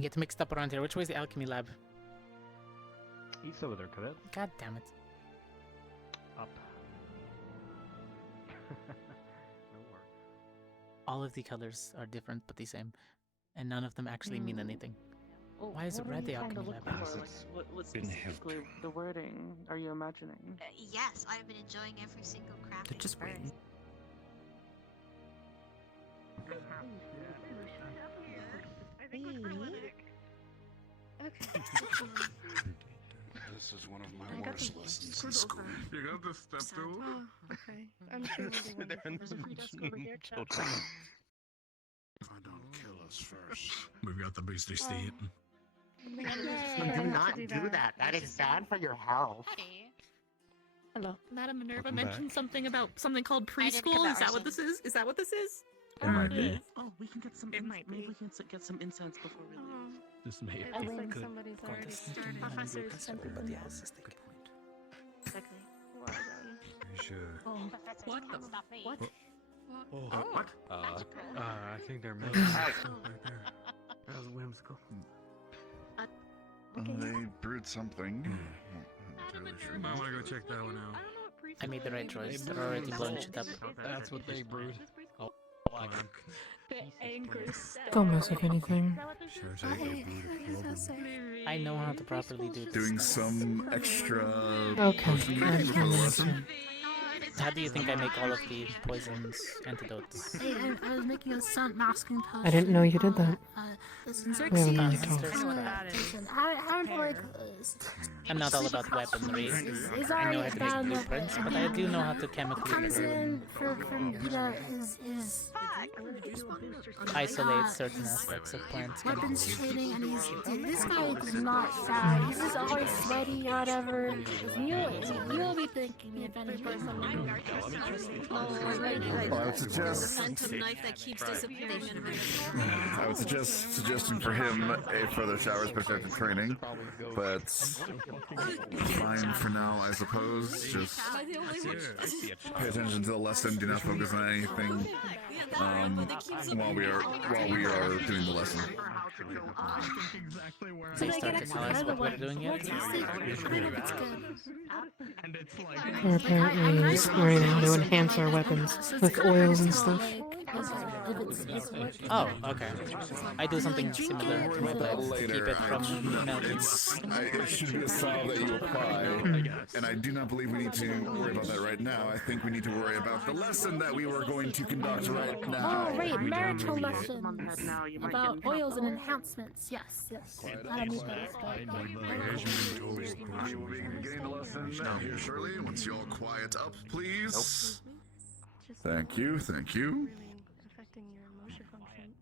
You get mixed up around here. Which way is the alchemy lab? East over there, cadet. God damn it. Up. No work. All of the colors are different but the same. And none of them actually mean anything. Well, Why is it what are red, you the trying to alchemy look lab? for? Like, what specifically the wording are you imagining? Yes, I've been enjoying every single crafting. They're just waiting. This is one of my worst lessons in school. You got the step stool? Oh, okay. I'm sure we'll do one. There's a free desk over here, chat. If I don't kill us first. We've got the beastly state. Do not do that. That is bad for your health. Hello. Madam Minerva Welcome back. mentioned something about something called I didn't preschool. commit Is that what arson. this is? Is that what this is? It might be. Oh, we can get some. It might maybe be. we can get some incense before we leave. This may It be looks like good. somebody's already Contest started. everybody Professors. else is the good point. Exactly. Well done. Sure. Oh, what the? What? What? I think they're missing something right there. That was whimsical. They brewed something. You might want to go check that one out. I made the right choice. They're already blowing shit up. That's what they brewed. The anger Don't mess with anything. Sure, take a beautiful. I know how to properly do this. Doing some extra. Okay. potion for the lesson. How do you think I make all of the poisons antidotes? I was making a sun masking potion. I didn't know you did that. Xerxes. We haven't Uh, really Xerxes. talked. How to like? I'm not all about weaponry. Is I know how already to bad make enough. blueprints, but I do know how to chemically Comes brew in and for you know is isolate certain aspects of plants. weapons chemically. training, and this guy is not fat. He's just always sweaty or whatever. You'll be thanking me if anything. I would suggest. Phantom knife that keeps disappearing in I would suggest suggesting for him a further shower specific training, but fine for now, I suppose. Just pay attention to the lesson. Do not focus on anything while we are doing the lesson. They start to tell us what we're doing yet. We're apparently learning how to enhance our weapons with oils and stuff. Oh, okay. I do something similar to my blade to keep it from melting. It should be a salve that you apply, and I do not believe we need to worry about that right now. I think we need to worry about the lesson that we were going to conduct right now. Oh, right, marital lesson Now you might about get in oils and trouble. enhancements. Yes. I don't need those. We will be beginning the lesson here shortly. Once you all quiet up, please. Thank you, thank you. Affecting your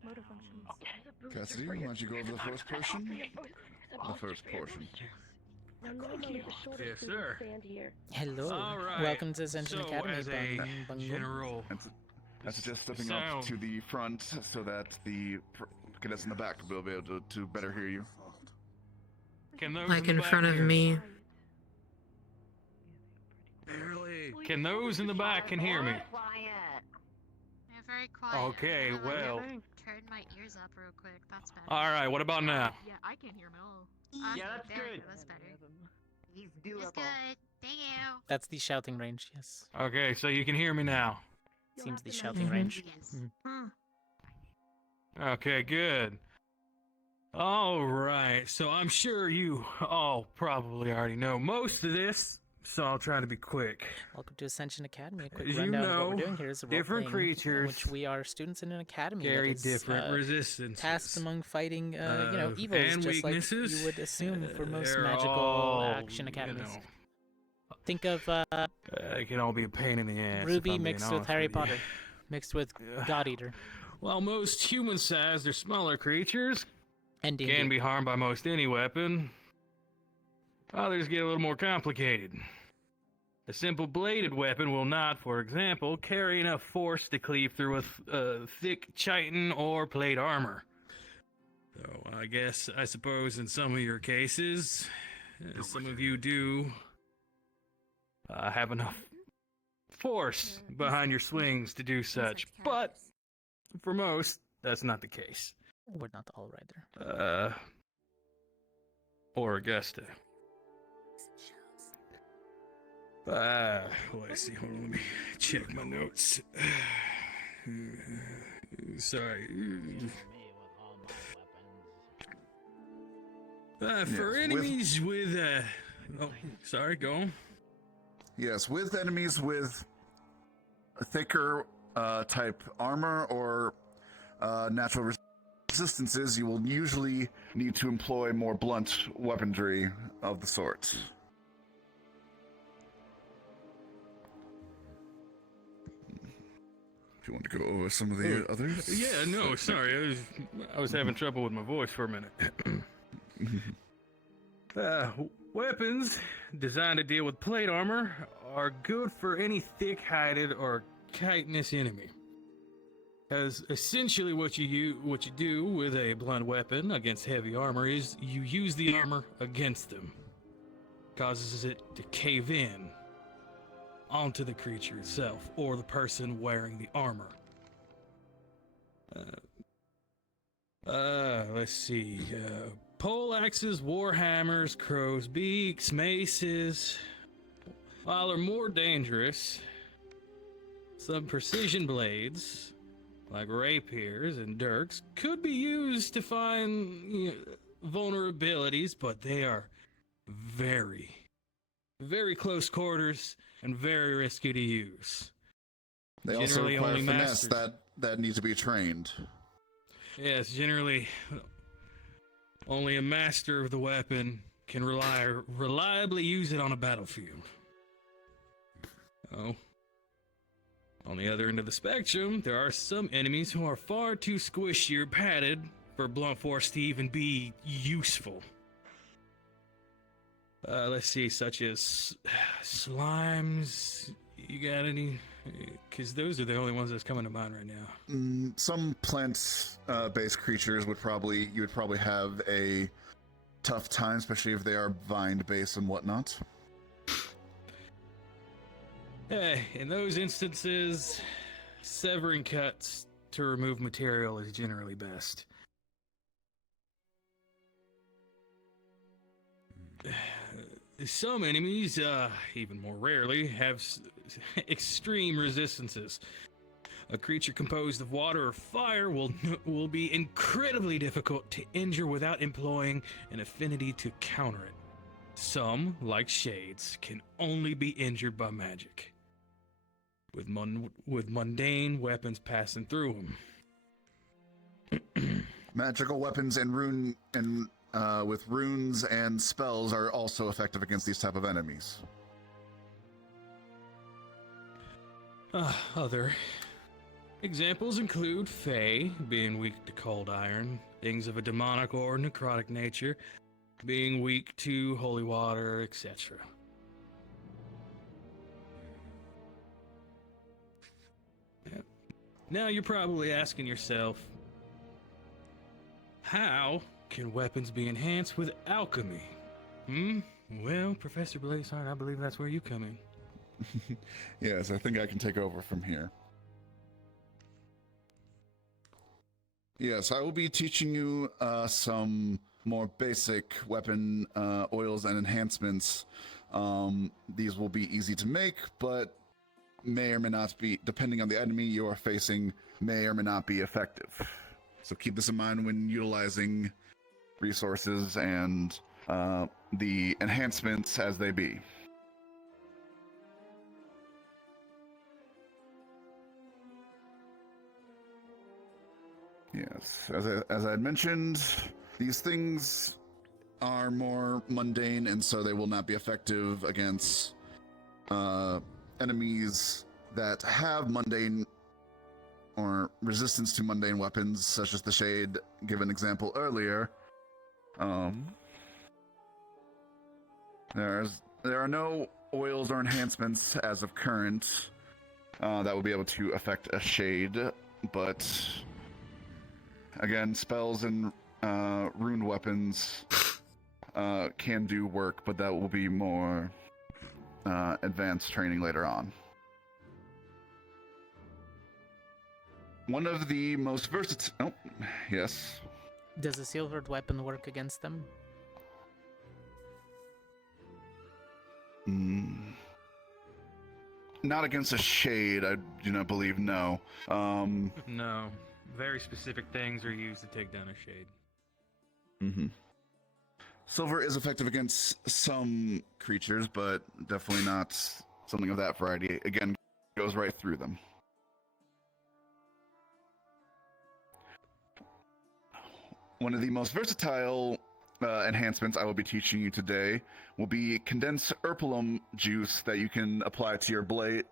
motor functions. Cassidy, why don't you go over the first portion? The first portion. Yes, sir. Hello. All right. Welcome to Ascension So, Academy. as a Bungo. general, I suggest stepping up to the front so that the cadets in the back will be able to better hear you. can those Like the in back front of hear me. Barely. Can those in the back can hear me? You're very quiet. Okay, Let me well. turn my ears up real quick. That's better. All right. What about now? Yeah, I can't hear him at all. Yeah, that's good. That's better. He's It's good. Thank you. That's the shouting range, yes. Okay, so you can hear me now. Seems the shouting Mhm. range. Yes. Okay, good. All right, so I'm sure you all probably already know most of this, so I'll try to be quick. Welcome to Ascension Academy. A quick As you rundown of what know, we're doing here is a different role-playing in creatures which we are students in an academy that Carry is, different resistances. tasked among fighting, evils, and just like weaknesses. you would assume for most They're magical all, action you academies. know, Think of it can all be a pain in the ass. if Ruby I'm being mixed with honest Harry with you. Potter, mixed with God Eater, While most human-sized or smaller creatures and D&D. can be harmed by most any weapon, others get a little more complicated. A simple bladed weapon will not, for example, carry enough force to cleave through a thick chitin or plate armor. So I suppose in some of your cases, some of you do have enough force behind your swings to do such, but for most, that's not the case. We're not all right there. Or Augusta. Let's see. Hold on, let me check my notes. Sorry. For enemies with oh, sorry, go on. Yes, with enemies with thicker type armor or natural resistances, you will usually need to employ more blunt weaponry of the sort. If you want to go over some of the others? Yeah, no, sorry. I was having trouble with my voice for a minute. Weapons designed to deal with plate armor are good for any thick-hided or chitinous enemy. As essentially what you do with a blunt weapon against heavy armor is you use the armor against them. Causes it to cave in onto the creature itself or the person wearing the armor. Let's see. Pole axes, war hammers, crow's beaks, maces. While are more dangerous, some precision blades, like rapiers and dirks, could be used to find vulnerabilities, but they are very, very close quarters and very risky to use. They also require finesse that need to be trained. Yes, generally, only a master of the weapon can reliably use it on a battlefield. Oh. On the other end of the spectrum, there are some enemies who are far too squishy or padded for blunt force to even be useful. Let's see, such as slimes. You got any? Because those are the only ones that's coming to mind right now. Some plant-based creatures you would probably have a tough time, especially if they are vine-based and whatnot. In those instances, severing cuts to remove material is generally best. Some enemies, even more rarely, have extreme resistances. A creature composed of water or fire will be incredibly difficult to injure without employing an affinity to counter it. Some, like shades, can only be injured by magic, with mundane weapons passing through them. Magical weapons and with runes and spells are also effective against these type of enemies. Other examples include Fae, being weak to cold iron, things of a demonic or necrotic nature, being weak to holy water, etc. Now you're probably asking yourself, how can weapons be enhanced with alchemy? Well, Professor Blazehard, I believe that's where you come in. Yes, I think I can take over from here. Yes, I will be teaching you some more basic weapon oils and enhancements. These will be easy to make, but may or may not be, depending on the enemy you are facing, may or may not be effective. So keep this in mind when utilizing resources and the enhancements as they be. Yes, as I had mentioned, these things are more mundane, and so they will not be effective against enemies that have mundane or resistance to mundane weapons, such as the Shade, give an example earlier. There are no oils or enhancements as of current that will be able to affect a Shade, but again, spells and rune weapons can do work, but that will be more advanced training later on. One of the most versatile... Oh, yes. Does a silvered weapon work against them? Not against a shade, I do not believe, no. No. Very specific things are used to take down a shade. Silver is effective against some creatures, but definitely not something of that variety. Again, goes right through them. One of the most versatile enhancements I will be teaching you today will be condensed erpulum juice that you can apply to your blade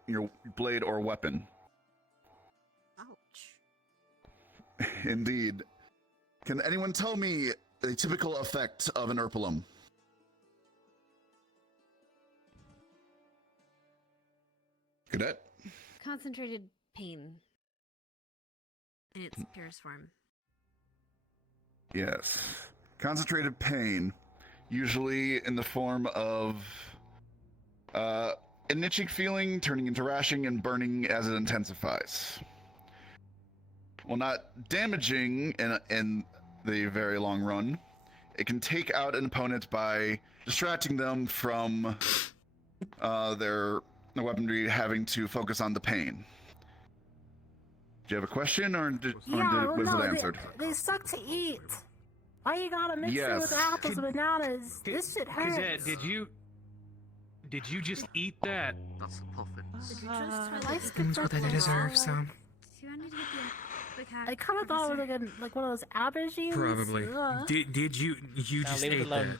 or weapon. Ouch. Indeed. Can anyone tell me a typical effect of an erpulum? Cadet? Concentrated pain. In its purest form. Yes. Concentrated pain, usually in the form of an itching feeling turning into rashing and burning as it intensifies. While not damaging in the very long run, it can take out an opponent by distracting them from their weaponry having to focus on the pain. Do you have a question, or was it answered? They suck to eat. Why you gotta mix it with apples and bananas? This shit hurts. Cadet, did you just eat that? That's the puffins. That's what they deserve, so. I kind of thought it was like one of those aubergines. Probably. Did you just leave it ate that? alone.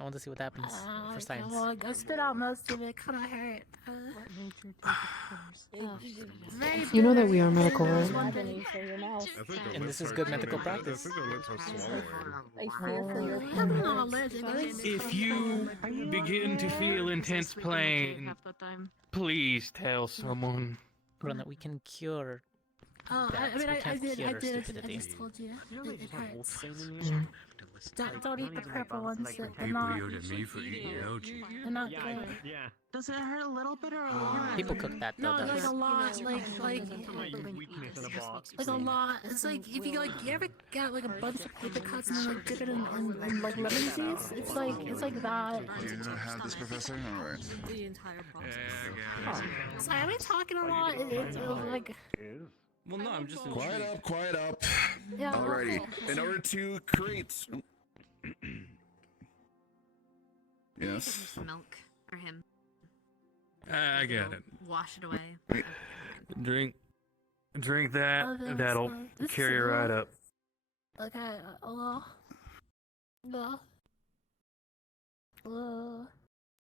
I want to see what happens for science. Well, I spit out most of it. Kind of hurt. You know that we are medical, right? And this is good medical practice. If you begin to feel intense pain, please tell someone. Bruna, we can cure. Oh, I mean, I did. I stupidity. just told you. It hurts. Don't eat the purple ones. They're not. They're not good. Yeah. Does it hurt a little bit or a lot? People cook that though. No, like a lot. Like a lot. It's like if you you ever get like a bunch of paper cuts and then like dip it in like lemon juice. It's like that. You have this, Professor? All right. The entire process. Sorry, am I talking a lot? It's like. Well, no, I'm just Quiet up. Yeah. Alrighty. In order to create. Yes. Some milk for him. I got it. Wash it away. Wait. Drink that. That'll carry you right up. Okay.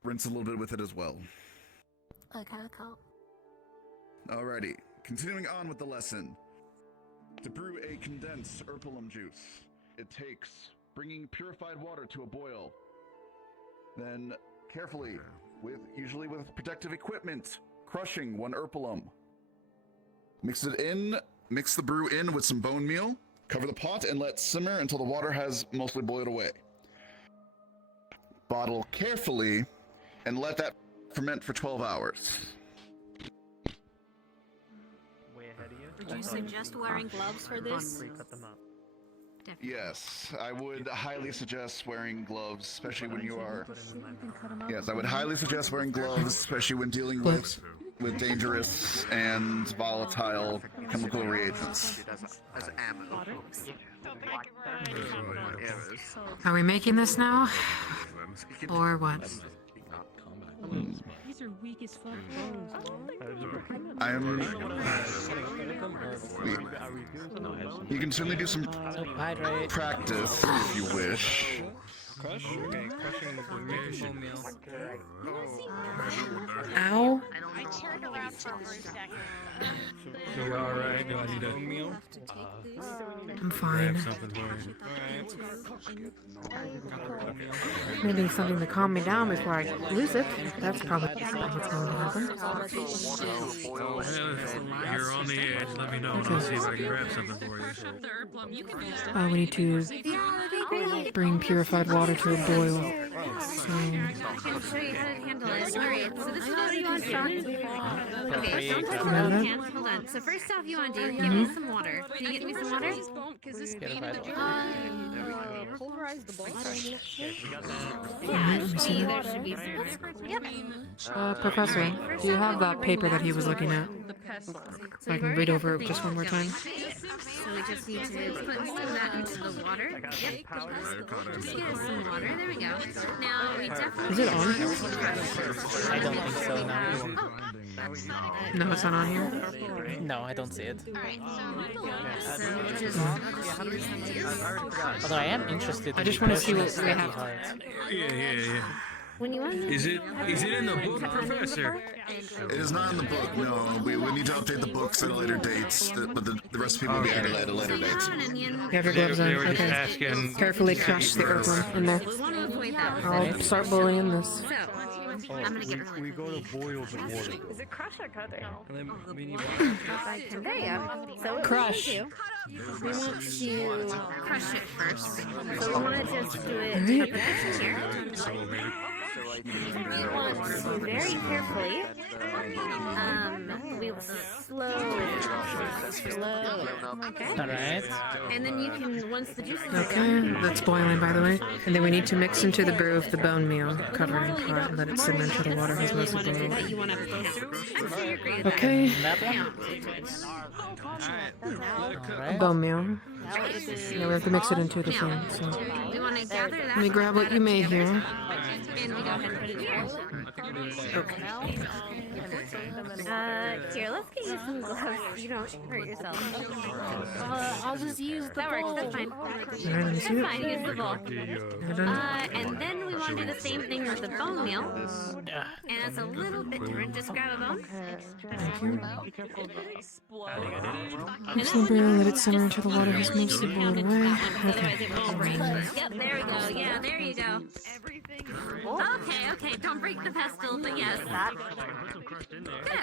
Rinse a little bit with it as well. Okay, cool. Alrighty. Continuing on with the lesson. To brew a condensed erpulum juice, it takes bringing purified water to a boil. Then, carefully, usually with protective equipment, crushing 1 erpulum. Mix the brew in with some bone meal, cover the pot and let simmer until the water has mostly boiled away. Bottle carefully and let that ferment for 12 hours. Would you suggest wearing gloves for this? Yes, I would highly suggest wearing gloves, especially when you are... Yes, I would highly suggest wearing gloves, especially when dealing with dangerous and volatile chemical reagents. Are we making this now? Or what? These are weak as fuck. You can certainly do some practice if you wish. Crush? Okay, crushing the meal. Ow. I turned around for a second. You alright? Do I need a meal? I'm fine. grab something for you? Maybe something to calm me down before I lose it. That's probably what's going to happen. Well, if you're on the edge, let me know and I'll see if I can grab something for you. We need to bring purified water to a boil. So, I can show you how to handle it. Alright, so this is what we got Okay, don't touch your own hands. Hold on. So first off, you want to get me some water. Can you get me some water? Pulverize the ball. Yeah, there should be some. Yep. Professor, do you have that paper that he was looking at? So I can read over it just one more time. So we just need to put that into the water. Yep. Just get us some water. There we go. Now we definitely. Is it on? I don't think so, no. No, it's not on here. No, I don't see it. Alright, so just Although I am interested in I just want to see what we have. have. Yeah. when you want. Is it in the book, Professor? It is not in the book, no. We would need to update the books at a later date, but the recipe will be added at a later date. You have your gloves on. They were just Okay. asking. Carefully crush the earthworm in there. We want to avoid that. I'll start boiling this. So, I'm gonna get really We go to boil the water. Is it crush or cutting? And then we need There you go. So Crush. we want to crush it first. So we want to just do it Alright. here. We want to very carefully. We will slow. Okay. Alright. And then you can, once the juice is Okay, that's boiling by the way. And then we need to mix into the brew of the bone meal, cover it in pot, and let it simmer until the water has mostly boiled. that you want to count. I'm sure you're great at that. Okay, That one? Alright. bone meal. Now we have to mix it into the thing, so. We want to gather that. Let me grab what you made here. And we go ahead and put it here. Here, let's get you some gloves so you don't hurt yourself. I'll just use the That works, bowl. that's fine. Alright, let me That's see it. fine, use the bowl. You're done. And then we want to do the same thing with the bone meal. And it's a little bit different. Just grab a bone. Mix the brew, let it simmer until the water has mostly boiled away. Otherwise it won't break. Yep, there we go. Yeah, there you go. Okay, don't break the pestle, but yes. I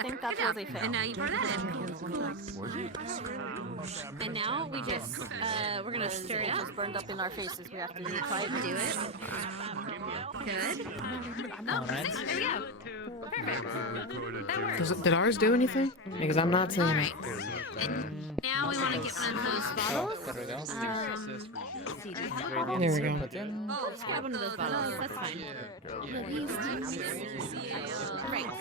think that's what they And now you pour that in. And now we just, we're gonna stir it up. Just burned up in our faces. We have to Try to do it. Good. Oh, Alright. see, there we go. Perfect. That works. Did ours do anything? Because I'm not seeing it. Alright. And now we want to get one of those bottles. There we go. Let's see, these There we Ingredients go. put in. Oh, let's grab one of those bottles. That's fine. Right.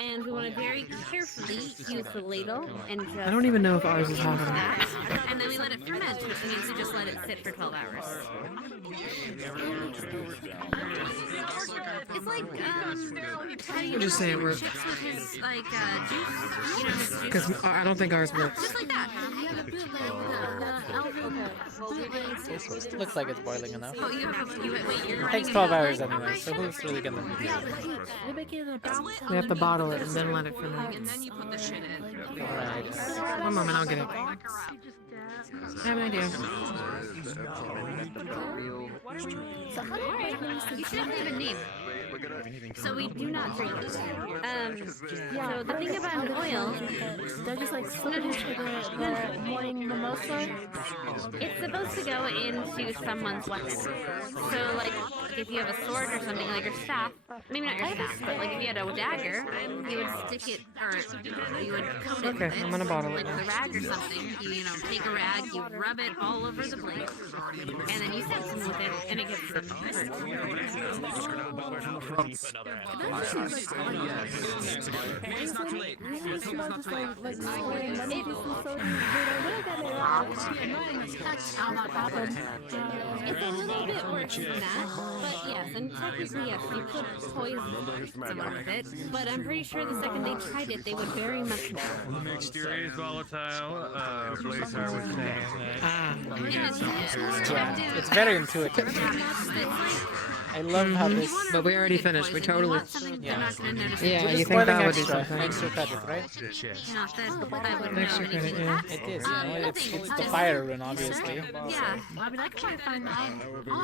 And we want to very carefully use the ladle and just. I don't even know if ours is hot or not. that. And then we let it ferment, which means we just let it sit for 12 hours. It's like, how do you Just say it works. chips with his, like, juice? You know, his juice? Because I don't think ours works. Just like that. Looks like it's boiling enough. Oh, you have to wait, you're It takes running 12 out, hours like- anyway, so who's really gonna do that? We have to bottle it and then let it ferment. And then you put the shit in. Alright. One moment, I'll get it. I have an idea. You shouldn't even need. So we do not drink it. So the thing about oil, They're just like swimming into the morning mimosa. it's supposed to go into someone's weapon. So like, if you have a sword or something, like your staff, maybe not your staff, but like if you had a dagger, you would stick it, or you would coat it Okay, with it, I'm gonna bottle it like now. with a rag or something. You know, take a rag, you rub it all over the blade, and then you season with it, and it gets them It's a little bit worse than that, but yes, and technically yes, you could poison someone with it, but I'm pretty sure the second they tried it, they would very much know. The exterior is volatile. Blaze are withstand that. Ah, Yeah, it's very intuitive. I love how this. but we already finished. We totally. Yeah. Yeah, We're you just think that boiling would be extra, something? extra credit, right? Not that I would know Extra credit, anything. yeah. It is, you know, it's the fire rune, obviously. Yeah, I mean, I can probably find that.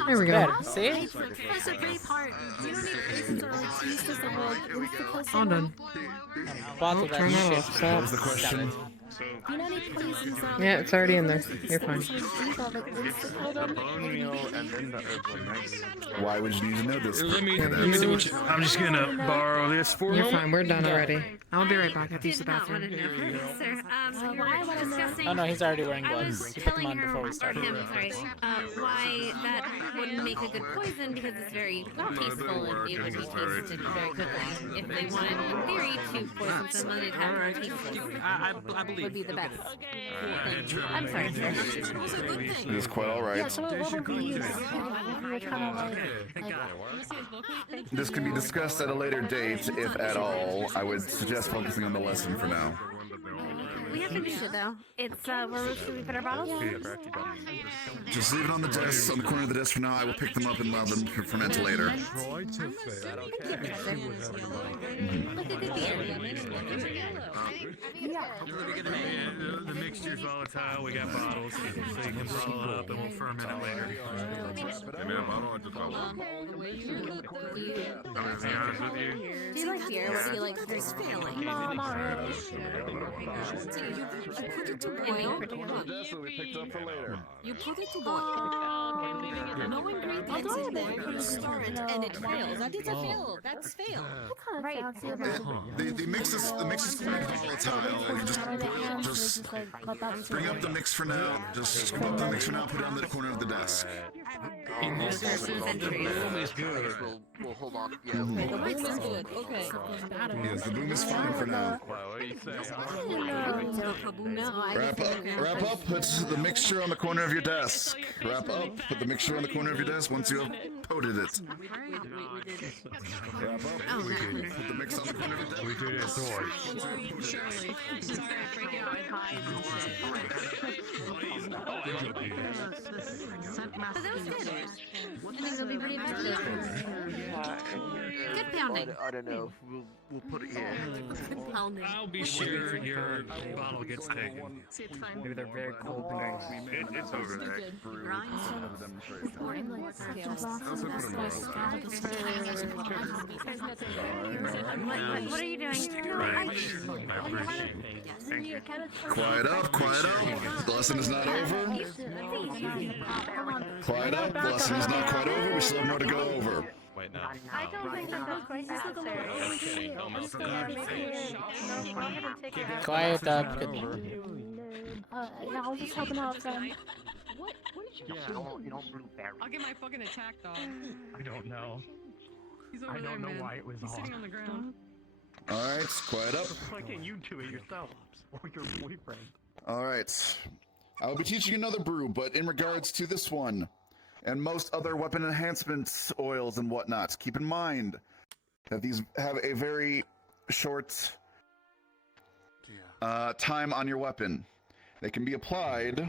There we go. There, see? That's a great part. You don't need All done. Bottle that Turn that shit. off. What was the Sell question? it. You know any poisons on Yeah, it's already in there. You're fine. The bone meal and then the herbal mix. Why would you need to know this? Let me do what I'm just gonna borrow this for You're you. fine. We're done already. I'll be right back. I have to use the Did not want bathroom. to know, sir. So you were discussing. Oh no, he's already wearing I gloves. was He put them telling on her before we or started. him, sorry, why that wouldn't make a good poison because it's very tasteful and it would be tasted very quickly. If they wanted, in theory, to poison someone, it'd have to be tasteless. I believe. Would be the best. Thank you. I'm sorry, sir. It is quite all Yeah, right. so what would we use? If we were kind of like This can be discussed at a later date, if at all. I would suggest focusing on the lesson for now. We have finished it though. It's where should we put our bottles? Just leave it on the desk, on the corner of the desk for now. I will pick them up and allow them to ferment later. Try to fail. Look at the end. The mixture's volatile. We got bottles, so you can bottle it up and we'll ferment it later. Give me a bottle, I just got one. I'm gonna be honest with you. Do you like beer? What do you like? There's failing. no, not really. You put it to boil. No ingredients in there. You stir it and it fails. That is a fail. That's fail. Right. The mix is quite volatile. You just bring up the mix for now. Just scoop up the mix for now. Put it on the corner of the desk. In this room is good. We'll hold on. The mix is good. Okay. Yes, the boom is fine for now. Wrap up, put the mixture on the corner of your desk. Wrap up, put the mixture on the corner of your desk once you have coated it. Wrap up, put the mix on the corner of your desk. We did it twice. So that was good. I think it'll be pretty effective. Good pounding. I don't know. We'll put it here. Good pounding. I'll be sure your bottle gets taken. Maybe they're very cold things. It's over there. What are you doing? Quiet up, quiet up. The lesson is not over. Quiet up, the lesson is not quite over. We still have more to go over. Wait, no. I don't think that's quite necessary. Quiet up. Yeah, I was just helping out a friend. What did you You don't brew berries. I'll get my fucking attack dog. I don't know. He's over I there, don't know man. why it was He's sitting on the ground. Alright, quiet up. Why can't you do it yourself? Or your boyfriend? Alright. I will be teaching another brew, but in regards to this one, and most other weapon enhancements, oils and whatnot, keep in mind that these have a very short time on your weapon. They can be applied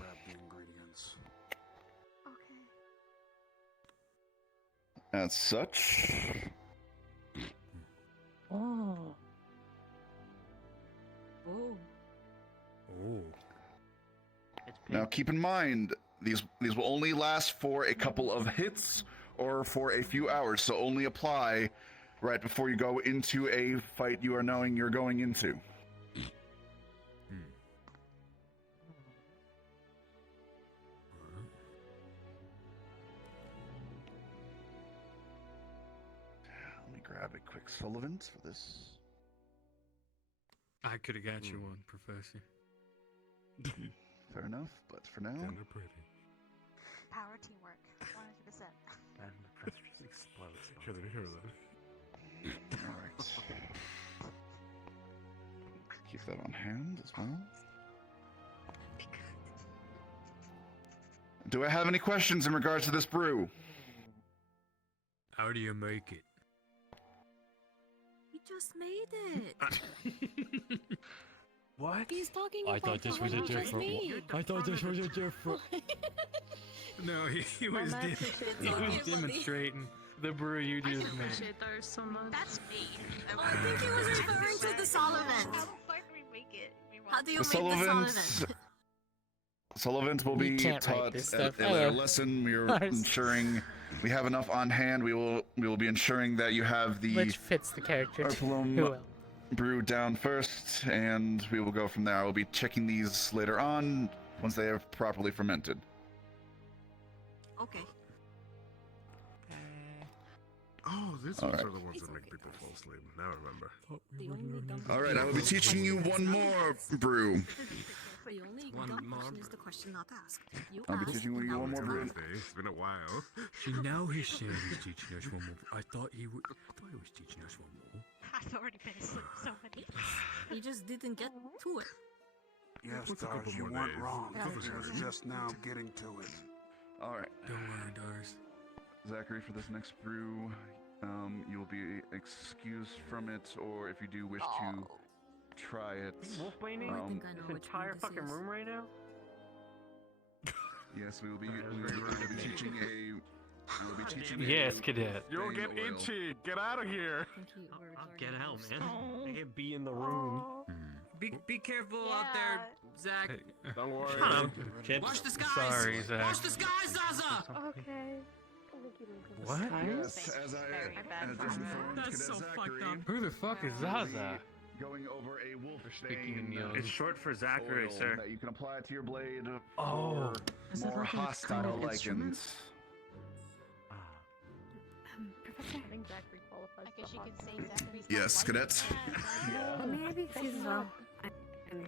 as such. Oh. Now keep in mind, these will only last for a couple of hits or for a few hours, so only apply right before you go into a fight you are knowing you're going into. Let me grab a quick Sullivan's for this. I could have got you one, Professor. Fair enough, but for now... They're pretty. Power teamwork. 100%. And the press just explodes. Should I hear that? Alright. Keep that on hand as well. Do I have any questions in regards to this brew? How do you make it? He just made it. What? He's talking I about thought this was a different. I thought this was a different. No, he was demonstrating the brew you just made. Appreciate those so much. That's me. Oh, I think he was referring to the Sullivan. How the fuck do we make it? How do you The make the Sullivans... Sullivan? Sullivans will You be can't write taught this at stuff. a later lesson. We are ensuring we have enough on hand. We will be ensuring that you have the Which fits the character too Arplum well. brew down first, and we will go from there. I will be checking these later on once they have properly fermented. Okay. Oh, these All ones right. are the ones that make people fall asleep. Now I remember. All right, I will be teaching you one more brew. The only dumb question is the question not asked. You I'll be asked, teaching you now one more it's brew. asked. It's been a while. See, now he's saying he's teaching us one more. I thought he was teaching us one more. I've already been asleep so many. He just didn't get to it. Yes, What's a couple Doris, you more weren't days? wrong. Couple He was days. just now getting to it. All right, Don't worry, Doris. Zachary, for this next brew, you will be excused from it, or if you do wish to try it, Wolfbaning this entire fucking room right now? yes, we will be teaching a. We'll be teaching Yes, cadet. You'll Bang get oil. itchy. Get out of here. I'll get out, man. I can't be in the room. Be careful out there, Zach. Don't worry. Shut up. Chips. Watch the skies. Sorry, Zach. Watch the skies, Zaza. Okay. What? Yes, as I informed That's so Cadet fucked Zachary, up. Who the fuck is Zaza? going over a wolf Speaking in bane yellow. It's short for Zachary, oil sir. that you can apply to your blade Oh. Is it more like a hostile kind of instrument? lichens. Professor. I think Zachary qualifies. I guess you could say Zachary's Yes, cadets. Well, may I be excused as well? Kick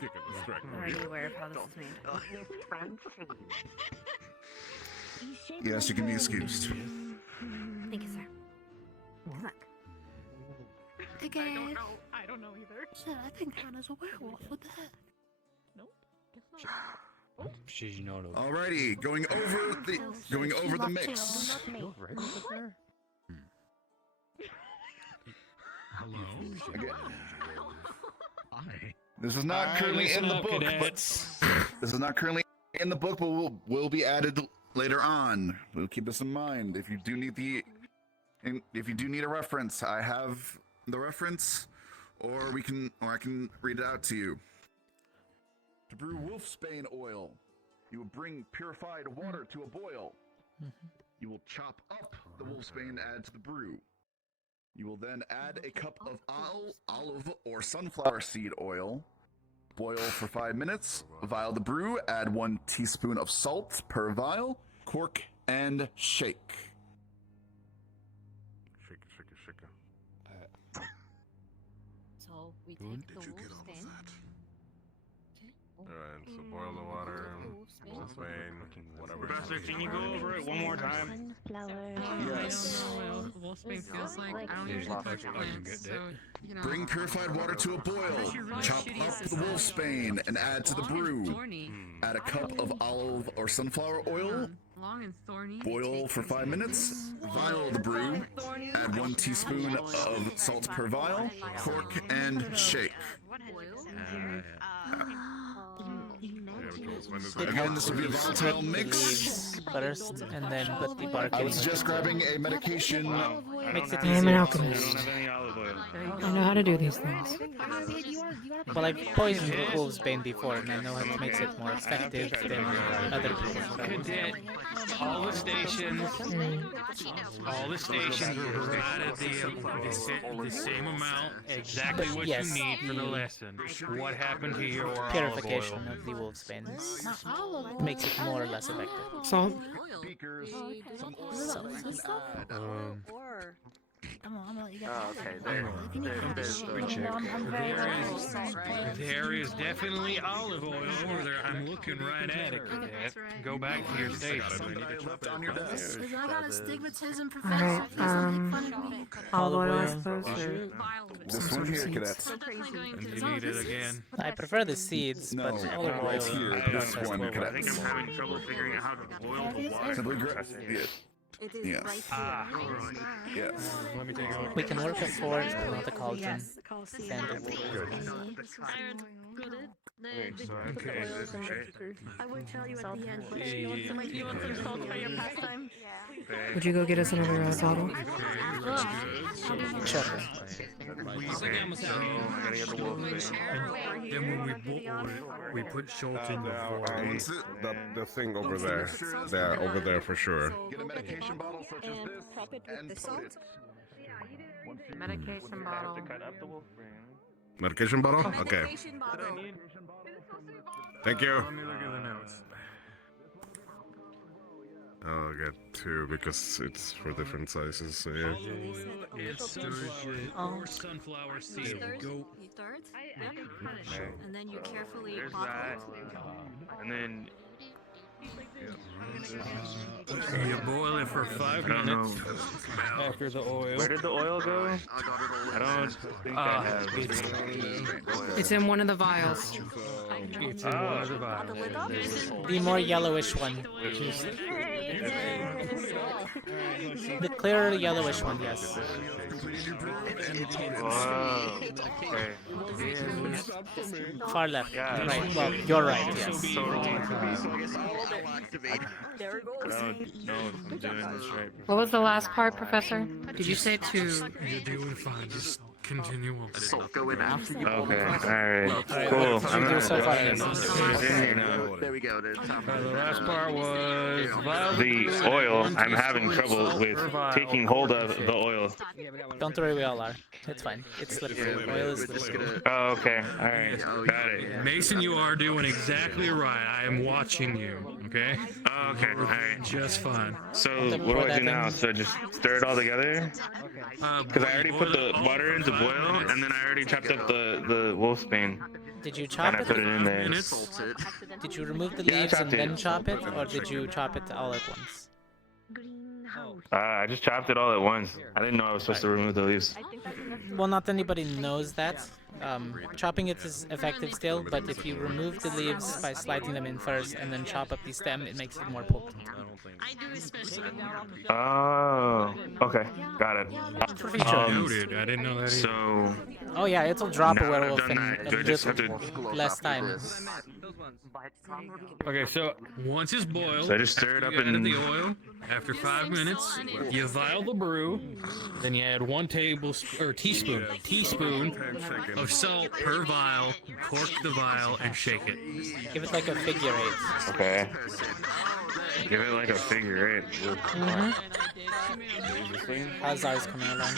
it, let's drag it. Already aware of how this is made. Yes, you can be excused. Thank you, sir. Good luck. Hey guys. I don't know either. Shit, I think Hannah's a werewolf. What the heck? She's not a. Alrighty, going over the mix. Hello. Again. Hi. This is not Alright, currently listen in the up, book, cadets. but this is not currently in the book, but will be added later on. We'll keep this in mind. If you do need a reference, I have the reference, or I can read it out to you. To brew wolfsbane oil, you will bring purified water to a boil. You will chop up the wolfsbane, add to the brew. You will then add a cup of olive or sunflower seed oil. Boil for 5 minutes. Vial the brew. Add 1 teaspoon of salt per vial. Cork and shake. Shake it, shake it, shake it. So we When take did the you get wolf's all of bane. that? Alright, so boil the water, wolfsbane, whatever. Professor, can you go over it one more time? Yes. Wolfsbane feels like I don't usually touch plants, so you know. Bring purified water to a boil. Chop up the wolfsbane and add to the brew. Add a cup of olive or sunflower oil. Long and thorny. Boil for 5 minutes. Vial the brew. Add 1 teaspoon of salt per vial. Cork and shake. Again, this will be a volatile mix. First, and then put the bark I in. would suggest grabbing a medication. Makes it I am an easier. alchemist. I know how to do these things. Well, I've poisoned wolfsbane before, and I know it makes it more effective than other poisons. Cadet, all the stations were provided the same amount, exactly what Yes, you need for the lesson. What happened to your Purification olive oil? of the wolfsbane makes it more or less effective. Salt. Beakers. Or I'm gonna let you guys. Oh, okay. There is definitely olive oil over there. I'm looking right at it, cadet. Go back to your station. I got astigmatism, Professor. Alright, Please don't make fun of me. olive oil, I suppose, or This one here, cadets. And you need it again. I prefer the seeds, No, but olive oil. it's here. This one, I think cadets. I'm having trouble figuring out how to boil the water. Simply yeah. It is Yes. right Ah, here. Yes. let me take a look. We can work a forge, but not a cauldron. Yes, the Colosseum. And the wood. I would tell you at the end, but you want some salt for your pastime? would you go get us another bottle? Sure. Then when we boil it, we put salt in the water. The thing over there. Over there for sure. Get a medication bottle such as And this prop it with and the put salt. it. Medication bottle. Cut up the wolfsbane. Medication bottle? Okay. Medication bottle. Thank you. Let me look at the notes. I'll get two because it's for different sizes. So yeah. It's Thursday or sunflower seed. Go. You start. And then you carefully There's bottle that. it. And then You boil it for 5 minutes after the oil. where did the oil go? I don't think I have. It's in one of the vials. It's in one of the vials. The more yellowish one. The clearer yellowish one, yes. Whoa. Okay. Far left. Yeah. Right. Well, you're right, yes. There it I goes. don't know if I'm doing this right. What was the last part, Professor? Did you say to? You're doing fine. Just continue on. Going after you. Okay. Alright. Cool. What I'm you do gonna so far? There we go. The last part was the oil. I'm having trouble with taking hold of the oil. Don't worry, we all are. It's fine. It's slippery. Oil is slippery. Oh, okay. Alright. Got it. Mason, you are doing exactly right. I am watching you. Okay. Oh, okay. Alright. Just fine. So what do I do now? So just stir it all together? Because I already put the butter into boil, and then I already chopped up the wolfsbane. Did you chop And I it? put it in there. Did you remove the Yeah, I leaves and chopped it. then chop it, or did you chop it all at once? I just chopped it all at once. I didn't know I was supposed to remove the leaves. Well, not anybody knows that. Chopping it is effective still, but if you remove the leaves by sliding them in first and then chop up the stem, it makes it more potent. Oh, okay, got it. Noted. I didn't know that either. So, Oh yeah, it'll drop now a that I've werewolf done in that, a do I just have little to? less time. Okay, so once it's boiled, So I just stir it up you add in. the oil. After 5 minutes, you vial the brew. Then you add 1 teaspoon of salt per vial. Cork the vial and shake it. Give it like a figure eight. Okay. Give it like a figure eight. How's ours coming along?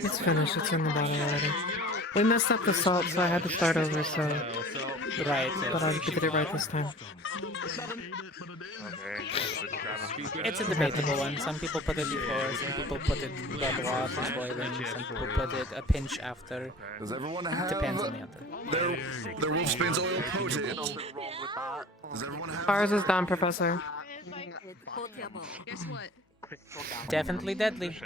It's finished. It's in the bottle already. We messed up the salt, so I had to start over. So, Right. but I did it right this time. It's a debatable one. Some people put it before, some people put it while the water's boiling, some people put it a pinch after. Does everyone have Depends on the other. their wolfsbane's oil potent? Does everyone have Ours is done, Professor. Guess what? Definitely deadly.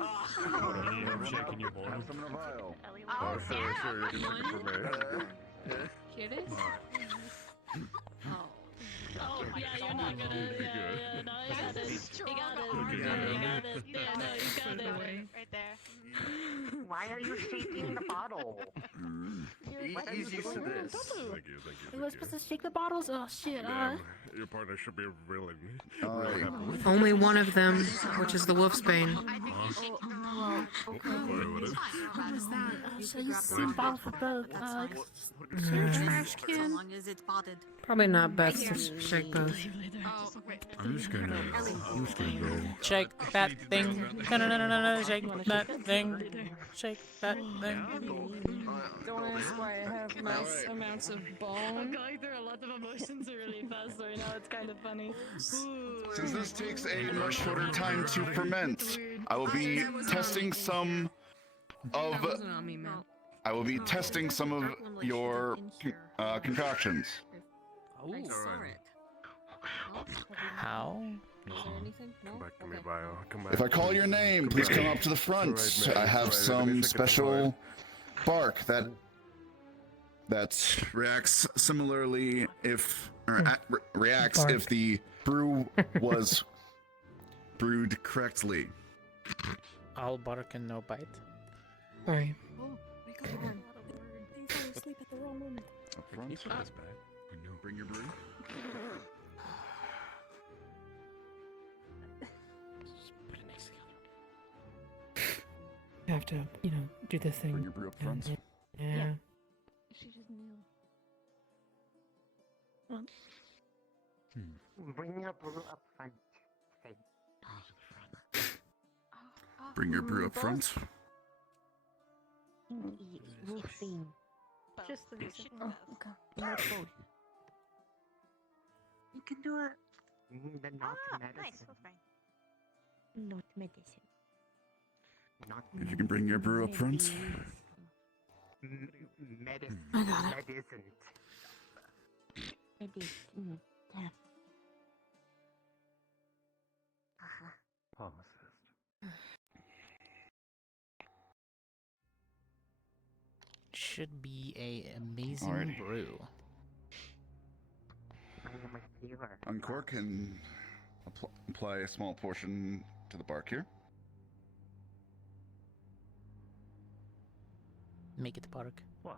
I'm shaking your bottle. Oh, sure, you can take it from me. Here it is. Oh, yeah, you're not gonna. Yeah, no, you got it. You got it. You got it. Yeah, no, you got it. Right there. Why are you shaking the bottle? He's used to this. Thank you. We're supposed to shake the bottles? Oh shit, Your partner should be really Alright. Only one of them, which is the wolfsbane. What is that? So you see bottle for both. Trash As can. long as it's potted. Probably not best to shake both. Oh, right. I'm just gonna go. Shake that thing. No. Shake that thing. Shake that thing. Don't ask why I have mass amounts of bone. I'm going through a lot of emotions really fast right now. It's kind of funny. Since this takes a much shorter time to ferment, I will be testing some of your concoctions. I saw it. How? Come back to me, Bio. Come back. If I call your name, please come up to the front. I have some special bark that reacts similarly reacts if the brew was brewed correctly. All bark and no bite. Sorry. Oh, wake up, Warren. Things fell asleep at the wrong moment. Up front. Bring your brew. You have to, do the thing. Bring your brew up front. Yeah. She just knew. Bring your brew up front. Bring your brew up front. Just the reason. Oh, okay. You can do it. The not medicine. Nice, that's fine. Not medicine. Not If you can bring your brew up front. medicine. I got it. Medicine. Medicine. Should be a amazing Alrighty. brew. Uncork and apply a small portion to the bark here. Make it bark. What?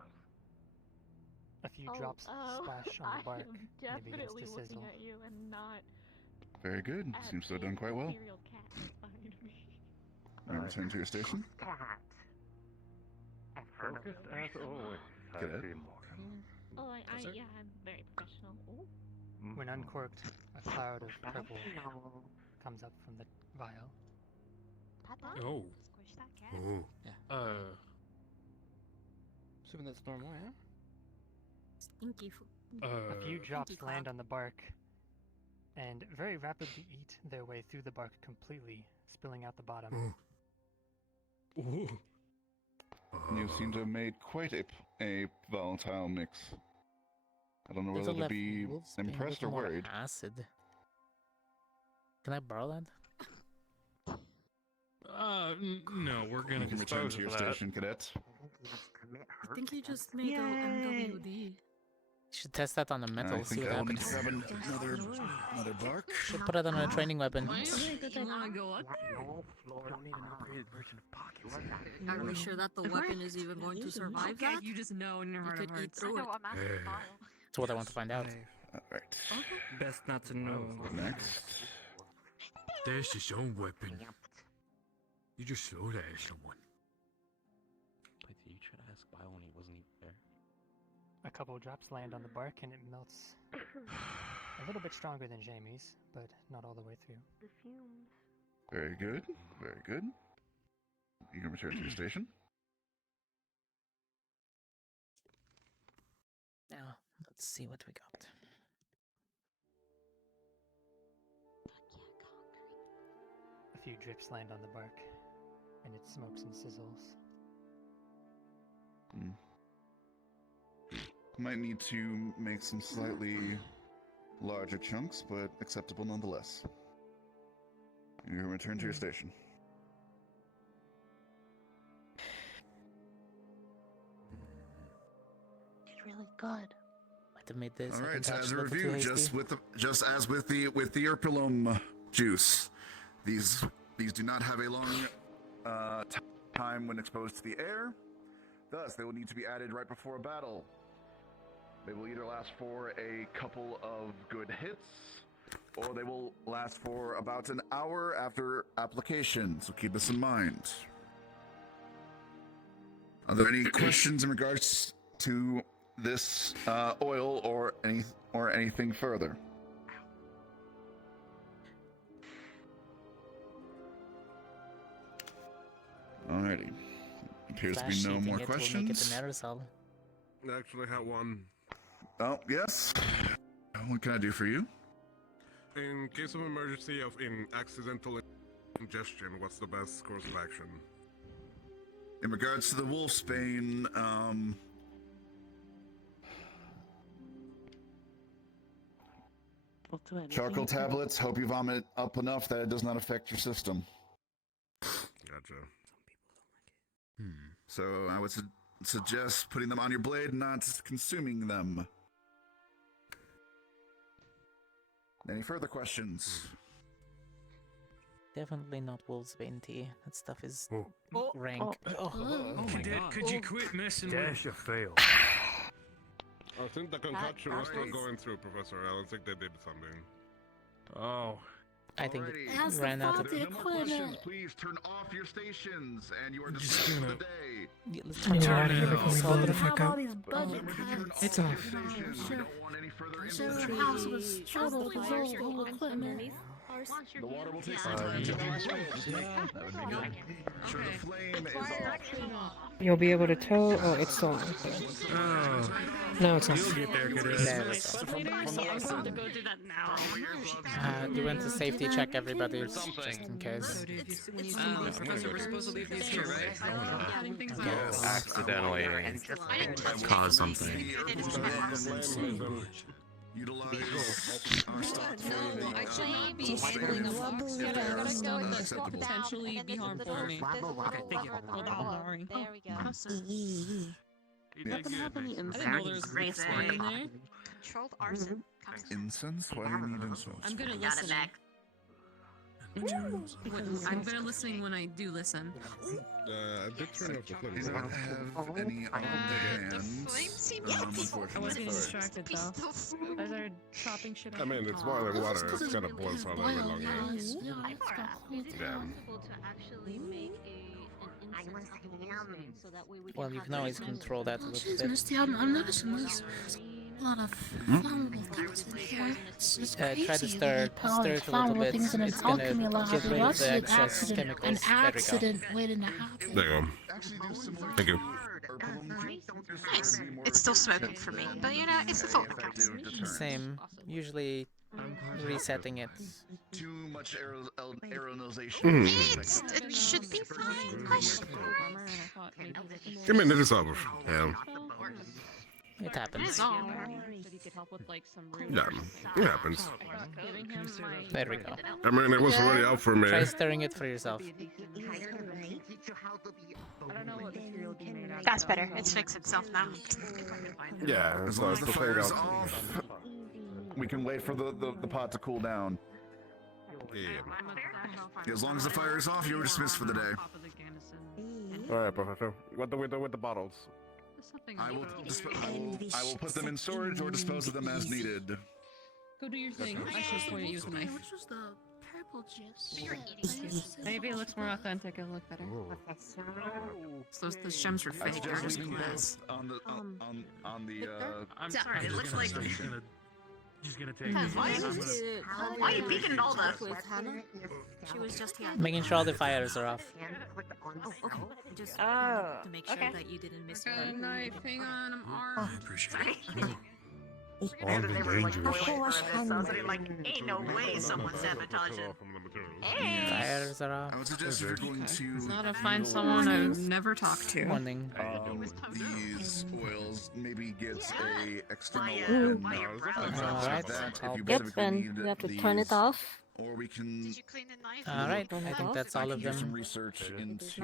A few drops splash on the bark. I'm and it definitely begins to looking sizzle. at you and not Very good. at Seems to have the done quite well. imperial cat behind me. Now return to your station. Focused as always. Get it? Oh, yeah, I'm very professional. Ooh. When uncorked, a cloud of purple comes up from the vial. Papa? Oh. Squish that cat. Oh. Yeah. Assuming that's normal, yeah? Stinky food. A few drops land on the bark and very rapidly eat their way through the bark completely, spilling out the bottom. Ooh. You seem to have made quite a volatile mix. I don't know There's whether a to be wolf's bane impressed with or more worried. acid. Can I borrow that? No, we're gonna You can return dispose to your of that. station, cadet. I think he just made a MWD. You should test that on a metal, I see think what I'll need happens. to grab another bark. Should put it on a training weapon. You wanna go up? Don't need an upgraded version of pockets. Are we sure that the weapon is even going to survive that? You just know in your heart of could eat hearts. through it. That's what I want to find out. Alright. Best not to know. Next. There's his own weapon. You just throw that at someone. Wait, did you try to ask Bio when he wasn't even there? A couple drops land on the bark and it melts a little bit stronger than Jamie's, but not all the way through. The fumes. Very good. Very good. You can return to your station. Now, let's see what we got. A few drips land on the bark, and it smokes and sizzles. Might need to make some slightly larger chunks, but acceptable nonetheless. You can return to your station. It's really good. Might have made this. All I right, think so I as just a looked too review, hasty. just as with the Erpulum juice, these do not have a long time when exposed to the air. Thus, they will need to be added right before a battle. They will either last for a couple of good hits, or they will last for about an hour after application. So keep this in mind. Are there any questions in regards to this oil or anything further? Alrighty. Appears to be no more questions. I actually have one. Oh, yes. What can I do for you? In case of emergency of accidental ingestion, what's the best course of action? In regards to the wolf's bane, charcoal tablets. Hope you vomit up enough that it does not affect your system. Gotcha. So I would suggest putting them on your blade, not consuming them. Any further questions? Definitely not wolf's bane tea. That stuff is rank. Cadet, could you quit messing Dash with? a fail. I think the concoction is still going through, Professor. I don't think they did something. Oh. I think Alrighty. it As the ran out. father There's no more quit questions. it. Please turn off your stations, and you are dismissed for the day. Yeah, let's Can we get out of here it before we off. blow the Have fuck all up? these budget cuts. It's off. Stations. We don't want any further Sure, incidents. house was troubled with old equipment. The water will take some time to combust. Yeah, that would be good. Sure, the flame is off. You'll be able to tow. Oh, it's still on. Oh, No, it's not. you'll get there, There we cadets. go. I'm to go do that now. Do you want to safety check everybody just in case? Professor, we're supposed to leave these here, right? Accidentally cause something. Utilize our stock No, I should not be handling a box that could potentially be harmful to me. Okay, thank you. Hold on, sorry. There we go. You did good. I didn't know there was grace in there. Controlled arson. Incense? Why do you need incense? I'm good at listening. I'm good at listening when I do listen. I did turn off the flame. Do not have any on hand. I was getting distracted though. As they're chopping shit up. I mean, it's boiling water. It's gonna boil for a little bit longer. Is it Yeah. possible to actually make an incense so that way we can Well, you can always control that a little bit. Misty, I'm noticing there's a lot of flammable things in here. It's just crazy. Try to stir They put all it these a little flammable bit. things in an It's gonna alchemy lab. get rid of That's the an excess accident. chemicals. An There we go. accident waiting to happen. There you go. Thank you. Nice. It's still smoking for me, but you know, it's the fault that counts. Same. Usually resetting it. Too much aeronization. It should be fine. I should... Give me a little solver. Yeah. It It happens. is all. Yeah, it happens. There we go. I mean, it was already out for me. Try stirring it for yourself. That's better. It's fixed itself now. Yeah, As long as the fire's off, we can wait for the pot to cool down. Yeah. As long as the fire is off, you're dismissed for the day. Alright, Professor. What do we do with the bottles? I will put them in storage or dispose of them as needed. Go do your thing. I should point at you with a knife. Which was the purple juice? Maybe it looks more authentic. It'll look better. Those gems were fake. They're just glass. On the I'm sorry. It looks like. Just gonna take Why are you peeking at all the... She was just here. Making sure all the fires are off. Oh, okay. Just Oh, to make sure that you didn't miss her. Knife. Hang on. I'm armed. Sorry. Armed and dangerous. Like, ain't no way someone sabotaged it. Fires are off. I would suggest if you're going to It's not to find someone I've never talked to. Warning. these oils, maybe get a external Ooh. weapon. Alright, That, if you Yep, specifically and need we have to turn these, it off. Or we can Alright, I think that's all of do some them. research into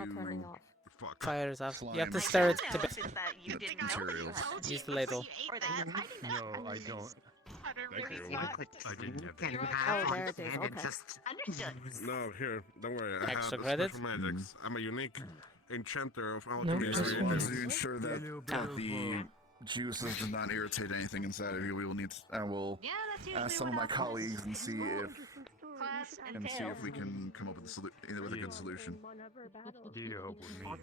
Fires off. You have to stir it to bit. materials. Use the ladle. No, I don't. Thank you. I didn't have that. Oh, there it is. Okay. No, here, don't worry. I Extra have credit? special magics. I'm a unique enchanter of I alchemy. just wanted to ensure that the juices do not irritate anything inside of you. We will need. I will ask some of my colleagues and see if we can come up with a good solution. Did help with me, but I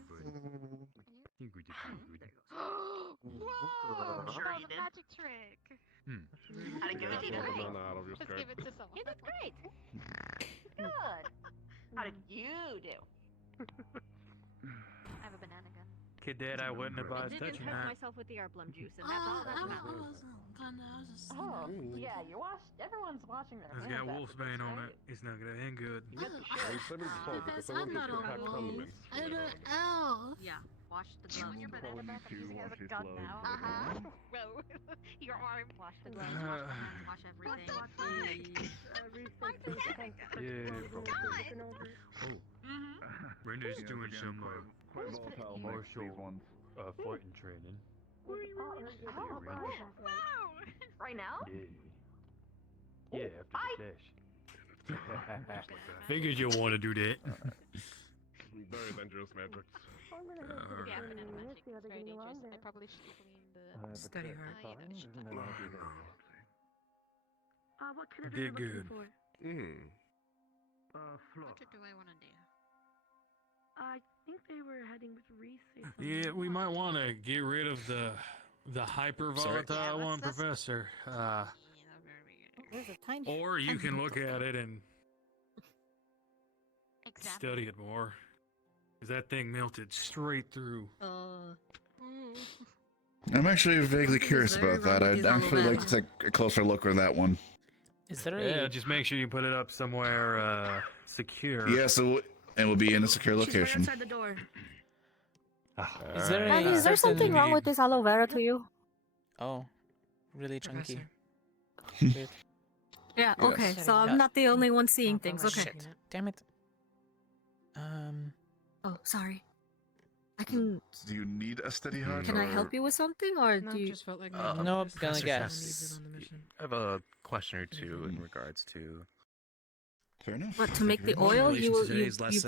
think we did pretty good. Whoa! Sure you did. Magic trick. How to give it to you? Let's give it to someone. He did great. Good. How did you do? I have a banana gun. Cadet, I wouldn't advise Didn't touching hurt that. myself with the herblum juice, and that's all that matters. Oh, yeah, you're everyone's washing their It's got wolfsbane on it. It's not gonna end good. I'm not on wolves. I don't know. Yeah, wash the glove. Your banana back and using it as a gun now. Bro, your arm. Wash the gloves, wash everything. Yeah, probably. Brenda's doing some Quite volatile martial fighting training. Right now? Yeah. Yeah, after the dash. Figured you'll want to do that. Very dangerous magic. Yeah, banana magic. It's very dangerous. I probably should clean the... Study hard. What can I Did good. What do I want to do? I think they were heading with Reese. Yeah, we might want to get rid of the hyper volatile one, Professor. There's a tiny. Or you can look at it and study it more. Because that thing melted straight through. I'm actually vaguely curious about that. I'd actually like to take a closer look at that one. Is there Yeah, just make sure you put it up somewhere secure. Yes, it will be in a secure She's right location. outside the door. Is there Maggie, is there something wrong with this aloe vera to you? Oh, really chunky. Yeah, Yes. okay, so I'm not the only one seeing things, okay. Shit. Damn it. Oh, sorry. I can... Do you need a steady heart? Can I help you with something, or do you... Just felt like no, I'm gonna guess. I have a question or two in regards to. Fair enough. But to make the oil, you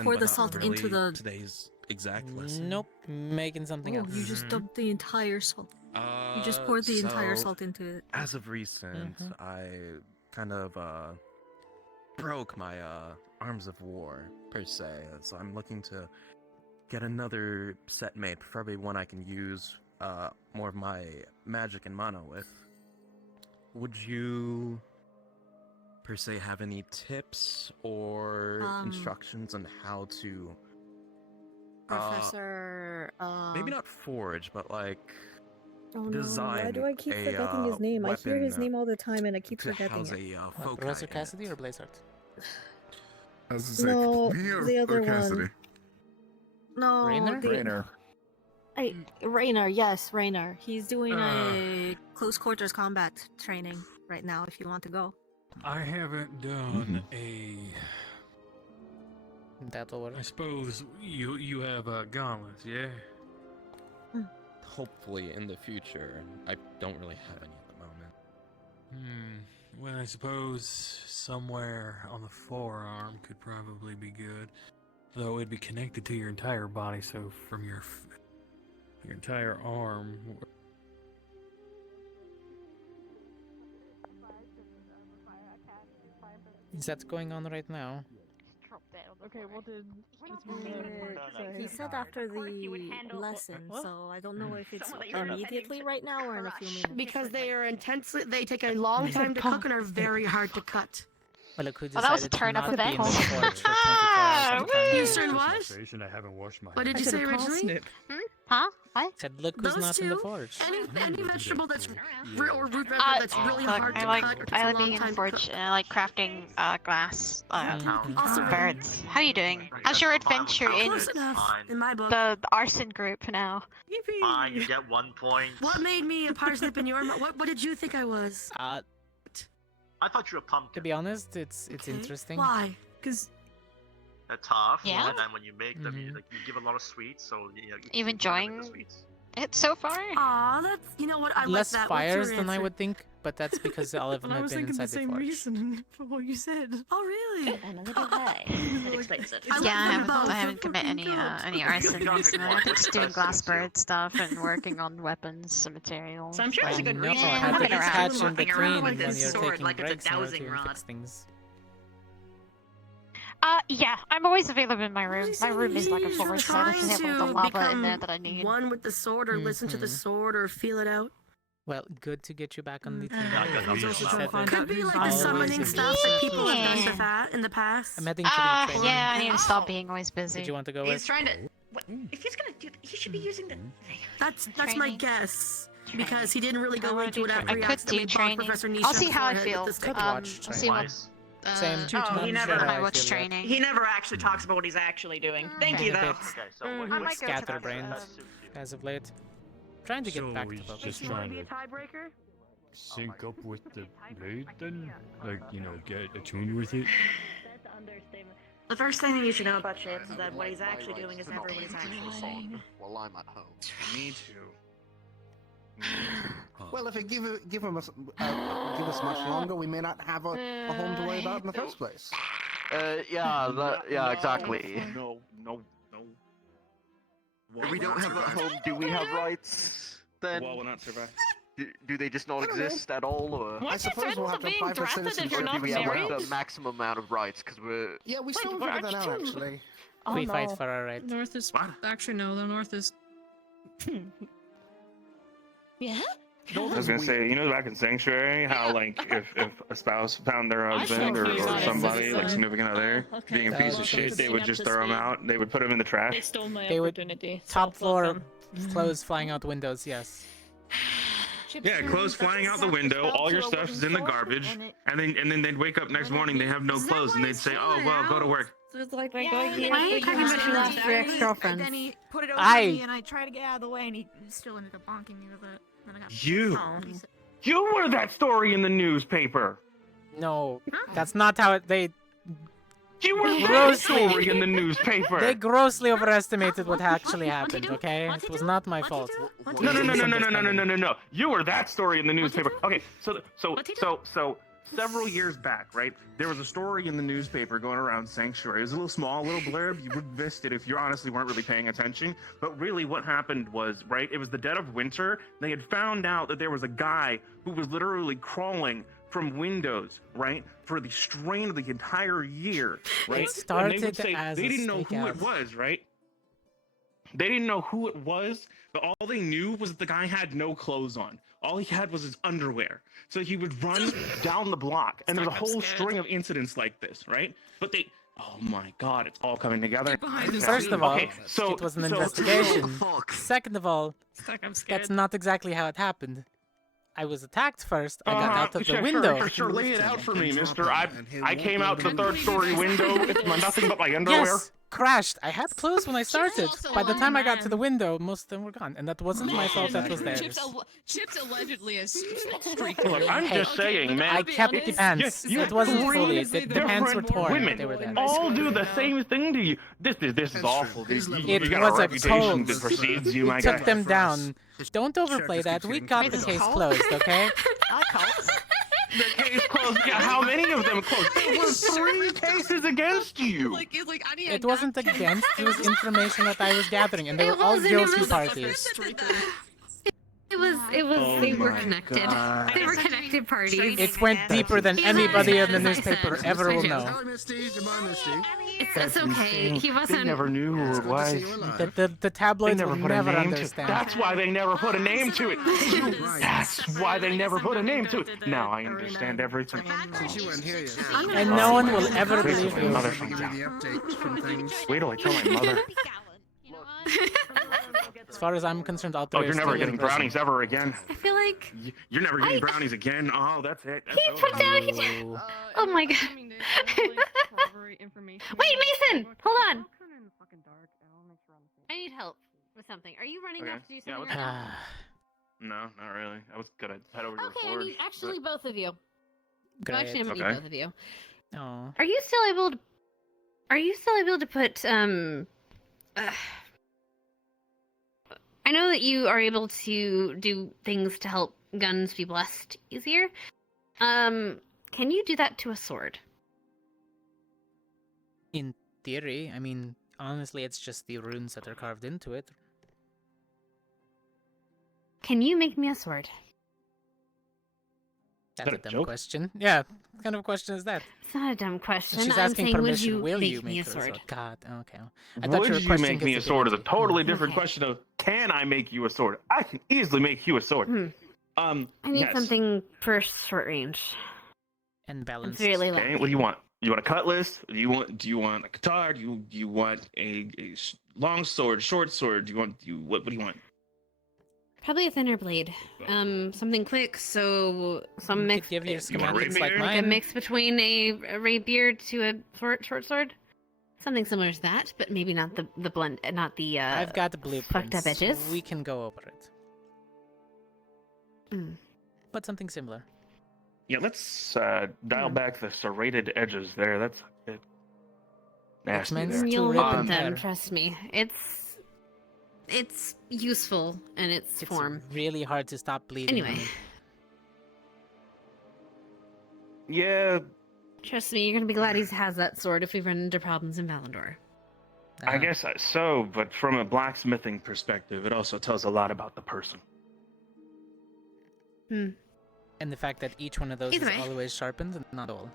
pour the salt into the... Today's exact lesson. Nope, making something else. You just dump the entire salt. You just pour the entire So, salt into it. As of recent, I kind of broke my arms of war per se, so I'm looking to get another set made, preferably one I can use more of my magic and mana with. Would you per se have any tips or instructions on how to Professor... maybe not forge, but like Oh no, design why do I keep a, forgetting his name? I hear his weapon, name all the time and I keep to forgetting house it. a What, foci Professor in it. Cassidy or Blazard? I was gonna say, No, me or the other Cassidy? one. No, Rainer? Rainer. Rainer, yes, Rainer. He's doing a close quarters combat training right now if you want to go. I haven't done a. That'll work. I suppose you have gauntlets, yeah? Hopefully in the future. I don't really have any at the moment. Well, I suppose somewhere on the forearm could probably be good. Though it'd be connected to your entire body, so from your entire arm. Is that going on right now? Okay, well did... He said after the lesson, so I don't know if it's immediately right now or in a few minutes. Because they take a long time to cook and are very hard to cut. Well, look who Well, that was a decided turn to up not be in the event. forge for 24 hours at a time. You said what? I haven't washed my What did you say originally? Huh? What? Said, look who's Those not in the two, forge. any vegetable that's or root vegetable that's really Look, hard to I like cut. takes I a like long being in time the to forge cook. and I like crafting glass Awesome. birds. How you doing? How's your adventure in Close enough in my book. the arson group now? Yippee! You get 1 point. What made me a parsnip in your what did you think I was? I thought you were a pumpkin. To be honest, it's interesting. Why? Because They're tough. Yeah? And then when you make them, you give a lot of sweets, so you know. You enjoying it so far? Aw, that's what I Less like that. fires What's your than I answer? would think, but that's because all of them I have was been thinking inside the same forge. reason for what you said. Oh really? That explains it. Yeah, I haven't commit any arson recently. I'm just doing glass bird stuff and working on weapons and materials. So I'm sure there's a good No, reason. had to Looking around, catch in looking between around when with this you're sword taking like it's a breaks in order dowsing to rod. fix things. Yeah, I'm always available in my room. My room is like a forge, so I just have all the lava in there that I need. One with the sword, or listen to the sword, or feel it out. Well, good to get you back on the team. Could be like the summoning stuff that people have done in the past. I'm heading to the training. Yeah, I need to stop being always busy. Did you want to go He's with? trying to. What, if he's gonna do that, he should be using the. That's my guess. Because he didn't really go into it after I he could accidentally do bonked training. Professor Nisha I'll see how I in the forehead feel. with this Could watch I'll see what. Same. he never. I watch training. He never actually talks about what he's actually doing. Thank you, Kinda though. bit Okay, so I might go to scatterbrained that. as of late. Trying to get back to focus. Just trying to sync up with the blade then? Like, get attuned with it? The first thing that you should know about Shapes is that what he's actually doing is never what he's actually saying. While I'm at home. Me too. Well, if it give us much longer, we may not have a home to worry about in the first place. Yeah, exactly. No. If we don't have a home, do we have rights? Then Wall will not survive. do they just not exist at all, or? I suppose we'll have to apply for citizenship. Or do we have the maximum amount of rights? Because we're. Yeah, we still figured that out, actually. We fight for our rights. North is actually no. The North is. Yeah? I was gonna say, you know, back in Sanctuary, how like if a spouse found their husband or somebody like significant other being a piece of shit, they would just throw him out. They would put him in the trash. They stole my They would opportunity. top floor clothes flying out windows. Yes. Yeah, clothes flying out the window. All your stuff is in the garbage, and then they'd wake up next morning. They have no clothes, and they'd say, "Oh well, go to work." So it's like, Why are you talking about your last three ex-girlfriends? Then he put it over me, and I tried to get out of the way, and he still ended up bonking me with it. Then I got You were that story in the newspaper. No, that's not how it. You were that story in the newspaper. They grossly overestimated what actually happened. Okay, it was not my fault. No. You were that story in the newspaper. Okay, so several years back, right? There was a story in the newspaper going around Sanctuary. It was a little small, a little blurb. You would have missed it if you honestly weren't really paying attention. But really what happened was, right, it was the dead of winter. They had found out that there was a guy who was literally crawling from windows, right, for the strain of the entire year, right? It started and they would say as they a didn't know who stakeout. it was, right? They didn't know who it was, but all they knew was that the guy had no clothes on. All he had was his underwear. So he would run down the block, and there's a whole string of incidents like this, right? But they, oh my God, it's all coming together. First of all, okay, so it was an investigation. Second of all, that's not exactly how it happened. I was attacked first. I got out of the window. Sure, lay it out for me, mister. I came out the third story window. It's nothing but my underwear. Yes, crashed. I had clothes when I started. By the time I got to the window, most of them were gone. And that wasn't my fault, that was theirs. Chips allegedly has streaked. Look, I'm just saying, man. I kept the pants. It wasn't fully. The pants were torn. Women They were there. all do the same thing to you. This is awful. You It got a was a reputation cult. that precedes you, my We guy. took them down. Don't overplay that. We got the case closed, okay? The case closed. Yeah, how many of them closed? There were 3 cases against you. It wasn't against. It was information that I was gathering, and they were all guilty parties. They were connected. God. They were connected parties. It went deeper than anybody in the newspaper ever will know. It's okay. He wasn't. They never knew who it was. The tabloids will never name understand. That's why they never put a name to it. That's why they never put a name to it. Now I understand everything. And no one will ever Wait believe till you. my mother finds out. Wait till I tell my mother. As far as I'm concerned, all Oh, three you're are never still getting in prison. brownies ever again. I feel like You're never getting brownies again. Oh, that's it. That's he put down. Oh my God. Wait, Mason, hold on. I need help with something. Are you running off to do something right now? No, not really. I was gonna head over to the Okay, I forge. need actually both of you. Great. No, actually, I'm gonna need both of you. Oh. Are you still able to? Are you still able to put I know that you are able to do things to help guns be blessed easier. Can you do that to a sword? In theory, I mean, honestly, it's just the runes that are carved into it. Can you make me a sword? That's a dumb question. Yeah, what kind of question is that? It's not a dumb question. She's I'm asking saying, permission. would you Will make you me a her sword? God, okay. I thought Would your you question make me a gets sword is a divinity. totally different question of can I make you a sword? I can easily make you a sword. I need yes. something for short range. And balance. It's really Okay, light. what do you want? You want a cutlass? Do you want a guitar? Do you want a long sword, short sword? What do you want? Probably a thinner blade. Something quick, so some mix. Give your You want a schematics like rapier? Like a mine. mix between a rapier to a short sword. Something similar to that, but maybe not the blend, not the I've got the blueprints. fucked up edges. We can go over it. But something similar. Yeah, let's dial back the serrated edges there. That's a bit nasty meant there. to You'll rip rip and them, tear. trust me. It's useful in its form. Really hard to stop bleeding. Anyway. honey. Yeah, Trust me, you're gonna be glad he has that sword if we run into problems in Valandor. I guess so, but from a blacksmithing perspective, it also tells a lot about the person. Hmm. And the fact that each one of those Either is way. always sharpened and not all.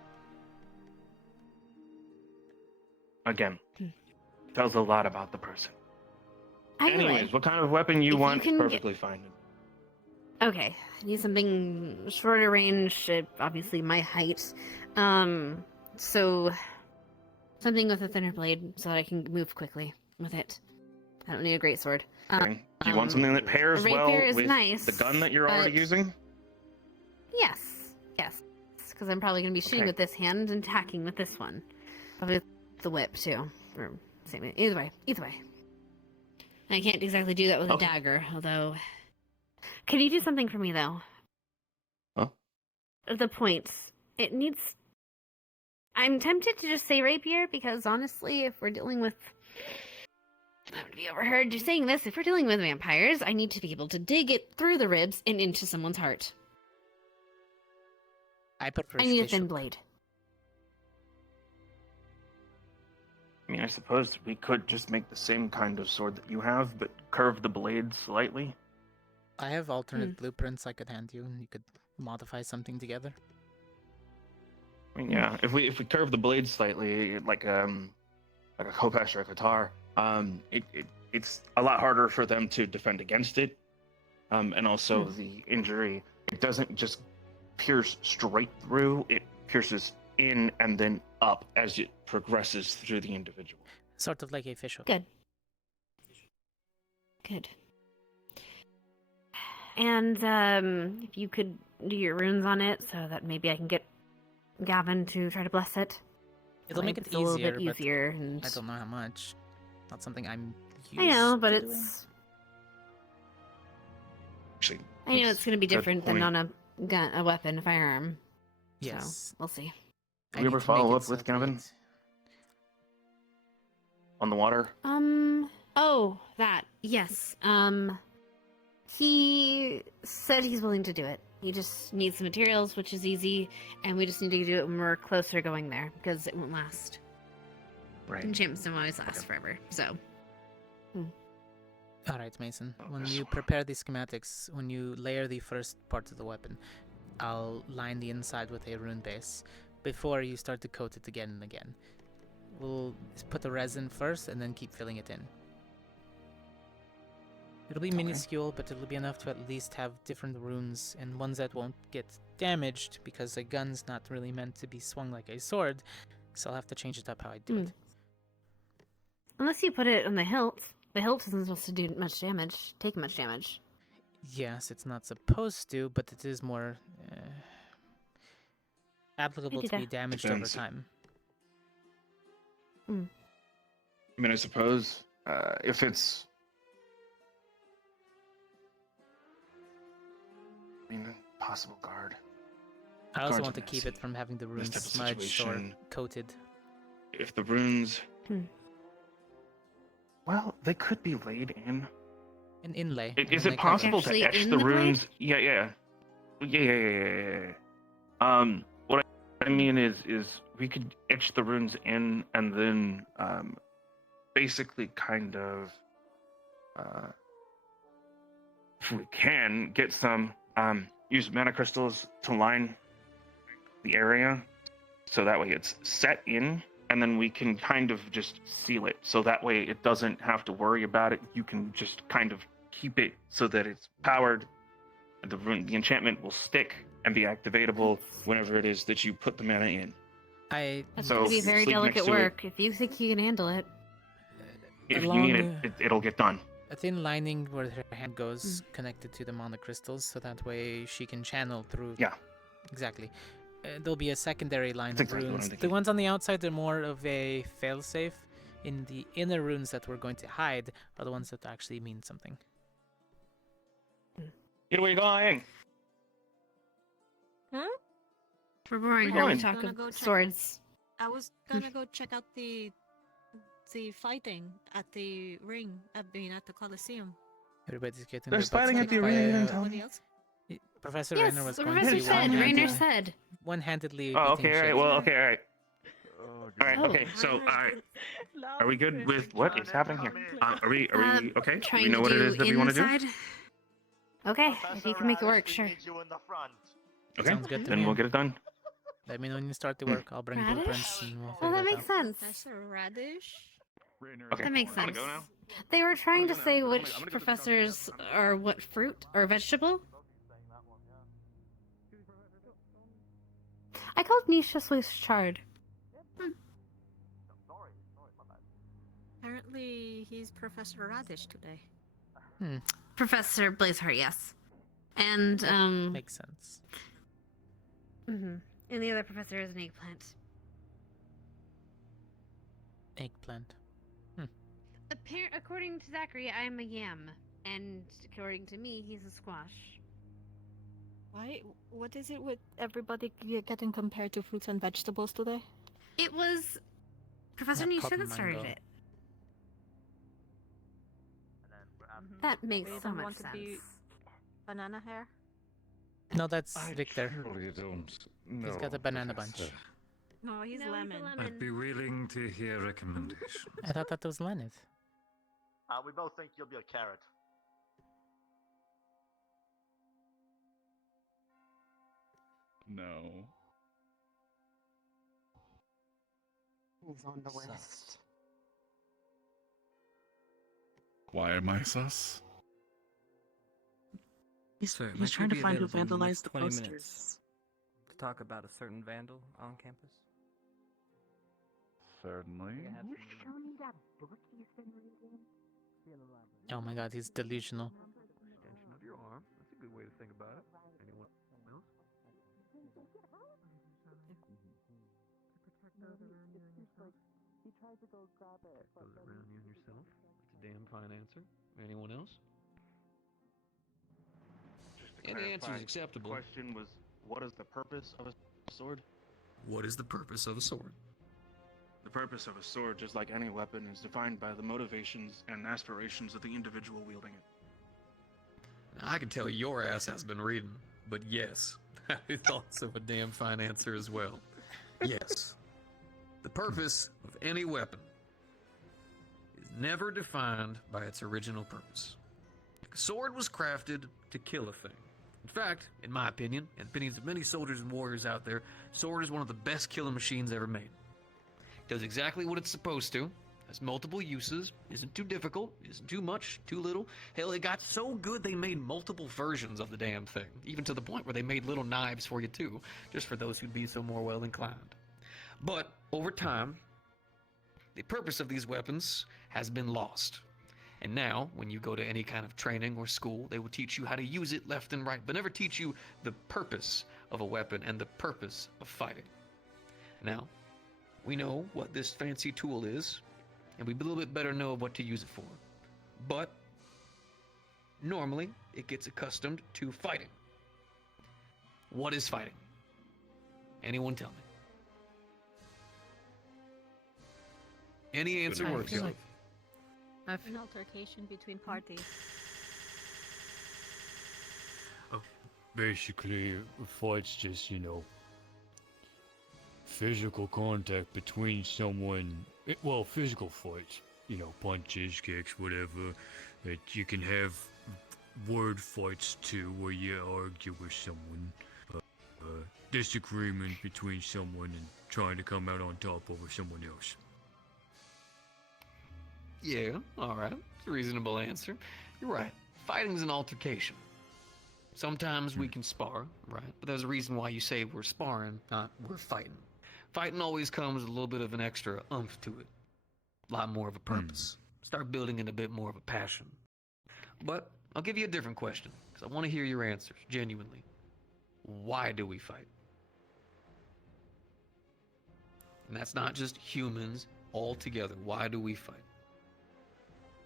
Again, tells a lot about the person. Either Anyways, way, what kind of weapon you if you want? can Perfectly fine. Okay, I need something shorter range, obviously my height. So something with a thinner blade so that I can move quickly with it. I don't need a great sword. Okay. Do you want something that pairs well rapier is with nice, the gun that you're already but- using? Yes, because I'm probably going to be shooting Okay. with this hand and attacking with this one. Probably with the whip too. Or same. Either way. I can't exactly do that with a dagger, although. Can you do something for me though? Huh? The points. It needs. I'm tempted to just say rapier because honestly, if we're dealing with. I'm going to be overheard just saying this. If we're dealing with vampires, I need to be able to dig it through the ribs and into someone's heart. I prefer I need a Stishuk. thin blade. I mean, I suppose we could just make the same kind of sword that you have, but curve the blade slightly. I have alternate blueprints I could hand you, and you could modify something together. I mean, yeah, if we curve the blade slightly, like a Khopesh or a Qatar, it's a lot harder for them to defend against it, and also the injury. It doesn't just pierce straight through; it pierces in and then up as it progresses through the individual. Sort of like a fishhook. Good. And if you could do your runes on it so that maybe I can get Gavin to try to bless it. It'll make it a little bit but easier. And I don't know how much. Not something I'm used I know, but to it's. doing. Actually, I know it's going to be good different than point. on a weapon, a firearm. Yes. So, we'll see. Did we ever follow up with Gavin on the water? Oh, that. Yes. He said he's willing to do it. He just needs some materials, which is easy, and we just need to do it when we're closer going there, because it won't last. Right. Enchantments don't always last forever, so. Alright, Mason. When you prepare the schematics, when you layer the first part of the weapon, I'll line the inside with a rune base before you start to coat it again and again. We'll put the resin first and then keep filling it in. It'll be minuscule, but it'll be enough to at least have different runes and ones that won't get damaged because a gun's not really meant to be swung like a sword, so I'll have to change it up how I do it. Unless you put it on the hilt. The hilt isn't supposed to do much damage, take much damage. Yes, it's not supposed to, but it is more applicable to be damaged over time. I mean, I suppose if it's... possible guard. I also Guards want to are keep messy it from having the in runes this type of smudged or situation. coated. If the runes... Well, they could be laid in. An inlay. Is it possible to etch the runes? Yeah. What I mean is we could etch the runes in and then basically kind of, if we can, get some, use mana crystals to line the area so that way it's set in. And then we can kind of just seal it, so that way it doesn't have to worry about it. You can just kind of keep it so that it's powered, and the enchantment will stick and be activatable whenever it is that you put the mana in. That's going to be very delicate work. If you think you can handle it. If you need it, it'll get done. A thin lining where her hand goes connected to the mana crystals, so that way she can channel through. Yeah. Exactly. There'll be a secondary line That's of exactly what I'm runes. thinking. The ones on the outside are more of a failsafe. In the inner runes that we're going to hide are the ones that actually mean something. Get away, going! Huh? We're boring Where here. you We going? talk Gonna of go check- swords. I was gonna go check out the fighting at the ring. At the Coliseum. Everybody's getting There's their butts fighting at kicked the by, arena, Anybody else? Professor Yes, Rainer was the going professor to be said. Rainer said. one-handedly. Oh, beating okay, alright, shit. well, okay, alright. Alright, Oh. okay, so, alright. Are we good with what is happening here? Are we okay? Do Trying we know to what it do is that we want to do? inside? Okay, if you can make it work, sure. Okay, Sounds good to then me. we'll get it done. Let me know when you start the work. I'll bring blueprints and we'll Well, figure that it makes out. sense. That's a radish. Okay, That makes I'm gonna sense. go now. They were trying to say which professors are what fruit or vegetable. I called Nisha Swiss Shard. Apparently, he's Professor Radish today. Professor Blazeheart, yes. And, Makes sense. And the other professor is an eggplant. Eggplant. According to Zachary, I'm a yam. And according to me, he's a squash. Why? What is it with everybody getting compared to fruits and vegetables today? It was Professor Nisha that started it. That makes so Don't much want to sense. be banana hair? No, that's Victor. Surely don't. He's got a banana bunch. No, he's No, lemon. he's a I'd lemon. be willing to hear recommendations. I thought that was Leonard. We both think you'll be a carrot. No. Who's on the list? Why am I sus? He's might trying you to be find who available in the vandalized next the 20 posters. minutes to talk about a certain vandal on campus? Certainly. You show me that book he's been reading? Oh my god, he's delusional. Extension of your arm. That's a good way to think about it. Anyone else? He tried to go grab it. Those around you and yourself. That's a damn fine answer. Anyone else? Just to Any answer clarify, is acceptable. The question was, what is the purpose of a sword? What is the purpose of a sword? The purpose of a sword, just like any weapon, is defined by the motivations and aspirations of the individual wielding it. I can tell your ass has been reading, but yes, that is also a damn fine answer as well. Yes. The purpose of any weapon is never defined by its original purpose. A sword was crafted to kill a thing. In fact, in my opinion, and opinions of many soldiers and warriors out there, sword is one of the best killing machines ever made. It does exactly what it's supposed to, has multiple uses, isn't too difficult, isn't too much, too little. Hell, it got so good they made multiple versions of the damn thing, even to the point where they made little knives for you too, just for those who'd be so more well inclined. But over time, the purpose of these weapons has been lost. And now, when you go to any kind of training or school, they will teach you how to use it left and right, but never teach you the purpose of a weapon and the purpose of fighting. Now, we know what this fancy tool is, and we a little bit better know what to use it for. But normally, it gets accustomed to fighting. What is fighting? Anyone tell me? Any answer works. An altercation between parties. Basically, a fight's just, physical contact between someone. Well, physical fights. Punches, kicks, whatever. That you can have word fights too, where you argue with someone. Disagreement between someone and trying to come out on top over someone else. Yeah, alright. It's a reasonable answer. You're right. Fighting's an altercation. Sometimes we can spar, right? But there's a reason why you say we're sparring, not we're fighting. Fighting always comes with a little bit of an extra oomph to it. A lot more of a purpose. Start building in a bit more of a passion. But I'll give you a different question, because I want to hear your answers, genuinely. Why do we fight? And that's not just humans all together. Why do we fight?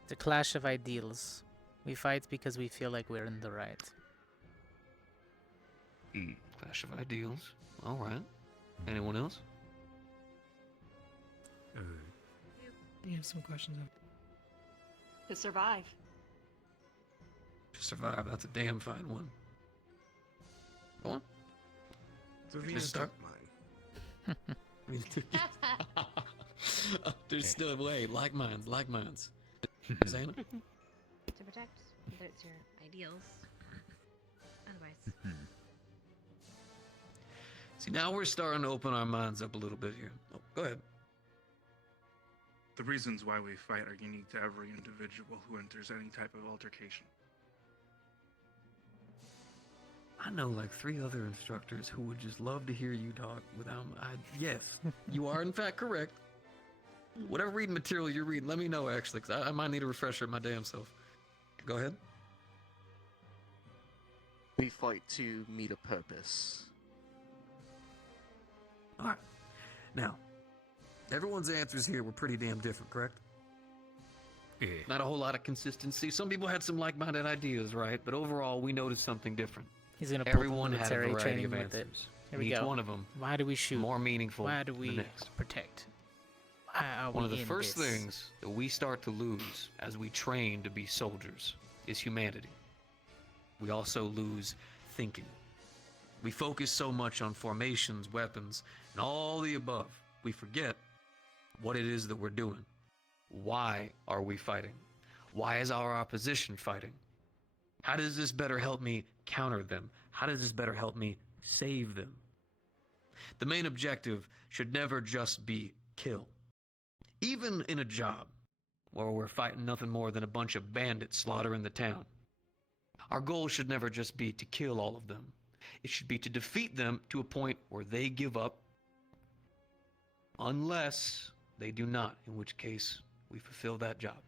The clash of ideals. We fight because we feel like we're in the right. Clash of ideals. Alright. Anyone else? You have some questions. To survive. To survive, that's a damn fine one. Go on. Just start. There's still a way. Like minds. Zana? To protect, whether it's your ideals. Otherwise. See, now we're starting to open our minds up a little bit here. Oh, go ahead. The reasons why we fight are unique to every individual who enters any type of altercation. I know like 3 other instructors who would just love to hear you talk without. Yes, you are in fact correct. Whatever reading material you're reading, let me know actually, because I might need a refresher my damn self. Go ahead. We fight to meet a purpose. All right. Now, everyone's answers here were pretty damn different, correct? Yeah. Not a whole lot of consistency. Some people had some like-minded ideas, right? But overall, we noticed something different. He's gonna pull Everyone the had a military variety training of with answers. it. Here and we each go. one of them Why do we shoot? more meaningful Why do than we the next. protect? Why are One of we the in first this? things that we start to lose as we train to be soldiers is humanity. We also lose thinking. We focus so much on formations, weapons, and all the above, we forget what it is that we're doing. Why are we fighting? Why is our opposition fighting? How does this better help me counter them? How does this better help me save them? The main objective should never just be kill. Even in a job where we're fighting nothing more than a bunch of bandits slaughtering the town, our goal should never just be to kill all of them. It should be to defeat them to a point where they give up, unless they do not, in which case we fulfill that job.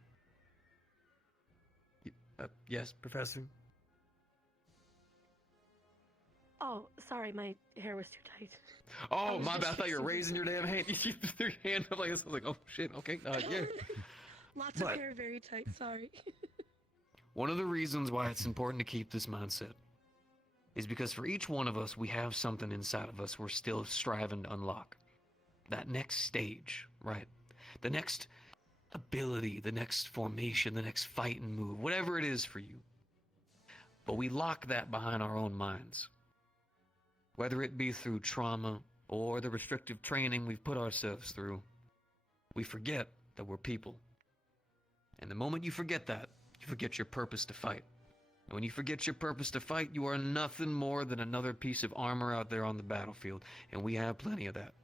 Yes, Professor? Oh, sorry, my hair was too tight. Oh, was my bad. just I thought you were fixing raising your damn hand. You threw your hand up like this. I was like, oh, shit. Okay. Yeah. Lots But- of hair, very tight. Sorry. One of the reasons why it's important to keep this mindset is because for each one of us, we have something inside of us we're still striving to unlock. That next stage, right? The next ability, the next formation, the next fighting move, whatever it is for you. But we lock that behind our own minds. Whether it be through trauma or the restrictive training we've put ourselves through, we forget that we're people. And the moment you forget that, you forget your purpose to fight. And when you forget your purpose to fight, you are nothing more than another piece of armor out there on the battlefield, and we have plenty of that.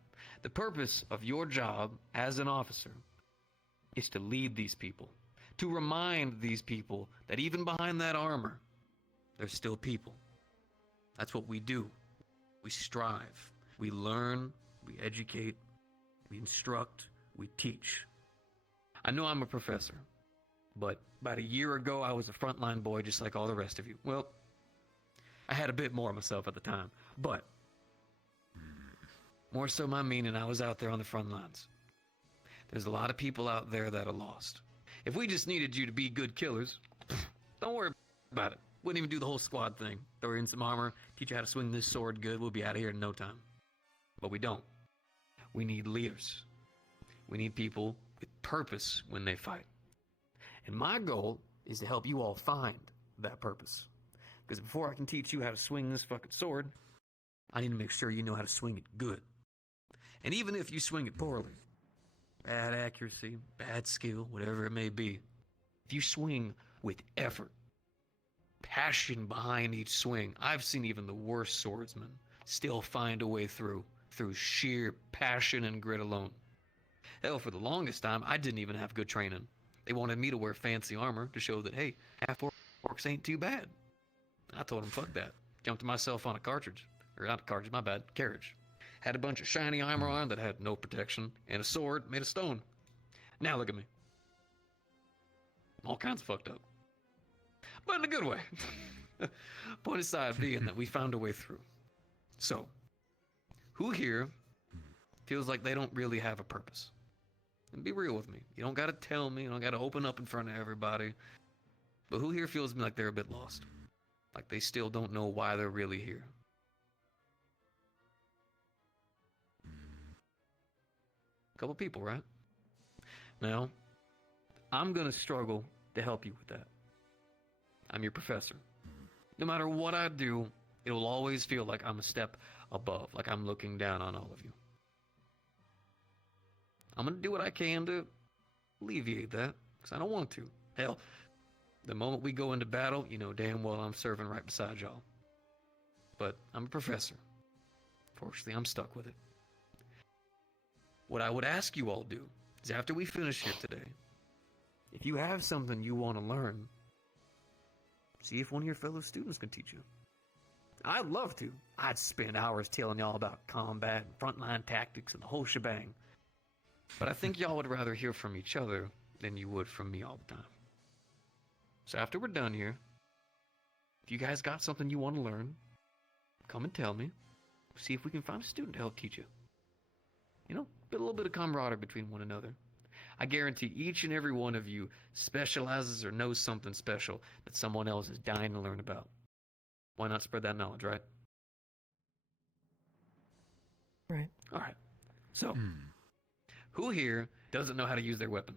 The purpose of your job as an officer is to lead these people, to remind these people that even behind that armor, there's still people. That's what we do. We strive. We learn. We educate. We instruct. We teach. I know I'm a professor, but about a year ago, I was a frontline boy just like all the rest of you. Well, I had a bit more of myself at the time, but more so my meaning, I was out there on the front lines. There's a lot of people out there that are lost. If we just needed you to be good killers, don't worry about it. Wouldn't even do the whole squad thing. Throw you in some armor, teach you how to swing this sword good, we'll be out of here in no time. But we don't. We need leaders. We need people with purpose when they fight. And my goal is to help you all find that purpose. Because before I can teach you how to swing this fucking sword, I need to make sure you know how to swing it good. And even if you swing it poorly, bad accuracy, bad skill, whatever it may be, if you swing with effort, passion behind each swing, I've seen even the worst swordsmen still find a way through sheer passion and grit alone. Hell, for the longest time, I didn't even have good training. They wanted me to wear fancy armor to show that, hey, half orcs ain't too bad. I told them, fuck that. Jumped myself on a cartridge. Or not a cartridge, my bad, carriage. Had a bunch of shiny armor on that had no protection, and a sword made of stone. Now look at me. All kinds of fucked up. But in a good way. Point aside being that we found a way through. So, who here feels like they don't really have a purpose? And be real with me. You don't gotta tell me, you don't gotta open up in front of everybody. But who here feels like they're a bit lost? Like they still don't know why they're really here? A couple people, right? Now, I'm gonna struggle to help you with that. I'm your professor. No matter what I do, it will always feel like I'm a step above, like I'm looking down on all of you. I'm gonna do what I can to alleviate that, because I don't want to. Hell, the moment we go into battle, you know damn well I'm serving right beside y'all. But I'm a professor. Fortunately, I'm stuck with it. What I would ask you all do is after we finish here today, if you have something you want to learn, see if one of your fellow students can teach you. I'd love to. I'd spend hours telling y'all about combat and frontline tactics and the whole shebang. But I think y'all would rather hear from each other than you would from me all the time. So after we're done here, if you guys got something you want to learn, come and tell me. See if we can find a student to help teach you. You know, a little bit of camaraderie between one another. I guarantee each and every one of you specializes or knows something special that someone else is dying to learn about. Why not spread that knowledge, right? Right. All right. So, who here doesn't know how to use their weapon?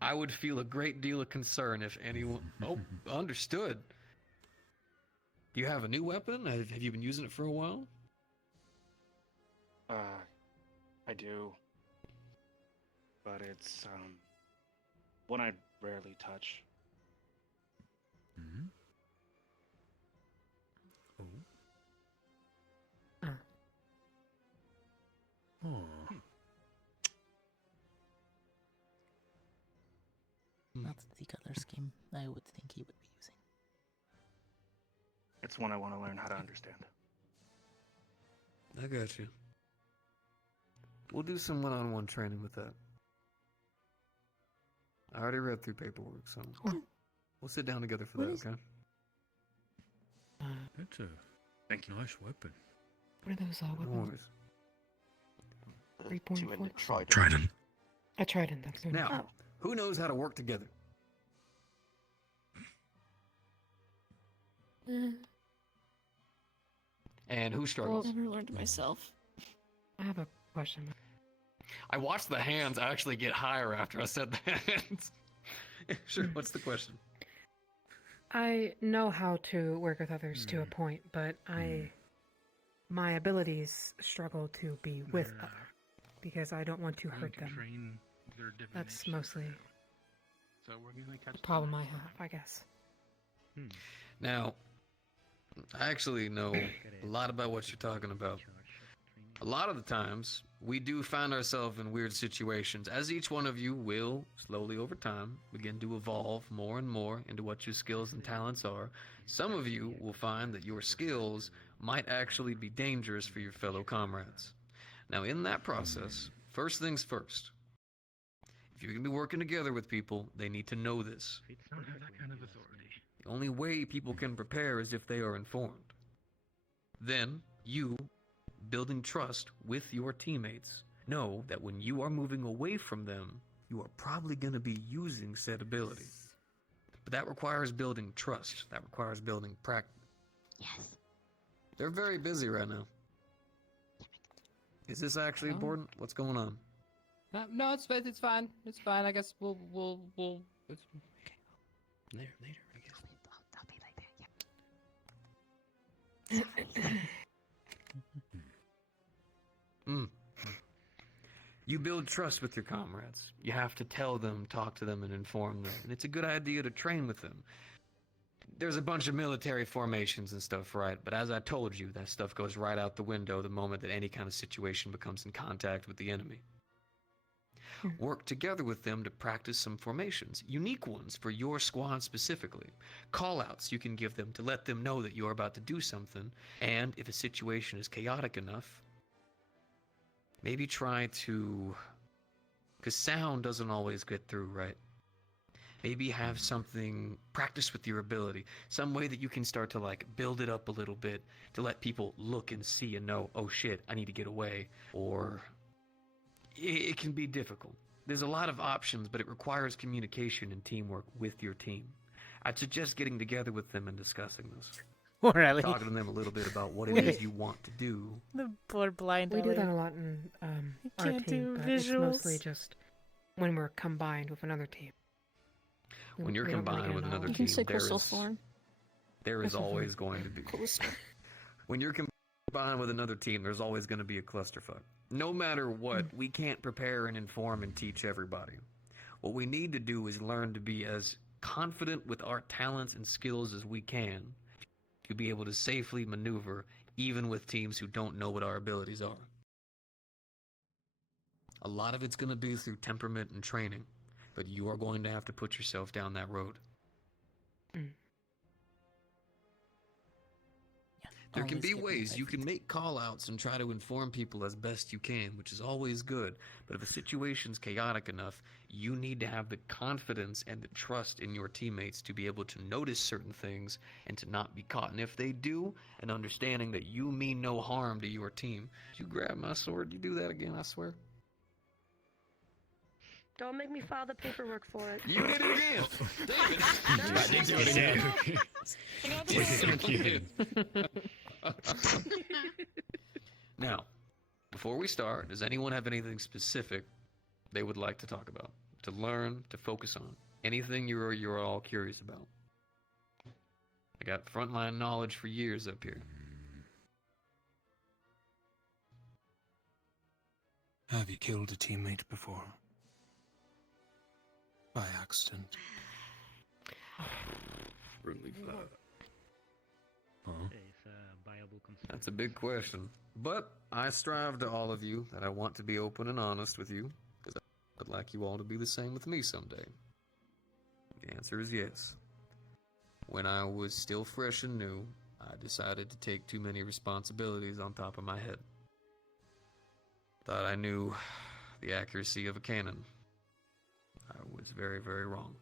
I would feel a great deal of concern if anyone... Oh, understood. Do you have a new weapon? Have you been using it for a while? I do. But it's, one I rarely touch. Mm-hmm. Oh. Oh. Not the color scheme I would think he would be using. It's one I want to learn how to understand. I got you. We'll do some one-on-one training with that. I already read through paperwork, so we'll sit down together for that, okay? That's a nice weapon. What are those weapons? 3.5? Trident. A trident, that's good. Now, who knows how to work together? And who struggles? I've never learned myself. I have a question. I watched the hands actually get higher after I said that. Sure, what's the question? I know how to work with others to a point, but my abilities struggle to be with others because I don't want to hurt them. That's mostly So we're gonna catch the problem I have, I guess. Now, I actually know a lot about what you're talking about. A lot of the times, we do find ourselves in weird situations, as each one of you will, slowly over time, begin to evolve more and more into what your skills and talents are. Some of you will find that your skills might actually be dangerous for your fellow comrades. Now, in that process, first things first, if you're going to be working together with people, they need to know this. don't have that kind of authority. The only way people can prepare is if they are informed. Then, you, building trust with your teammates, know that when you are moving away from them, you are probably going to be using said ability. But that requires building trust. That requires building practice. Yes. They're very busy right now. Is this actually important? What's going on? No, it's fine. It's fine. I guess we'll. It's... Later, I guess. You build trust with your comrades. You have to tell them, talk to them, and inform them. And it's a good idea to train with them. There's a bunch of military formations and stuff, right? But as I told you, that stuff goes right out the window the moment that any kind of situation becomes in contact with the enemy. Work together with them to practice some formations, unique ones for your squad specifically. Call-outs you can give them to let them know that you're about to do something, and if a situation is chaotic enough, maybe try to... because sound doesn't always get through, right? Maybe have something, practice with your ability, some way that you can start to like build it up a little bit to let people look and see and know, oh shit, I need to get away, or... It can be difficult. There's a lot of options, but it requires communication and teamwork with your team. I'd suggest getting together with them and discussing this. Or Ellie. Talking to them a little bit about what it is you want to do. The poor blind We do Ellie. that a lot in our can't team, do but it's visuals. mostly just when we're combined with another team. When you're We don't really combined get with it another all. You team, can say there crystal is, form. there is Crystal form. always going to be... When you're combined with another team, there's always going to be a clusterfuck. No matter what, we can't prepare and inform and teach everybody. What we need to do is learn to be as confident with our talents and skills as we can to be able to safely maneuver even with teams who don't know what our abilities are. A lot of it's going to be through temperament and training, but you are going to have to put yourself down that road. There can Always be give me ways 5 you feet. can make call-outs and try to inform people as best you can, which is always good. But if a situation's chaotic enough, you need to have the confidence and the trust in your teammates to be able to notice certain things and to not be caught. And if they do, an understanding that you mean no harm to your team. You grab my sword, you do that again, I swear. Don't make me file the paperwork for it. You did it again! David! I did do it again. Now, before we start, does anyone have anything specific they would like to talk about, to learn, to focus on? Anything you're all curious about? I got frontline knowledge for years up here. Have you killed a teammate before? By accident? Really That's a big question. But I strive to all of you that I want to be open and honest with you, because I'd like you all to be the same with me someday. The answer is yes. When I was still fresh and new, I decided to take too many responsibilities on top of my head. Thought I knew the accuracy of a cannon. I was very, very wrong.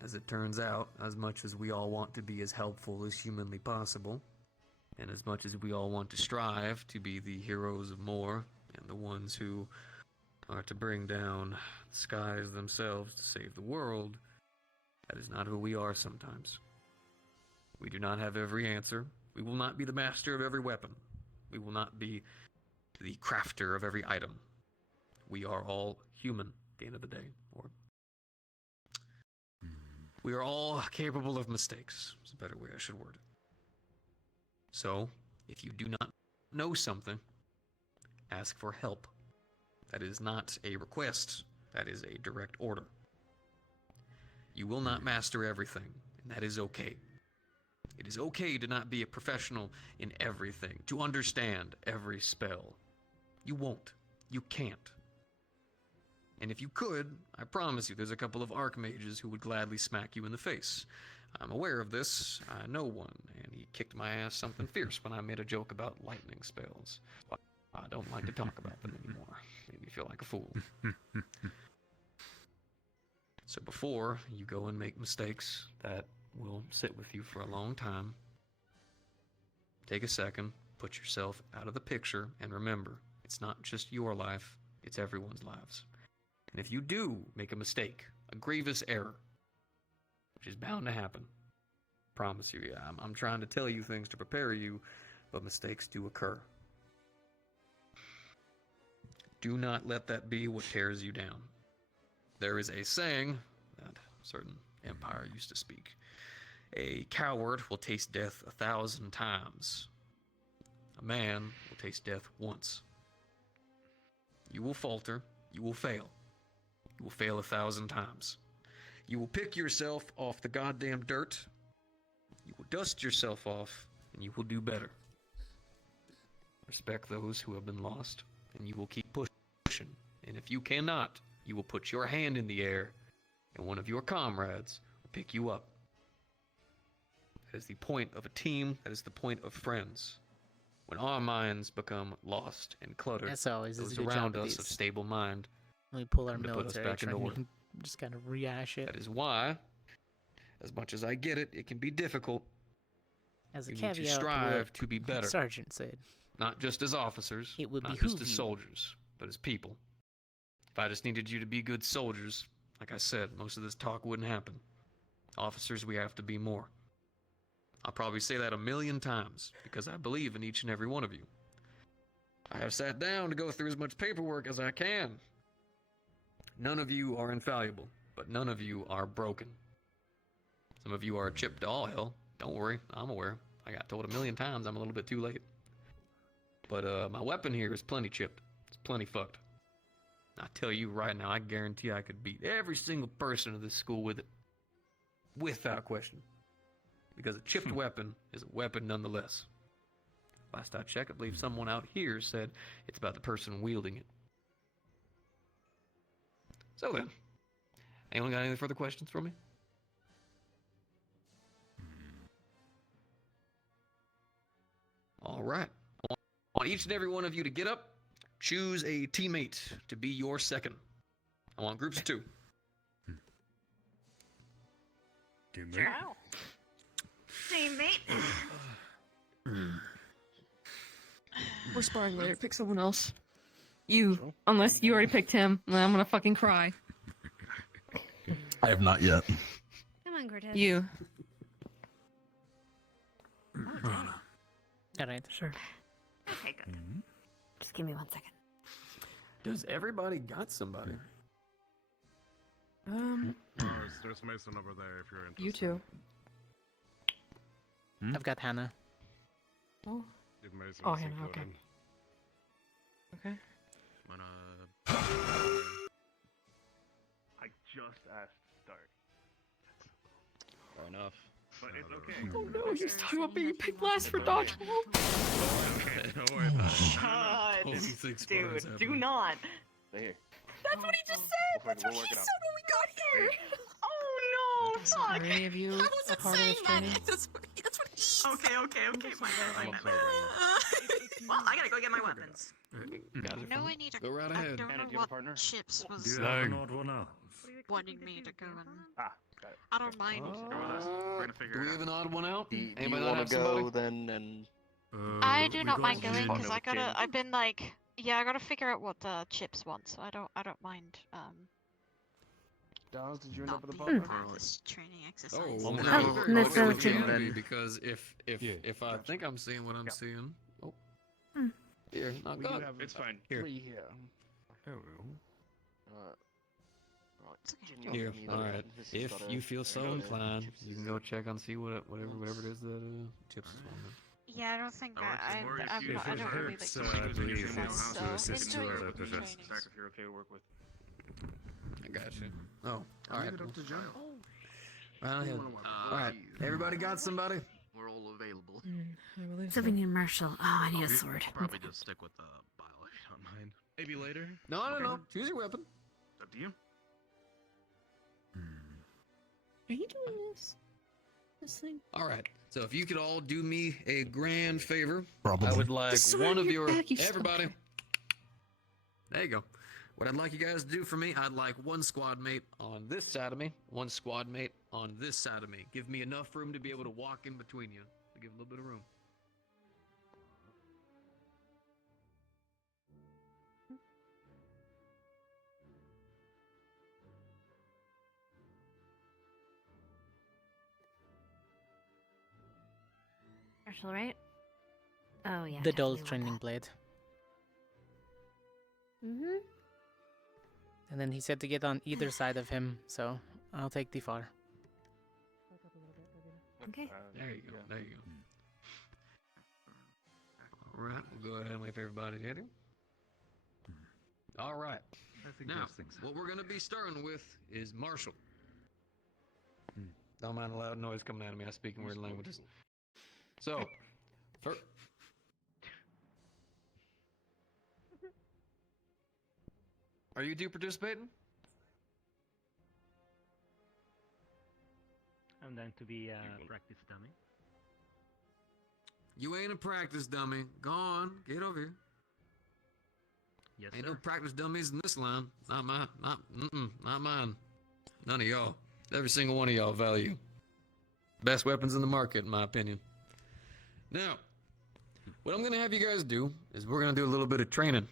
As it turns out, as much as we all want to be as helpful as humanly possible, and as much as we all want to strive to be the heroes of more, and the ones who are to bring down the skies themselves to save the world, that is not who we are sometimes. We do not have every answer. We will not be the master of every weapon. We will not be the crafter of every item. We are all human at the end of the day. Or we are all capable of mistakes. It's a better way I should word it. So, if you do not know something, ask for help. That is not a request. That is a direct order. You will not master everything, and that is okay. It is okay to not be a professional in everything, to understand every spell. You won't. You can't. And if you could, I promise you there's a couple of archmages who would gladly smack you in the face. I'm aware of this. I know one, and he kicked my ass something fierce when I made a joke about lightning spells. I don't like to talk about them anymore. Made me feel like a fool. So before you go and make mistakes that will sit with you for a long time, take a second, put yourself out of the picture, and remember, it's not just your life, it's everyone's lives. And if you do make a mistake, a grievous error, which is bound to happen, promise you, I'm trying to tell you things to prepare you, but mistakes do occur. Do not let that be what tears you down. There is a saying that a certain empire used to speak. A coward will taste death 1,000 times. A man will taste death once. You will falter. You will fail. You will fail 1,000 times. You will pick yourself off the goddamn dirt. You will dust yourself off, and you will do better. Respect those who have been lost, and you will keep pushing. And if you cannot, you will put your hand in the air, and one of your comrades will pick you up. That is the point of a team. That is the point of friends. When our minds become lost and cluttered, As always, those it's a good around job of us of these. stable mind We pull our come to put us military back into training order. and just kind of rehash it. That is why, as much as I get it, it can be difficult. As a You need caveat, to to strive what to be better. Sergeant said. Not just as officers, It would not behoove just as you. soldiers, but as people. If I just needed you to be good soldiers, like I said, most of this talk wouldn't happen. Officers, we have to be more. I'll probably say that 1,000,000 times, because I believe in each and every one of you. I have sat down to go through as much paperwork as I can. None of you are infallible, but none of you are broken. Some of you are chipped to all hell. Don't worry, I'm aware. I got told 1,000,000 times I'm a little bit too late. But my weapon here is plenty chipped. It's plenty fucked. I tell you right now, I guarantee I could beat every single person in this school with it. Without question. Because a chipped weapon is a weapon nonetheless. Last I checked, I believe someone out here said it's about the person wielding it. So then, anyone got any further questions for me? All right. I want each and every one of you to get up, choose a teammate to be your second. I want groups of 2. Teammate. Teammate. We're sparring later. Pick someone else. You, unless you already picked him, then I'm gonna fucking cry. I have not yet. Come on, Cortez. You. Alright. Sure. Okay, good. Just give me 1 second. Does everybody got somebody? There's Mason over there if you're interested. You too. I've got Hannah. Oh. If Mason's Oh, Hannah, okay. included. Okay. I just asked to start. Fair enough. But it's okay. Oh no, he's talking about being picked last for dodgeball. Don't worry about it. Shut. What do you think's Dude, what's do happening? not. Here. That's what he just said. That's what he said when we got here. Oh no, fuck. Are any of you a part of this training? That's what he. Okay. Well, I gotta go get my weapons. No, I need to. Go right I ahead. don't Hannah, know do you have a what partner? Chips was Do you have an odd one out? wanting me to go and. Ah, got it. I don't mind. Go with us. We're gonna figure Do we it have out. an odd one out? Do you Anybody not want have to go somebody? then? And I do we not got mind going Jin. because I gotta. I've been like, yeah, I gotta figure out what Chips want, so I don't mind. Dawes, did you end up Not with a being partner? part of this training exercise. Oh, Oh, well, that's okay, so okay, true. okay, because if I think I'm seeing what I'm seeing, here, knock We it do up. have It's fine. Here. 3 here. Here, all right. If you feel so inclined, you can go check and see whatever it is that Chips is wanting. Yeah, I don't think I If it don't really like hurts, to I do believe this, it's to so assist enjoy you your other training. possessions. Zach, if you're okay to work with. I got you. Oh, all right. Leave it up to John. Right ahead. All right, everybody got somebody? we're all available. I believe So we need Marshall. Oh, I need a sword. Probably just stick with the bile if you don't mind. Maybe later. No. Choose your weapon. Up to you. Are you doing this? This thing? All right. So if you could all do me a grand favor, Probably. I would like Just one of your your back, you everybody. suck. There you go. What I'd like you guys to do for me, I'd like one squad mate on this side of me, one squad mate on this side of me. Give me enough room to be able to walk in between you, to give a little bit of room. Marshall, right? Oh yeah. The dull definitely want training that. blade. Mhm. And then he said to get on either side of him, so I'll take the far. Okay. There you go. There you go. All right, we'll go ahead and wait for everybody to get here. All right. Now, what we're going to be starting with is Marshall. Don't mind the loud noise coming out of me. I speak in weird languages. So, are you two participating? I'm going to be a practice dummy. You ain't a practice dummy. Go on, get over here. Yes, Ain't sir. no practice dummies in this line. Not mine. Not mine. None of y'all. Every single one of y'all value. Best weapons in the market, in my opinion. Now, what I'm gonna have you guys do is we're gonna do a little bit of training.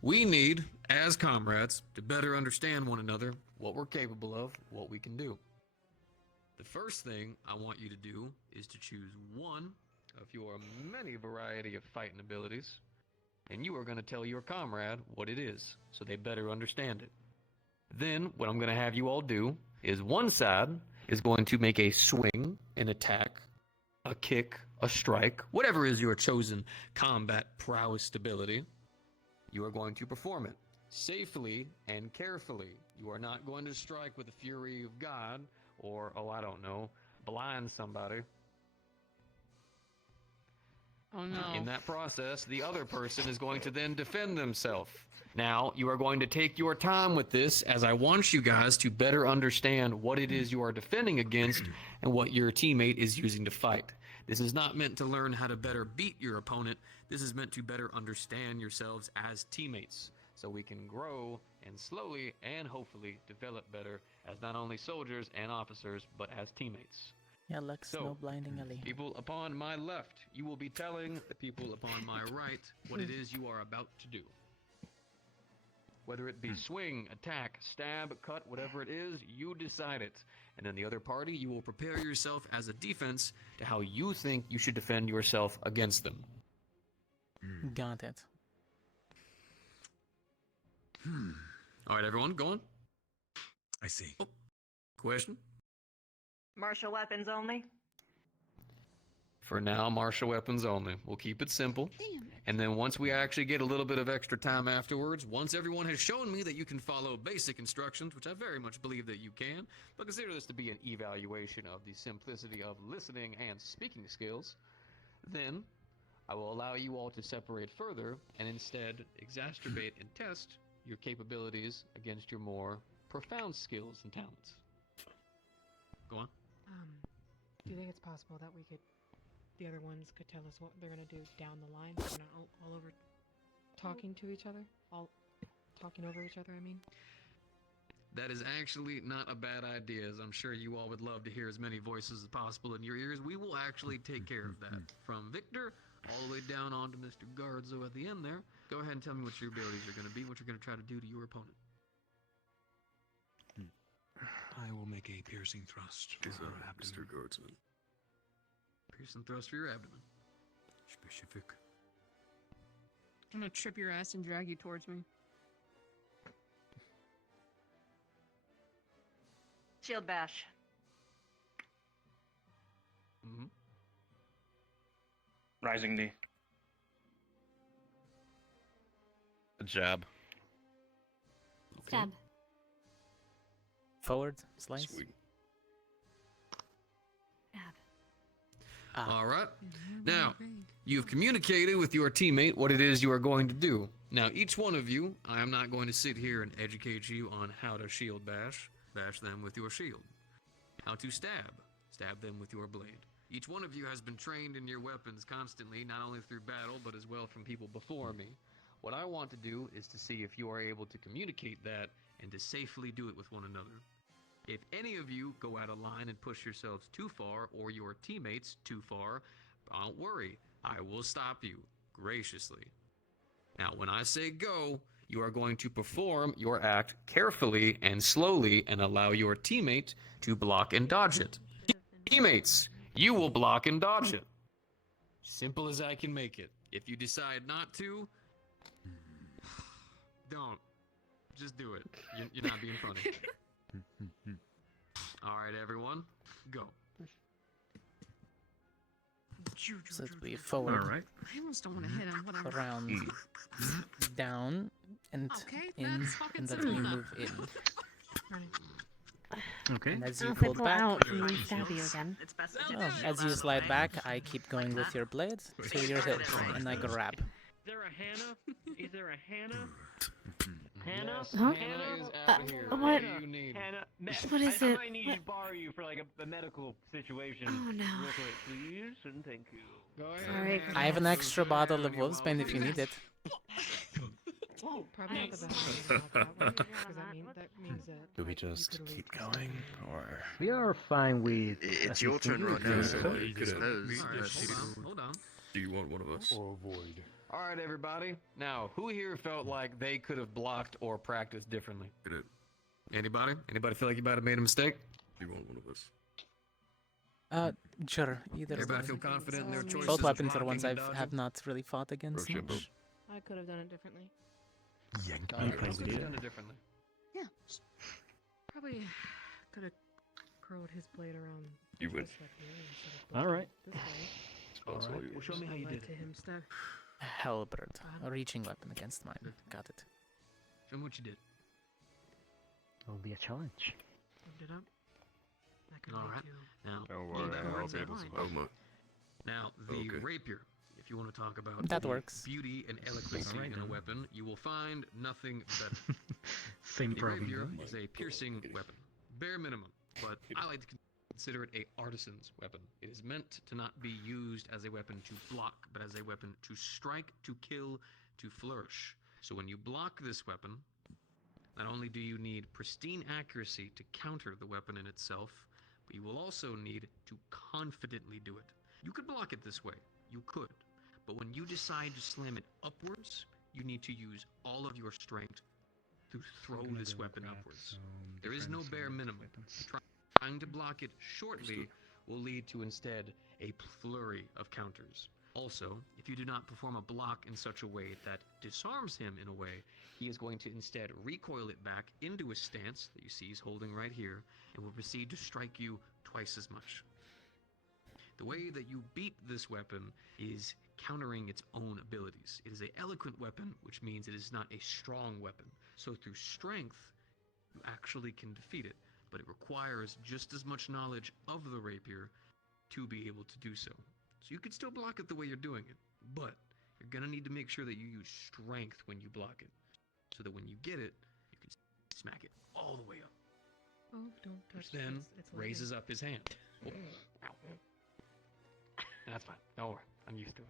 We need, as comrades, to better understand one another, what we're capable of, what we can do. The first thing I want you to do is to choose one of your many variety of fighting abilities, and you are going to tell your comrade what it is, so they better understand it. Then, what I'm going to have you all do is one side is going to make a swing, an attack, a kick, a strike, whatever is your chosen combat prowess ability. You are going to perform it safely and carefully. You are not going to strike with the fury of God or, oh, I don't know, blind somebody. Oh no. In that process, the other person is going to then defend themselves. Now, you are going to take your time with this, as I want you guys to better understand what it is you are defending against and what your teammate is using to fight. This is not meant to learn how to better beat your opponent. This is meant to better understand yourselves as teammates, so we can grow and slowly and hopefully develop better as not only soldiers and officers, but as teammates. Yeah, Lex, So, no blinding alley. people upon my left, you will be telling the people upon my right what it is you are about to do. Whether it be swing, attack, stab, cut, whatever it is, you decide it. And then the other party, you will prepare yourself as a defense to how you think you should defend yourself against them. Got it. All right, everyone, go on. I see. Oh, question? Martial weapons only. For now, martial weapons only. We'll keep it simple. Damn. And then once we actually get a little bit of extra time afterwards, once everyone has shown me that you can follow basic instructions, which I very much believe that you can, but consider this to be an evaluation of the simplicity of listening and speaking skills, then I will allow you all to separate further and instead exacerbate and test your capabilities against your more profound skills and talents. Go on. Do you think it's possible that the other ones could tell us what they're gonna do down the line, so we're not all over talking to each other? All talking over each other, I mean? That is actually not a bad idea, as I'm sure you all would love to hear as many voices as possible in your ears. We will actually take care of that. From Victor all the way down onto Mr. Gardzo at the end there. Go ahead and tell me what your abilities are going to be, what you're going to try to do to your opponent. I will make a piercing thrust for her abdomen. Mr. Guardsman. Piercing thrust for your abdomen. Specific. I'm gonna trip your ass and drag you towards me. Shield bash. Rising knee. A jab. Stab. Forward, slice. Sweet. All right. Now, you've communicated with your teammate what it is you are going to do. Now, each one of you, I am not going to sit here and educate you on how to shield bash. Bash them with your shield. How to stab. Stab them with your blade. Each one of you has been trained in your weapons constantly, not only through battle, but as well from people before me. What I want to do is to see if you are able to communicate that and to safely do it with one another. If any of you go out of line and push yourselves too far, or your teammates too far, don't worry, I will stop you graciously. Now, when I say go, you are going to perform your act carefully and slowly and allow your teammate to block and dodge it. Teammates, you will block and dodge it. Simple as I can make it. If you decide not to, don't. Just do it. You're not being funny. All right, everyone, go. So it'll be forward. All right. I almost don't want to hit him. Whatever. Around, down, and Okay, in, that's fucking and that's when you simple move in. Okay. And as you If pull I pull back, out, can we stab you again? It's best as you slide back, I keep going with your blade to your hip, and I grab. Is there a Hannah? Is there a Hannah? Hannah? Huh? Hannah is out here. What? What do you need? Hannah, What is I it? might need to borrow you for like a medical situation. Oh, no. Real quick, please, and thank you. Go ahead. Sorry. I have an extra bottle of Wolfsbane if you need it. Probably not the best way to talk that way, because that means that. Do we you just could keep leave. going, or We are fine with. It's your turn right now, so you could suppose. All right, hold on. Do you want one of us? Or avoid. All right, everybody. Now, who here felt like they could have blocked or practiced differently? Get it. Anybody? Anybody feel like you might have made a mistake? Do you want one of us? Sure, either. Everybody feel confident in their choices? Both of weapons are blocking ones and I dodging? have not really fought against Rochambeau. much. I could have done it differently. yank All me, right, who could have done please? it differently? Yeah. Probably could have curled his blade around. You would. this up here instead of All right. this way. Also, All right. Well, show me how you Led did to it. him stab. Halberd, a reaching weapon against mine. Got it. Show me what you did. It'll be a challenge. Moved it up. That could All lead right. to- Now, Don't hold worry, that I'll words be in able to mind. hold my. Now, the Okay. rapier. If if you want to talk about That the works. beauty and eloquency Alright in a then. weapon, you will find nothing better. Same The problem. rapier then. is a piercing weapon, bare minimum, but I like to consider it a artisan's weapon. It is meant to not be used as a weapon to block, but as a weapon to strike, to kill, to flourish. So when you block this weapon, not only do you need pristine accuracy to counter the weapon in itself, but you will also need to confidently do it. You could block it this way, you could, but when you decide to slam it upwards, you need to use all of your strength to throw this weapon upwards. There is no bare minimum. Trying to block it shortly will lead to instead a flurry of counters. Also, if you do not perform a block in such a way that disarms him in a way, he is going to instead recoil it back into a stance that you see he's holding right here and will proceed to strike you twice as much. The way that you beat this weapon is countering its own abilities. It is an eloquent weapon, which means it is not a strong weapon. So through strength, you actually can defeat it, but it requires just as much knowledge of the rapier to be able to do so. So you can still block it the way you're doing it, but you're gonna need to make sure that you use strength when you block it, so that when you get it, you can smack it all the way up. Oh, don't touch. Which then it's raises up his hand. Oh, ow. That's fine. Don't worry. I'm used to it.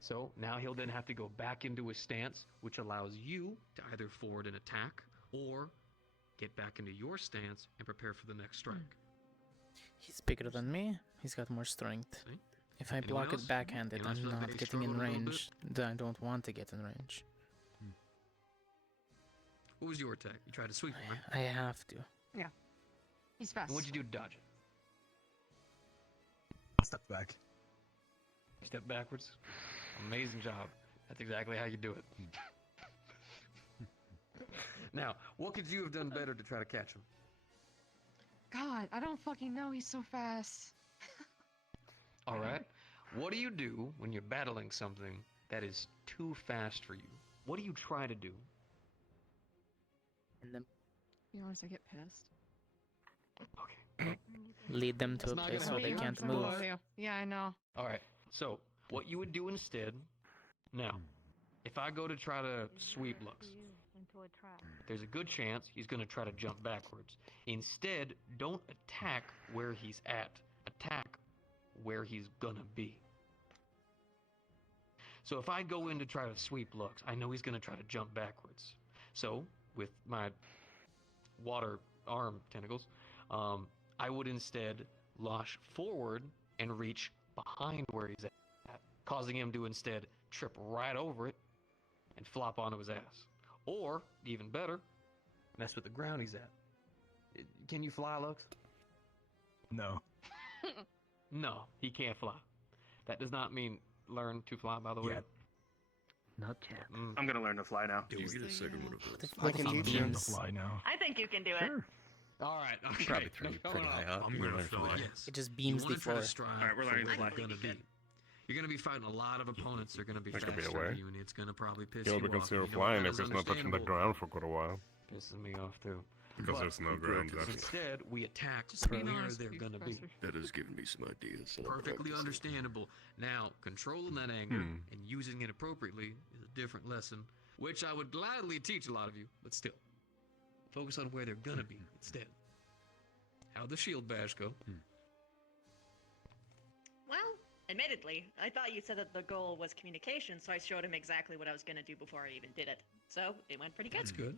So now he'll then have to go back into his stance, which allows you to either forward an attack or get back into your stance and prepare for the next strike. He's bigger than me. He's got more strength. See? If I Anyone block else? it backhanded, Anyone else I'm feel like not they getting in struggled a little bit? range. I don't want to get in range. What was your attack? You tried to sweep him, right? I have to. Yeah. He's fast. And what'd you do to dodge it? Step back. Step backwards. Amazing job. That's exactly how you do it. Now, what could you have done better to try to catch him? God, I don't fucking know. He's so fast. All right. What do you do when you're battling something that is too fast for you? What do you try to do? And then To be honest, I get pissed. Okay. lead them to That's a not place gonna where they help you. can't I'm move. sorry. Yeah, I know. All right. So, what you would do instead, now, if I go to try to sweep Lux, there's a good chance he's going to try to jump backwards. Instead, don't attack where he's at. Attack where he's going to be. So if I go in to try to sweep Lux, I know he's going to try to jump backwards. So, with my water arm tentacles, I would instead launch forward and reach behind where he's at, causing him to instead trip right over it and flop onto his ass. Or, even better, mess with the ground he's at. Can you fly, Lux? No. No, he can't fly. That does not mean learn to fly, by the way. Yet. Not yet. I'm gonna learn to fly now. Do we get a second one of those? What if he I'm learning to beams? fly now. I think you can do it. Sure. All right, okay. Probably pretty high up. I'm gonna fly. Yes. It just You beams wanna the try floor. to strive Alright, we're for learning where to fly. you're gonna be. You're gonna be fighting a lot of opponents. They're gonna be I could be faster aware. than you, and it's gonna probably piss You'll you be off. considered You know, flying that if is it's not touching the understandable. ground for quite a while. Pisses me off too. Because But there's no ground because left. instead, we attack Just being where honest they're with you, gonna be. Professor. That has given me some ideas. and I'm Perfectly practicing. understandable. Now, controlling that anger and using it appropriately is a different lesson, which I would gladly teach a lot of you, but still. Focus on where they're gonna be instead. How'd the shield bash go? Well, admittedly, I thought you said that the goal was communication, so I showed him exactly what I was going to do before I even did it. So, it went pretty good. That's good.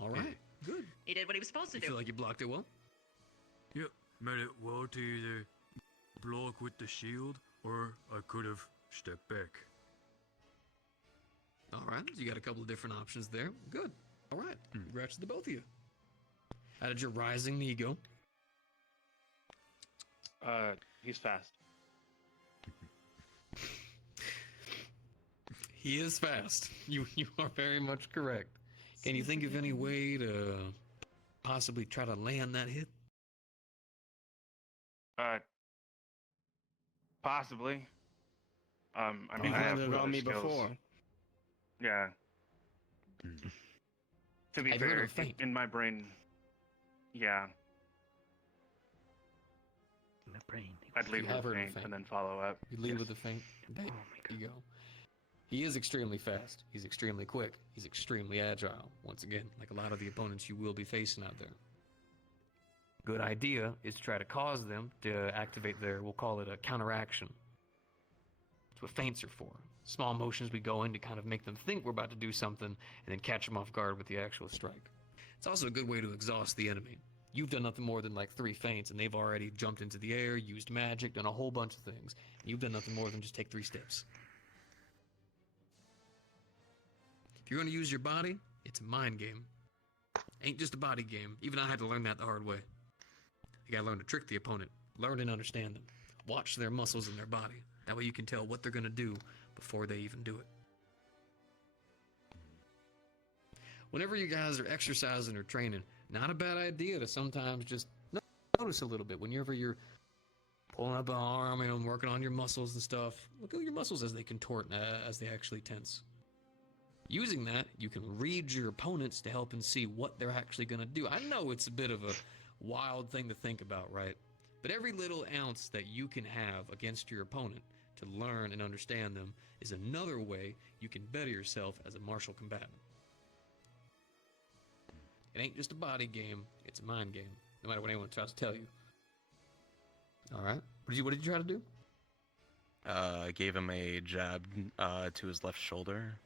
All right, good. He did what he was supposed to You do. feel like you blocked it well? Yep, made it well to either block with the shield or I could have stepped back. All right, so you got a couple of different options there. Good. All right, congrats to the both of you. How did your rising knee go? He's fast. He is fast. You are very much correct. Can you think of any way to possibly try to land that hit? Possibly. I mean, You I have landed on other me skills. before. Yeah. To be Have you heard fair, of feint? in my brain, yeah. In the brain, he I'd lead You with have a heard of feint feint. and then follow up. You lead with a feint. There you go. He is extremely fast. He's extremely quick. He's extremely agile. Once again, like a lot of the opponents you will be facing out there. Good idea is to try to cause them to activate their, we'll call it a counteraction. That's what feints are for. Small motions we go in to kind of make them think we're about to do something and then catch them off guard with the actual strike. It's also a good way to exhaust the enemy. You've done nothing more than like 3 feints and they've already jumped into the air, used magic, done a whole bunch of things. You've done nothing more than just take 3 steps. If you're going to use your body, it's a mind game. Ain't just a body game. Even I had to learn that the hard way. You gotta learn to trick the opponent. Learn and understand them. Watch their muscles in their body. That way you can tell what they're going to do before they even do it. Whenever you guys are exercising or training, not a bad idea to sometimes just notice a little bit. Whenever you're pulling up an arm and working on your muscles and stuff, look at your muscles as they contort, as they actually tense. Using that, you can read your opponents to help and see what they're actually going to do. I know it's a bit of a wild thing to think about, right? But every little ounce that you can have against your opponent to learn and understand them is another way you can better yourself as a martial combatant. It ain't just a body game, it's a mind game, no matter what anyone tries to tell you. Alright, what did you try to do? I gave him a jab to his left shoulder.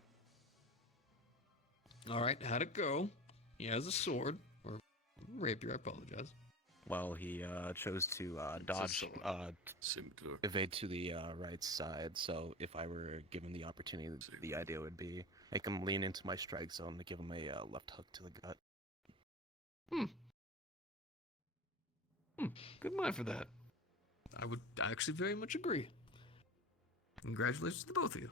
Alright, how'd it go? He has a sword, or rapier, I apologize. Well, he chose to dodge, evade to the right side, so if I were given the opportunity, the idea would be make him lean into my strike zone to give him a left hook to the gut. Good mind for that. I would actually very much agree. Congratulations to both of you.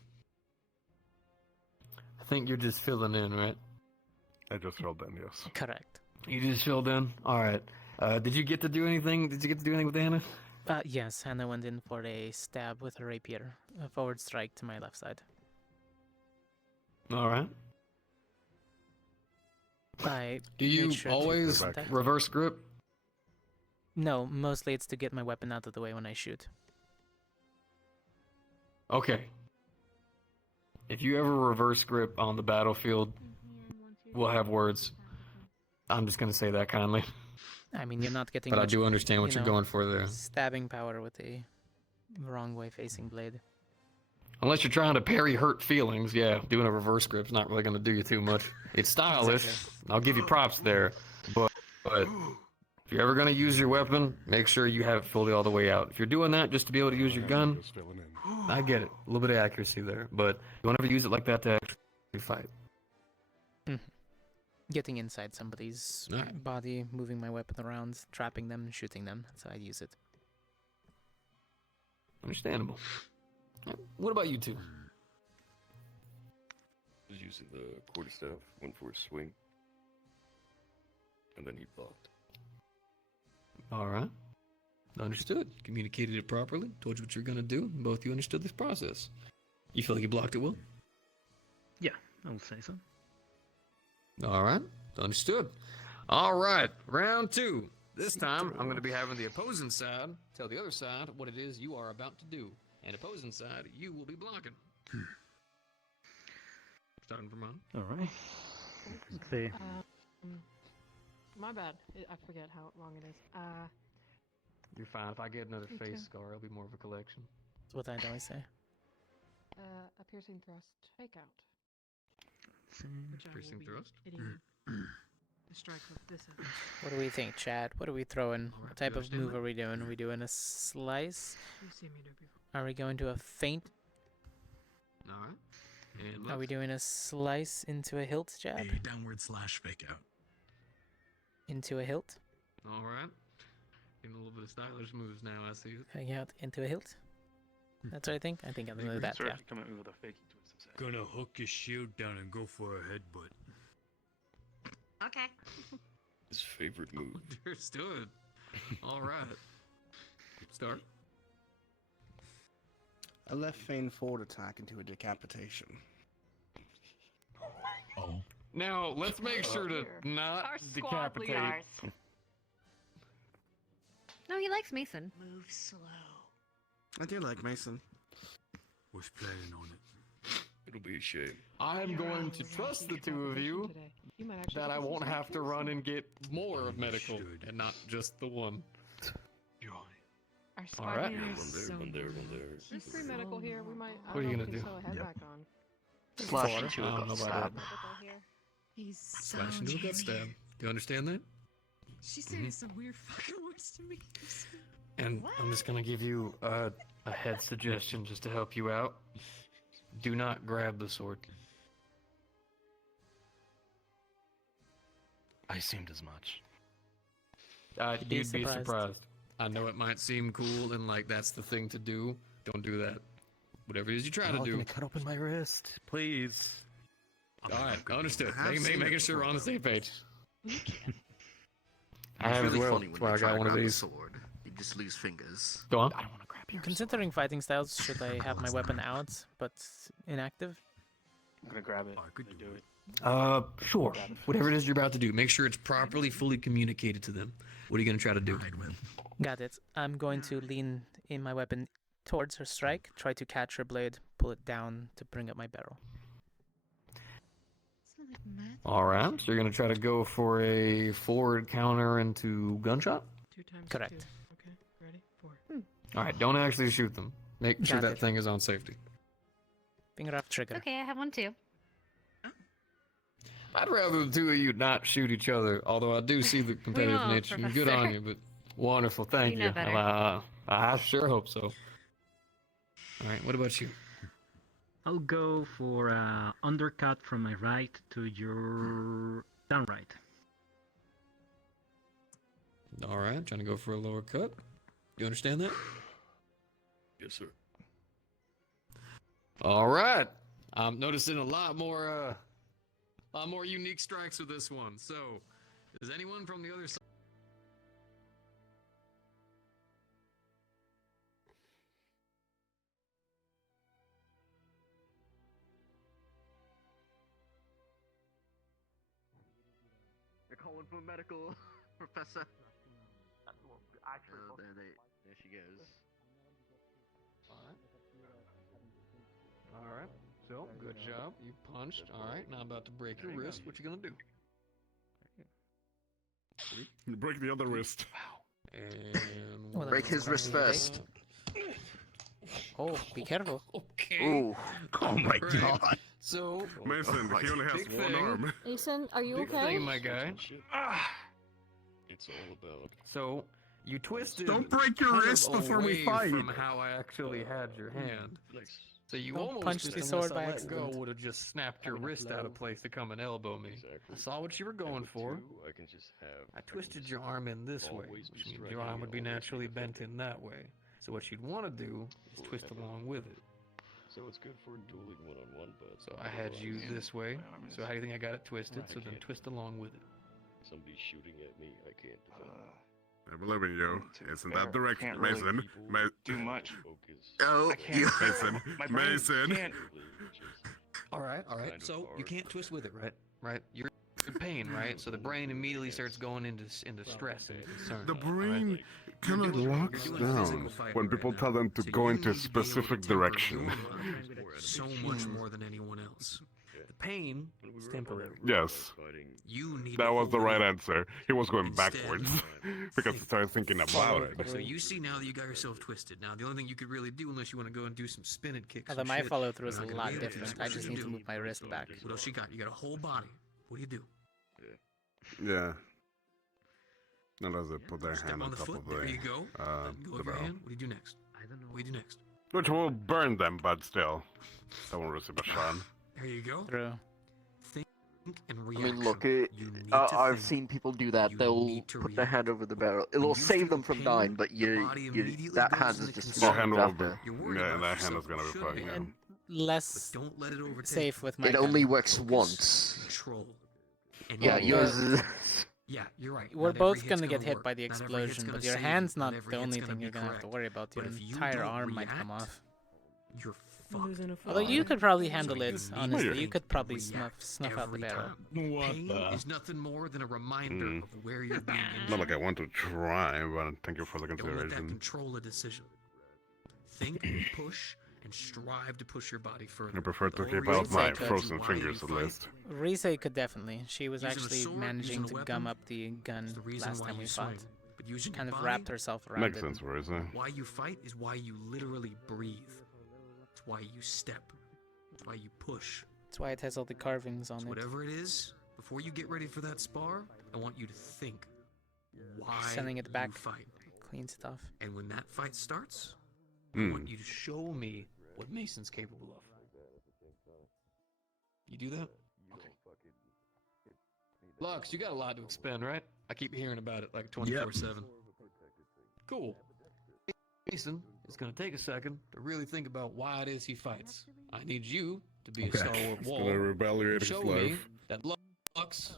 I think you're just filling in, right? I just filled in, yes. Correct. You just filled in? Alright. Did you get to do anything? Did you get to do anything with Hannah? Yes, Hannah went in for a stab with a rapier. A forward strike to my left side. Alright. Do you always reverse grip? No, mostly it's to get my weapon out of the way when I shoot. Okay. If you ever reverse grip on the battlefield, we'll have words. I'm just going to say that kindly. I mean, you're not getting But I much, do understand what you're going for there. Stabbing power with a wrong way facing blade. Unless you're trying to parry hurt feelings, yeah, doing a reverse grip's not really going to do you too much. It's stylish. Exactly. I'll give you props there. But if you're ever going to use your weapon, make sure you have it fully all the way out. If you're doing that just to be able to use your gun, I get it. A little bit of accuracy there. But you won't ever use it like that to actually fight. Getting inside somebody's body, moving my weapon around, trapping them, shooting them. That's how I use it. Understandable. What about you two? I was using the quarterstaff, went for a swing, and then he blocked. Alright. Understood. Communicated it properly, told you what you're going to do, and both of you understood this process. You feel like you blocked it well? Yeah, I would say so. Alright, understood. Alright, round 2. This time, I'm going to be having the opposing side tell the other side what it is you are about to do. And opposing side, you will be blocking. Starting from on. Alright. Let's see. My bad. I forget how long it is. You're fine. If I get another Me face too. scar, it'll be more of a collection. That's what I'd always say. A piercing thrust takeout. Which I will Piercing be thrust? hitting the strike with this end. What do we think, Chad? What are we throwing? What type you of move are we doing? Are we doing a slice? You've seen me do it before. Are we going to a feint? Alright. And Are we doing a slice into a hilt jab? A downward slash fake out. Into a hilt? Alright. Getting a little bit of stylish moves now, I see it. Hang out into a hilt? That's what I think. I think I'm gonna do that, Sir, yeah. if you come at me with a fakey twist of sad. Gonna hook your shield down and go for a headbutt. Okay. His favorite move. Understood. Alright. Start. I left feign forward attack into a decapitation. Oh. Now, let's make sure to not Our squad decapitate. leaders. No, he likes Mason. Move slow. I do like Mason. Was planning on it. It'll be a shame. I'm going to trust the two of you that I won't have to run and get more of medical and not just the one. Our All right. One there. There's free medical here. We might. What are you gonna do? Sew a head back on. Slash into I a don't know gut about stab. He's so Slash into a gut stab. Do you understand that? She's saying some weird fucking words to me. And I'm just gonna give you a head suggestion just to help you out. Do not grab the sword. I assumed as much. You'd be surprised. I know it might seem cool and like that's the thing to do. Don't do that. Whatever it is you try to I'm do. gonna cut open my wrist, please. Alright, understood. Making sure we're on the same page. I have as well. Funny That's when why I you try got to one of grab the these. sword. You just lose fingers. Go on. I don't want to grab your Considering fighting styles, should I have my weapon out but inactive? I'm gonna grab it. I could do it. Sure. Whatever it is you're about to do, make sure it's properly, fully communicated to them. What are you gonna try to do? Got it. I'm going to lean in my weapon towards her strike, try to catch her blade, pull it down to bring up my barrel. Alright, so you're gonna try to go for a forward counter into gunshot? 2 times Correct. 2. Okay, ready? 4. Alright, don't actually shoot them. Make sure Got that it. thing is on safety. Finger off trigger. Okay, I have one too. I'd rather the two of you not shoot each other, although I do see the competitive won't, nature. And good on Professor. you, but Wonderful, thank You you. know better. I sure hope so. alright, what about you? I'll go for undercut from my right to your down right. Alright, trying to go for a lower cut. You understand that? Yes, sir. Alright. I'm noticing a lot more unique strikes with this one. So, is anyone from the other side? They're calling for medical, Professor. There she goes. Alright. So, good job. You punched. Alright, now I'm about to break your wrist. What you gonna do? Break the other wrist. And Well, Break his wrist first. Oh, be careful. Okay. Ooh. Oh my Right. god. So, Mason, he only has Big one thing. arm. Asen, are you Big okay? thing, my guy. It's all about. So, you twisted. Don't break your kind of wrist before we away fight. From how I actually had your hand. So you Don't almost punch just, the unless sword I by let go, accident. would have just snapped your wrist out of place to come and elbow me. I saw what you were going for. I can just have. I twisted your arm in this way, always be which means your striking arm me, would be always be naturally bent defending. in that way. So what you'd want to do is twist along with it. So it's good for dueling one-on-one, but. So I had you this way. So how do you think I got it twisted? So then twist along with it. Somebody's shooting at me. I can't defend. I believe in you. It's in that direction, Can't really Mason. do much. Focus. Oh, you. Mason. My brain Mason. can't. alright. Kind of So, you hard. can't twist with it, right? Right? You're in pain, right? So the brain immediately starts going into stress and concern. The right? brain kind of doing- locks you're doing a physical down fight when right people now. tell them to So go you into a need to be able to specific temper direction. your mind so much more than anyone else. The pain is temporary. Yes, You need that to was the hold right it. answer. He was going Instead, backwards because he started thinking about it. So you see now that you got yourself twisted. Now the only thing you could really do, unless you want to go and do some spinning kicks. Although and my shit, follow through is you're a not gonna lot be able to. different. So I what just you need to do? move my wrist back. What else you got? You got a whole body. What do you do? Yeah. Unless they put their Step hand on on the top foot. of There you go. the Let go of your barrel. hand. What do you do next? I don't know. What do you do next? Which will burn them, but still. They won't receive a shot. There you go. True. Think and I reaction. mean, look, You need to I've think. seen people do that. You They'll need to put their hand react. over the barrel. When It'll you save feel them from pain, dying, but the body immediately that goes hand is into just concern. No hand smooth will after. You're worried Yeah, about that hand yourself. is gonna You be should fucked. be. Yeah. And less But don't let it overtake safe you. with my It gun. only works Focus, once. Control. And Yeah, you yours. Yeah, you're right. We're Not every both hit's gonna get hit work. by the Not every hit's explosion, gonna but your save hand's you. not every the hit's only gonna thing be you're gonna have to correct. worry about. Your But if you entire don't arm might come react, off. You're Losing a fucked. Although you could probably handle it, need honestly. to You could probably react snuff out the every barrel. time. Pain is nothing more than a reminder of where you're being injured. Not like I want to try, but thank you for the Don't let that consideration. control a decision. think, push, and strive to push your body further. I prefer The to whole keep reason out my why frozen you fingers at fight least. Risa could definitely. She was Using a actually sword, managing using to a gum weapon, up the gun the reason last why time you we swing. fought. But using Kind your of body, wrapped herself around Makes it. sense, Risa. why you fight is why you literally breathe. It's why you step. It's why you push. That's why it has all the carvings on So it. whatever it is, before you get ready for that spar, I want you to think why Sending it back. you fight. Cleans it off. And when that fight starts, I want you to show me what Mason's capable of. You do that? Okay. Lux, you got a lot to expend, right? I keep hearing about it like 24/7. Cool. Mason is going to take a second to really think about why it is he fights. I need you to be a stalwart He's wall. gonna evaluate and his show me life. that Lux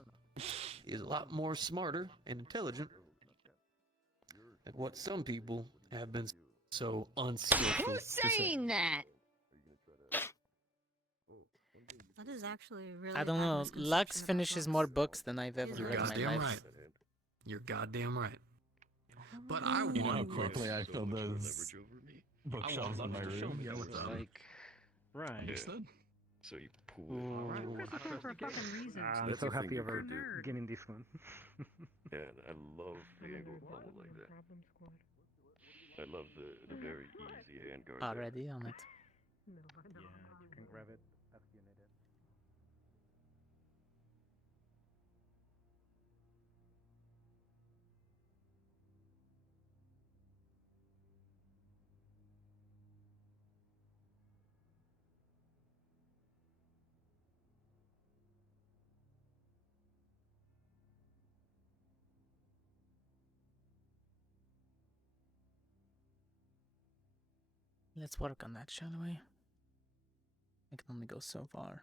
is a lot more smarter and intelligent than what some people have been so unskillful Who's to say. saying that? That is actually really. I don't bad know. misconception Lux about finishes Lux. more books than I've ever You're read in my goddamn life. right. You're goddamn right. But I want You know how quickly I fill those I bookshelves want in my Lux to show room? me Yeah, what's up. Right. Understood? So you pull it. For a fucking reason. I'm That's so a thing happy you over could do. getting this one. And I love the angle of pummel like that. I love the very easy hand guard. Already on it. Yeah, you can grab it as you need it. Let's work on that, shall we? I can only go so far.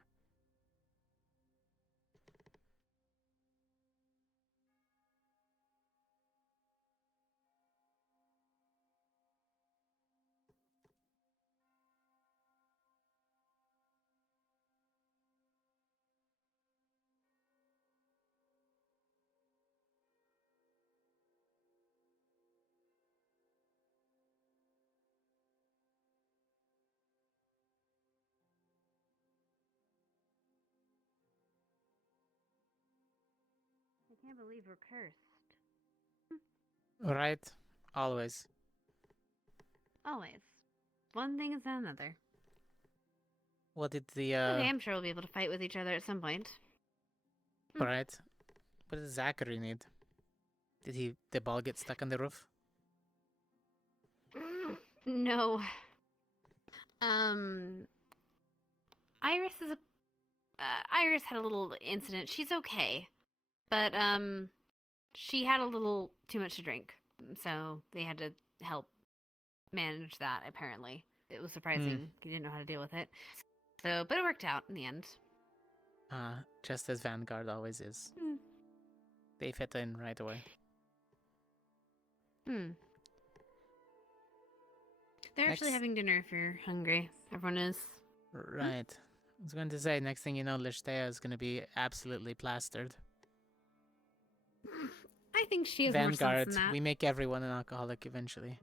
I can't believe we're cursed. Right? Always. Always. One thing is another. What did the Okay, I'm sure we'll be able to fight with each other at some point. Right. What did Zachary need? Did the ball get stuck on the roof? No. Iris is a. Iris had a little incident. She's okay, but she had a little too much to drink, so they had to help manage that. Apparently, it was surprising. He didn't know how to deal with it. So, but it worked out in the end. Just as Vanguard always is. They fit in right away. They're actually Next- having dinner if you're hungry. Everyone is. Right. I was going to say, next thing you know, Lishtea is going to be absolutely plastered. I think she has more Vanguard, sense than that. we make everyone an alcoholic eventually.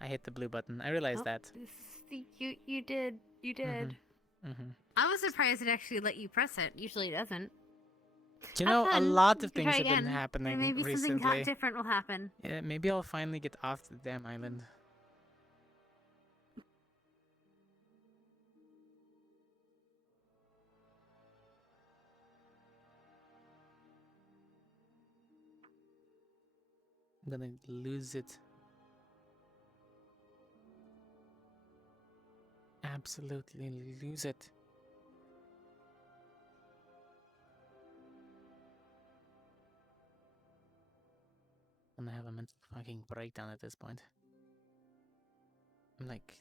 I hit the blue button. I realized that. You did. You did. Mm-hmm. I was surprised it actually let you press it. Usually it doesn't. You Have know, a fun. lot You of can things try have been again. happening Maybe recently. something different will happen. Yeah, maybe I'll finally get off the damn island. I'm gonna lose it. Absolutely lose it. I'm gonna have a mental fucking breakdown at this point. I'm like...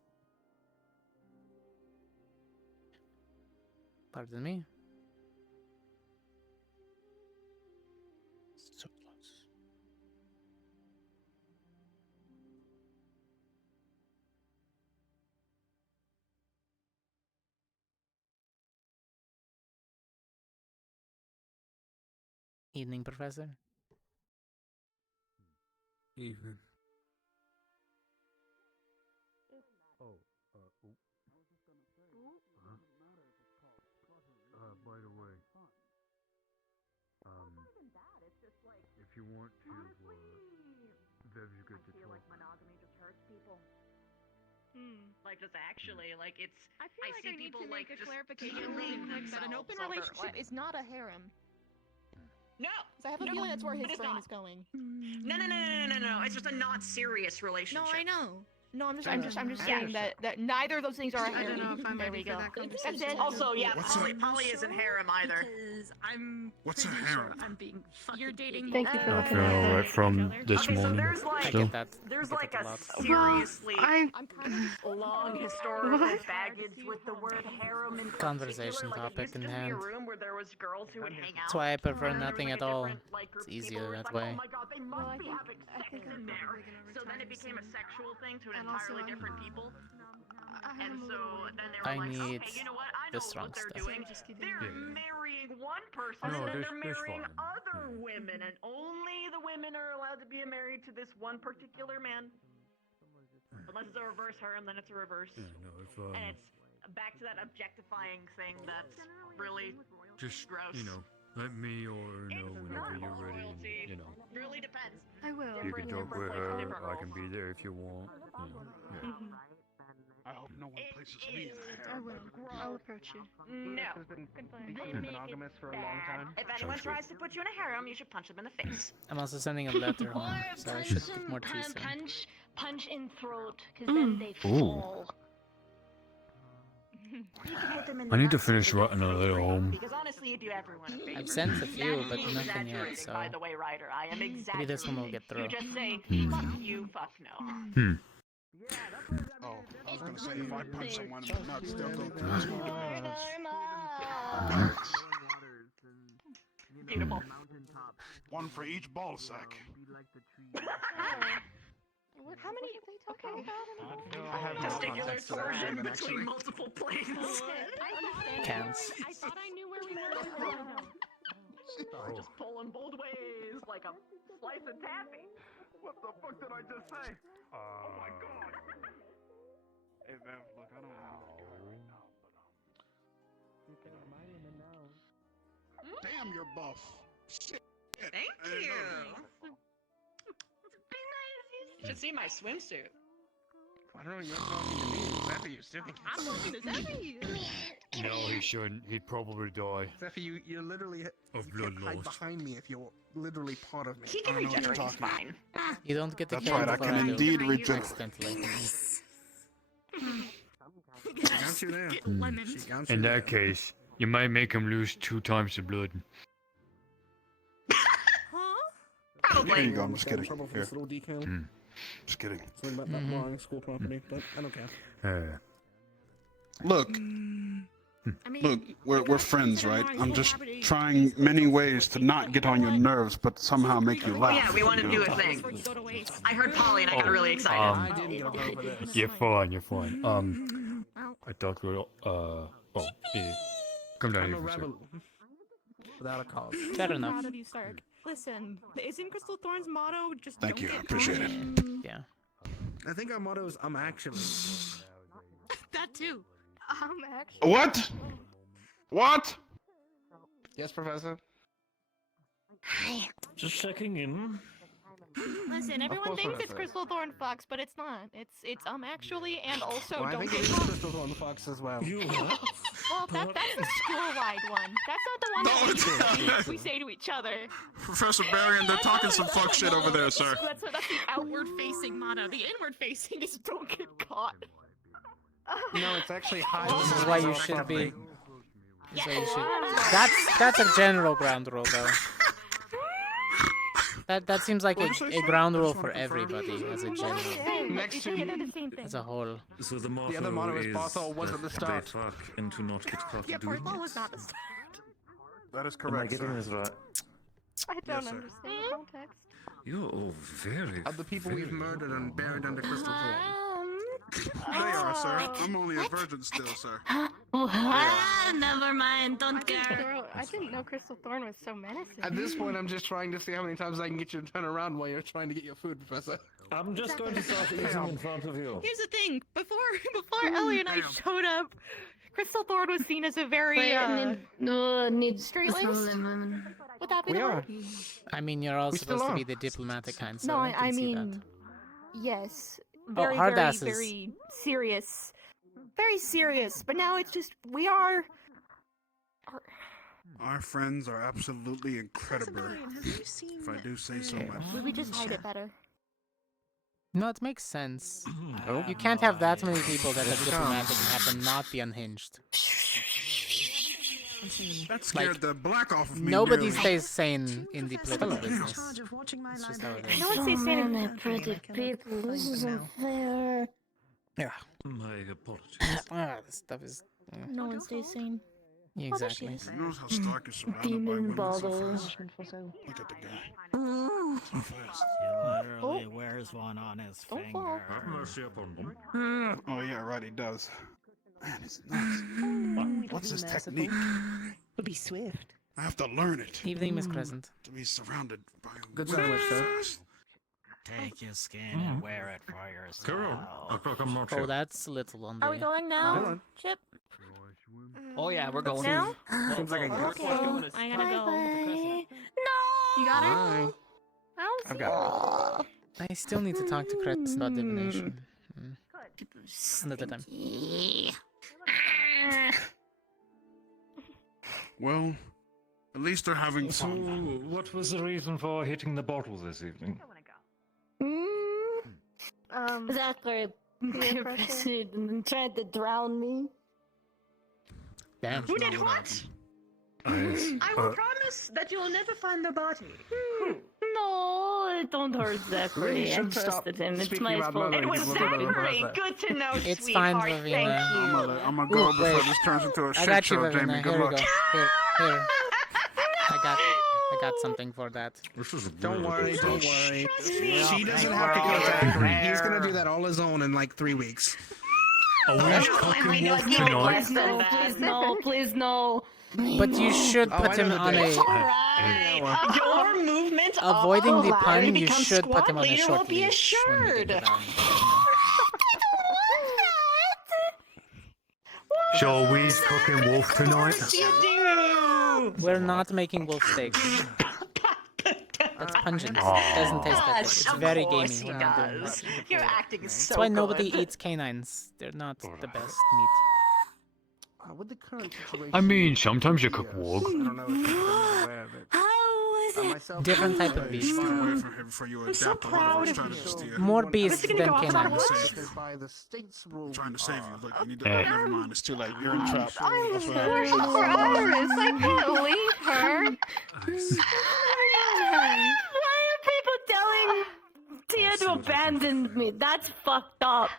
Pardon me? So close. Evening, Professor. Evening. by the way, if you want to, Vev's good to talk. Monogamy just hurts people. Like, just actually, like, it's. I feel like see I need people to like make a just clarification killing that an open themselves over, relationship like- is not a harem. No! So I have a No, feeling that's where his it is brain not. is going. No. It's just a not serious relationship. No, I know. No, I'm just Yeah. saying that neither of those things are a I don't harem. know if I'm there ready we for go. that That's conversation. it. Also, yeah, What's Polly isn't harem either. Because I'm What's a pretty harem? sure I'm being You're dating. Thank you for I looking feel at right from this Okay, so morning. there's like, I Still. get that. there's I get like that a a lot. seriously I'm kind of long historical baggage with the word harem in Conversation particular. Like, topic it used in to be a hand. room where there was girls who would hang out. That's why I prefer and there was, nothing like, at a all. different, like, group It's of people easier where that it's way. like, oh my god, they must be having sex in there. So then it became a sexual thing to an entirely different people. And so then they were I like, need okay, you know what? I the know strong what they're stuff. doing. They're marrying one person No, and then there's- they're there's marrying fine. other women, and only the women are allowed to be married to this one particular man. Unless it's a reverse harem, then it's a reverse. Yeah, no, if, And it's back to that objectifying thing that's really just, gross. you know, let me or know whenever you're ready, and, royalty. you know. Really depends. I will. You can talk with Different her, I can roles. be there if you want. You know, yeah. I hope no one places me in a I harem. will. I'll approach you. No. Has been Good plan. becoming monogamous for a long time. If anyone tries to put you in a harem, you should punch them in the face. I'm also sending a letter home, so I should get more tea soon. Punch in throat, because then they Ooh. fall. You can hit them in I the need to nuts finish with a writing a letter home. Because honestly, you do everyone a favor. I've sent a few, That but is nothing yet, exaggerating, so by the way, Ryder. I am exaggerating. maybe this one will get through. You just say, fuck you, fuck no. Oh, I was gonna say if I punch someone in the nuts, they'll go Beautiful. one for each ball sack. How many are they talking about? I have no Testicular context to that torsion statement, between actually. multiple planes. Cans. I thought I knew where we were. Just pulling both ways like a slice of taffy. What the fuck did I just say? Oh my god. Hey, Bev, look, I don't want to go right now, but Damn, you're buff. Shit. Thank I didn't you. know You should see my swimsuit. I don't know, you're talking to me. Zephy, you're doing I'm talking to Zeffy. No, he shouldn't. He'd probably die. Zephy, you literally Of you blood can't hide loss. behind me if you're literally part of me. He I can don't know what you're regenerate, he's talking about. fine. You don't get to That's kill right, him I before can do. indeed regenerate. Accidentally. She got you there. She got you In there. that case, you might make him lose 2 times the blood. There you go, I'm just kidding. Trouble for Here. this little decal. Just kidding. Something about not belonging school property, but I don't care. Look, look, we're friends, right? I'm just trying many ways to not get on your nerves, but somehow make you Oh laugh. yeah, we want to do a thing. I heard Polly and I got really excited. You're fine, you're fine. I thought we were, oh, yeah. Come down I'm here a for a sec. rebel. Without a cause. Fair I'm enough. proud of you, Stark. Listen, isn't Crystal Thorn's motto just Thank don't you, I get appreciate caught? it. Yeah. I think our motto is I'm actually. That too. Actually. What? What? Yes, Professor? Just checking in. Listen, everyone course, thinks it's Professor. Crystal Thorn Fox, but it's not. It's actually, and also Well, I don't think get it is caught. Crystal Thorn Fox as well. You Well, that's the school-wide one. That's not the one that we say to each other. Professor Barry, they're talking some fuck shit over there, sir. That's the outward-facing motto. The inward-facing is don't get caught. No, it's actually high. This is why you should be. This is why you should. That's a general ground rule, though. That seems like a ground rule for everybody as a general, Next to as a whole. So the motto, The other motto is Barthol wasn't the that start. They talk and to not get caught Yeah, doing Barthol it. was not the start. That is Am I correct, getting sir. this right? I don't Yes, sir. understand the context. You're all very. Of the people we've murdered and buried under Crystal Thorn. They are, sir. I'm only a virgin still, sir. Never mind, don't care. I didn't know Crystal Thorn was so menacing. At this point, I'm just trying to see how many times I can get you to turn around while you're trying to get your food, Professor. I'm just going to start eating in front of you. Here's the thing. Before Ellie and I showed up, Crystal Thorn was seen as a very straight-laced. Would that be We the are. word? I mean, you're all We still supposed to are. be the diplomatic kind, so No, I can I see mean, yes, Oh, very, hard very, asses. very serious, very serious. But now it's just we are. Our friends are absolutely incredible, if I do say so myself. We just hide it better. No, it makes sense. Oh. You can't have that many people that are diplomatic and have them not be unhinged. That scared the black off of me. Nobody nearly. stays sane in the political business. It's just how it is. No one stays sane in pretty people. This isn't fair. Yeah. My apologies. This stuff is... No one stays sane. Yeah, exactly. You notice how Stark is surrounded by Demon women so bottles. fast? Look at the guy. So fast. He literally wears one on his finger. Have mercy upon them. Oh yeah, right, he does. Man, it's nuts. What's his technique? Would be swift. I have to learn it. Evening, Miss Crescent. To be surrounded by Good women sandwich, sir. fast. Take your skin and wear it for yourself. Carry on. I'm not Oh, sure. that's a little on Are we the... going now, Chip? Oh yeah, we're going. Now? Seems like a good Okay. I gotta go. Bye. No. You got it. Bye. I don't I've see got it. I still need to talk to Chris about divination. Another time. Well, at least they're having So, fun. what was the reason for hitting the bottle this evening? Zachary peer pressured and tried to drown me. Damn. Who did what? I will promise that you will never find the body. No, don't hurt Zachary. I should stop trusted him. It's speaking my about fault. mother It was Look at the Zachary. reverse. Good to know, It's fine, sweetheart. Ravina. Thank you. I'm gonna go before wait. this turns into a I shit got you, show, Jamie. Ravina. Good Here we luck. go. Here. I got something for that. This is Don't worry, don't worry. me. She doesn't have to kill Zachary. He's gonna do that all his own in like 3 weeks. Are we cooking wolf tonight? Please no, please no, please no. But you should Oh, put I him know the on dates. a... Your movement Avoiding up the ladder pun, to you become should put squad him on a leader short will be leash when we assured. get down. So are we cooking wolf tonight? You do. We're not making wolf steaks. That's pungent. It doesn't taste that good. It's Of very course gamey. he We're not doing does. that. Your acting is so That's why nobody good. eats canines. They're not the best meat. With the current situation, I mean, sometimes you cook warg. I don't know if you're aware of it. Myself, Different type of beast. Stay away from him before you so adapt to proud whatever he's of trying to you. steer. More Was beasts it gonna than go off on canines. what? Save By the state's rule. I'm trying to save you. Look, you need to. Hey. Never mind. It's too late. You're in trap. I'm That's what poor happens. Iris. I can't leave her. Why are people telling Tia to abandon me? That's fucked up.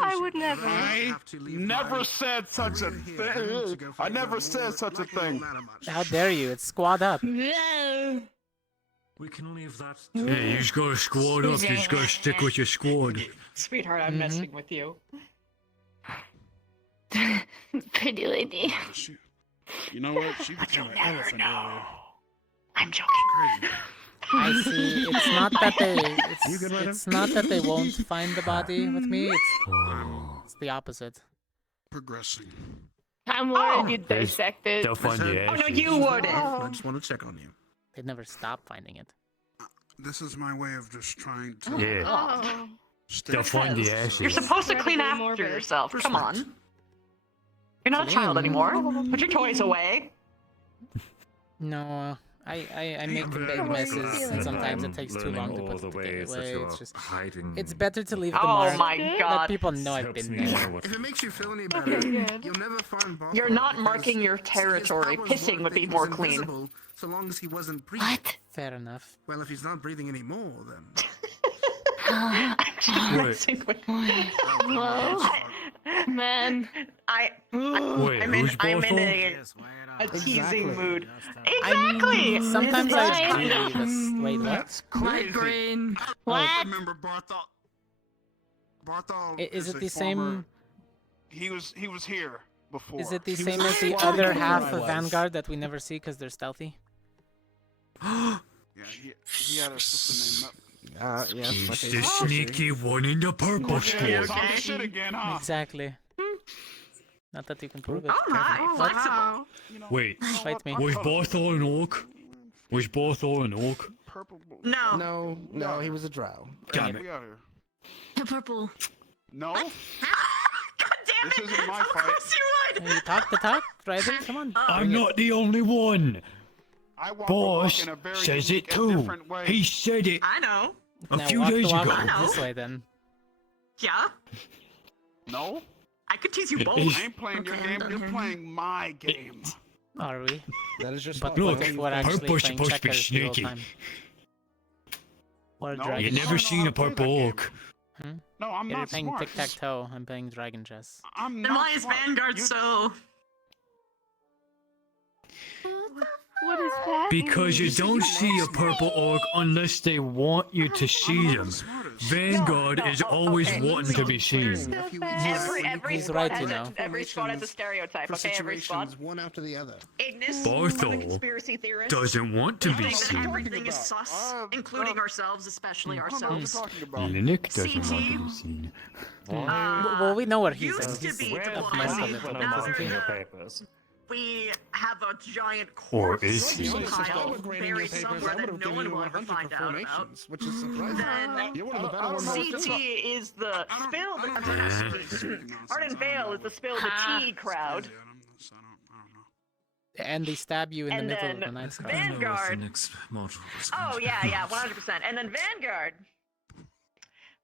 I would never. I never said such a thing. I never said such a thing. How dare you? It's squad up. We can leave that. Yeah, you just gotta squad up. You just gotta stick with your squad. Sweetheart, I'm messing with you. Pretty lady. You know what? She became an elephant earlier. I'm joking. I see. It's not that they. You good, madam? It's not that they won't find the body with me. It's the opposite. Progressing. I'm worried you dissected. They'll find the Oh no, ashes. you wouldn't. I just want to check on you. They never stop finding it. This is my way of just trying to Yeah, Oh. stay. they'll find the You're ashes. supposed to clean Incredibly after morbid. yourself. Come on. You're not a Clean. child anymore. Put your toys away. No, I make big messes, and sometimes it takes too long to put it away. It's just. It's better to leave the Oh mark. my Let God. people know I've been there. If it makes you feel any better, you'll never find Barthol. You're not because marking your his territory. powers Pissing work would be that more he's clean. invisible, so long as he wasn't breathing. What? Fair enough. Well, if he's not breathing anymore, then. Messing with Well, man. Wait, I'm in who's a Barthol? teasing mood. I mean, Exactly. sometimes I Fine. do leave us. Wait, what? That's My crazy. brain. I What? remember Barthol. Barthol. Is it a the former- same? He was here before. Is it the He same was as the squad other leader half when I of was. Vanguard that we never see because they're stealthy? Yeah, he had a sister named. Yeah, He's the sneaky one in the purple squad. Talking shit again, huh? Exactly. Not that you can prove it. Oh my, flexible. Wait, Fight me. was Barthol an orc? Was Barthol an orc? No. No, he was a drow. Damn it. Purple. No. God damn it! This isn't my Of fight. course you would! You talk the talk, Ryder. Come on. I'm not the only one. I walk Boss in a very says it unique and too. different way. He said it I know. a Now few walk days the walk ago. this way then. Yeah? No, I could tease you both. I ain't playing your game. You're playing my game. Are we? That is just But Look, what if we're actually purple's playing supposed to be checkers the whole sneaky. time? Or No, dragon You I never don't seen know a how to play that purple game. orc. No, I'm You're not playing smart. tic-tac-toe. I'm playing dragon chess. I'm Then not why is smart. Vanguard You- so... What is that? Because you don't see a purple orc unless they want you to see them. Vanguard is always wanting to be seen. Every He's spot right, has you a- know. every spot has a stereotype. For Okay, every spot. situations one after the other. Ignis, Barthol conspiracy theorist. doesn't want to be Everything seen. is sus, including ourselves, especially ourselves. Linux doesn't want to be seen. Well, we know what he Used says. to He's be up well, most I of mean, it, now doesn't he? there's we have a giant Or corpse is he? pile buried somewhere that no one will ever find out about. Which is surprising. Then You're one of the better ones. CT is the spill. Arden Vale is the spill the tea crowd. And they stab you in the And middle of then the night sky. Vanguard. next module was Oh yeah, 100%. And then Vanguard.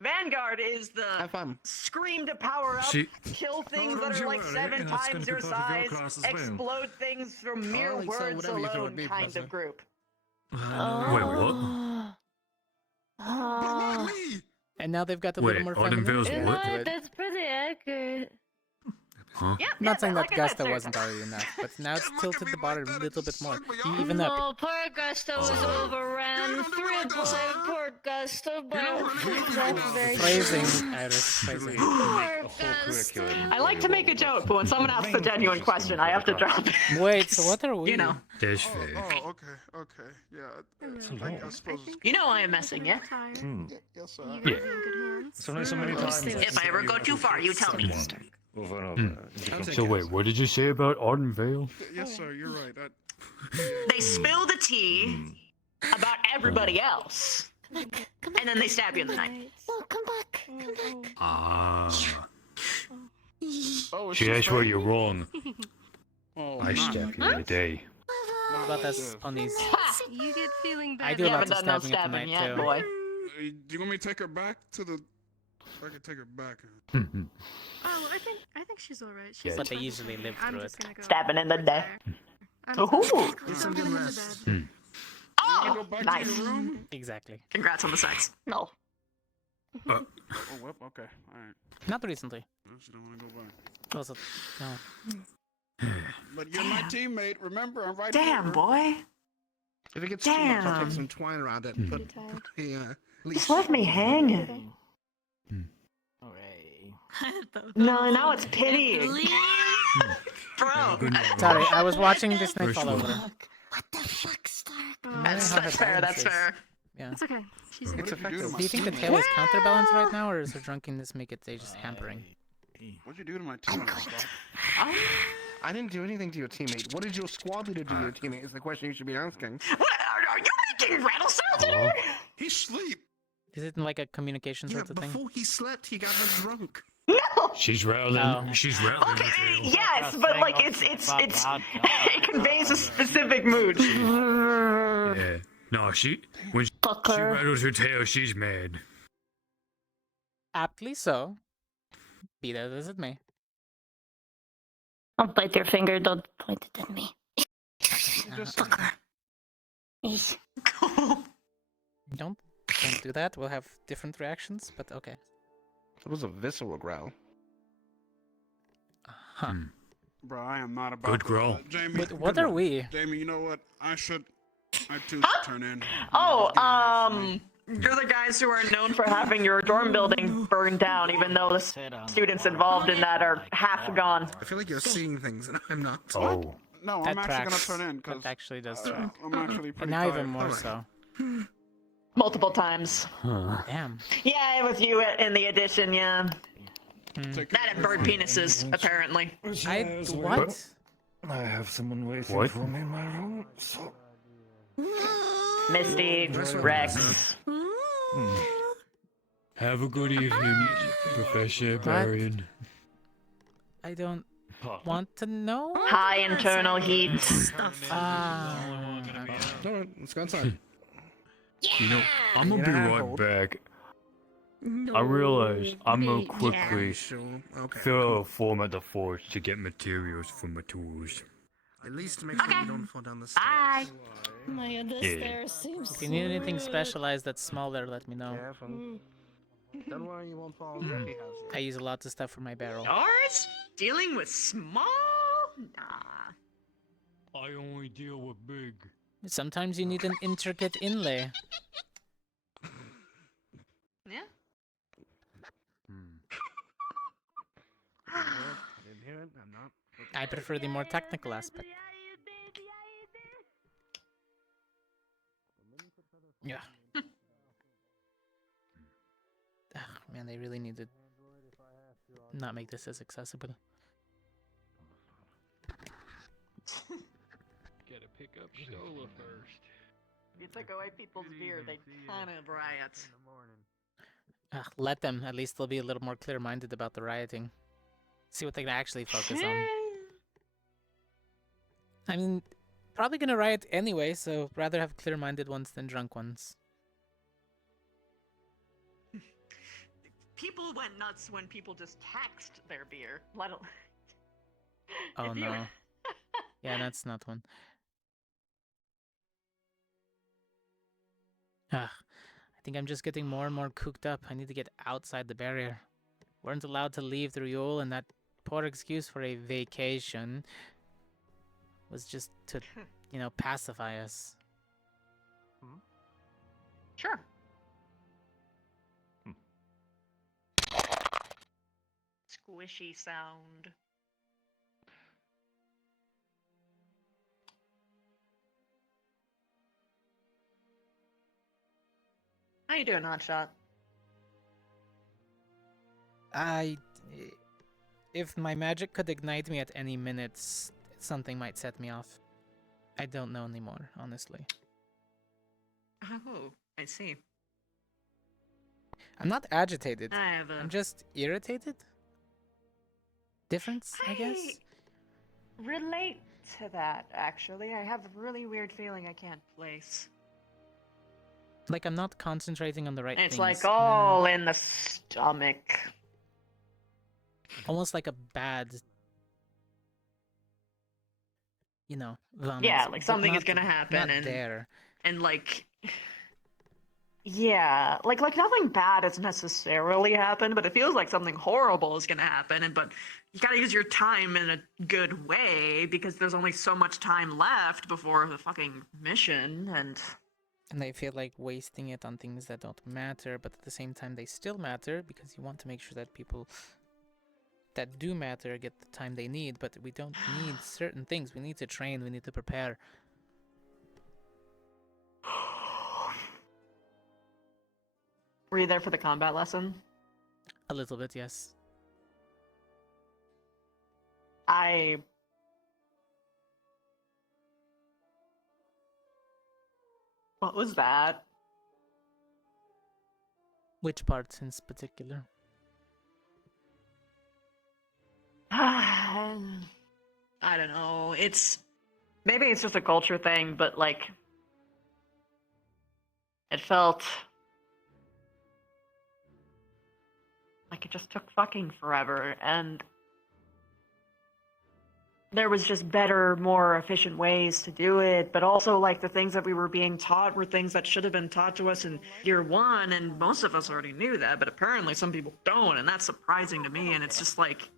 Vanguard is the Have fun. scream to power up, See- kill things No, that don't are you like worry, 7 and that's gonna times be your part of your size, class as well. explode things from mere I'll accept words whatever you throw at alone me, kind Professor. of group. Wait, what? Oh. And now they've got a Wait, little more Arden Vale's femininity what? to it. That's pretty accurate. Huh? Yep, I'm not saying that like I said, Gusta sir. wasn't already enough, but now it's tilted the bar a little bit more. Even up. No, poor Gusta was overran. 3 poor Gusta, but that's very Phrasing, Iris. Phrasing. Poor Gusta. I like to make a joke, but when someone asks a genuine question, I have to drop it. Wait, so what are we? You know. That's fair. Oh, okay. Yeah, I suppose. You know I am messing, yeah? Yes, sir. Yeah. It's only so many times. If I ever go too far, you tell me. So wait, what did you say about Arden Vale? Yes, sir. You're right. They spill the tea about everybody else, and then they stab you in the night. No, come back. Come back. Ah. Oh, See, that's where you're wrong. Oh, I stab you every day. What about us ponies? You get feeling I better. do You lots haven't of done no stabbing at the stabbing night yet, too. boy. Do you want me to take her back to the? I can take her back. Oh, I think she's alright. She's But they fine. usually live I'm through just it. gonna go Stabbing in the over day. there. I'm Ooh. sorry. Get some Go good into rest. bed. Oh, Back nice. to your room. Exactly. Congrats on the sex. No. Oh, well, okay. All right. Not recently. I just don't want to go back. Also, no. But you're my teammate. Remember, I'm right Damn, here. boy. If it gets too much, I'll Damn. take some twine around it. Put a Just left me hanging. No, now it's pitying. Bro. Sorry, I was watching this night fall over. What the fuck, Stark? That's fair, that's fair. Yeah. It's okay. She's It's effective. Do you think the tail is counterbalanced right now, or is her drunkenness make it just hampering? What'd you do to my teammate? I didn't do anything to your teammate. What did your squad leader do to your teammate? Is the question you should be asking. What? Are you making rattle sounds in here? He sleep. Is it like a communication Yeah, sort of thing? before he slept, he got her drunk. No. She's rattling. Oh. She's rattling. Okay, yes, but like it's it conveys a specific mood. Yeah. No, when she Fucker. rattles her tail, she's mad. Aptly so. Be that as it may. Don't bite your finger, don't point it at me. Fucker. Eesh. Don't do that. We'll have different reactions, but okay. It was a visceral growl. Huh. Bro, I am not about Good to- growl. Jamie, But what are we? Jamie, you know what? I too should turn in. Oh, you're the guys who are known for having your dorm building burned down, even though the students involved in that are half gone. I feel like you're seeing things and I'm not. Oh. No, That I'm actually tracks. gonna turn in because That actually does track. I'm actually And pretty now tired. even more so. Multiple times. Huh. Damn. Yeah, with you in the addition, yeah. That and bird penises, apparently. What? I have someone waiting What? for me in my room, so... Misty, Rex. Have a good evening, Professor Barian. I don't want to know. High internal heat. Alright, let's go inside. You know, I'm gonna be right back. I realize I'm gonna quickly fill a form at the forge to get materials for my tools. At least make sure you don't fall down the stairs. Bye. Oh my god, this Yeah. stairs seems If you need anything specialized that's smaller, let me know. Don't worry, you won't fall. He has it. I use a lot of stuff for my barrel. Yours? Dealing with small? Nah. I only deal with big. Sometimes you need an intricate inlay. Yeah. I didn't hear it. I'm not. I prefer the more technical aspect. Yeah. Man, they really need to not make this as accessible. Gotta pick up Stola first. You took away people's beer, they kind of riot. Let them. At least they'll be a little more clear-minded about the rioting. See what they can actually focus on. I mean, probably gonna riot anyway, so rather have clear-minded ones than drunk ones. People went nuts when people just taxed their beer. Let alone. Oh no. Yeah, that's not one. I think I'm just getting more and more cooked up. I need to get outside the barrier. Weren't allowed to leave the Riol, and that poor excuse for a vacation was just to, you know, pacify us. Sure. Squishy sound. How you doing, Hotshot? If my magic could ignite me at any minute, something might set me off. I don't know anymore, honestly. Oh, I see. I'm not agitated. I have a... I'm just irritated. Difference, I guess. Relate to that, actually. I have a really weird feeling I can't place. Like I'm not concentrating on the right things. It's like all in the stomach. Almost like a bad, you know, vomit. Yeah, like something not, is gonna happen, not there. And like, yeah, like nothing bad has necessarily happened, but it feels like something horrible is gonna happen. But you gotta use your time in a good way because there's only so much time left before the fucking mission, and I feel like wasting it on things that don't matter, but at the same time they still matter because you want to make sure that people that do matter get the time they need, but we don't need certain things. We need to train, we need to prepare. Were you there for the combat lesson? A little bit, yes. What was that? Which parts in particular? I don't know. Maybe it's just a culture thing, but like it felt like it just took fucking forever, and there was just better, more efficient ways to do it, but also like the things that we were being taught were things that should have been taught to us in year one, and most of us already knew that, but apparently some people don't, and that's surprising to me, and it's just like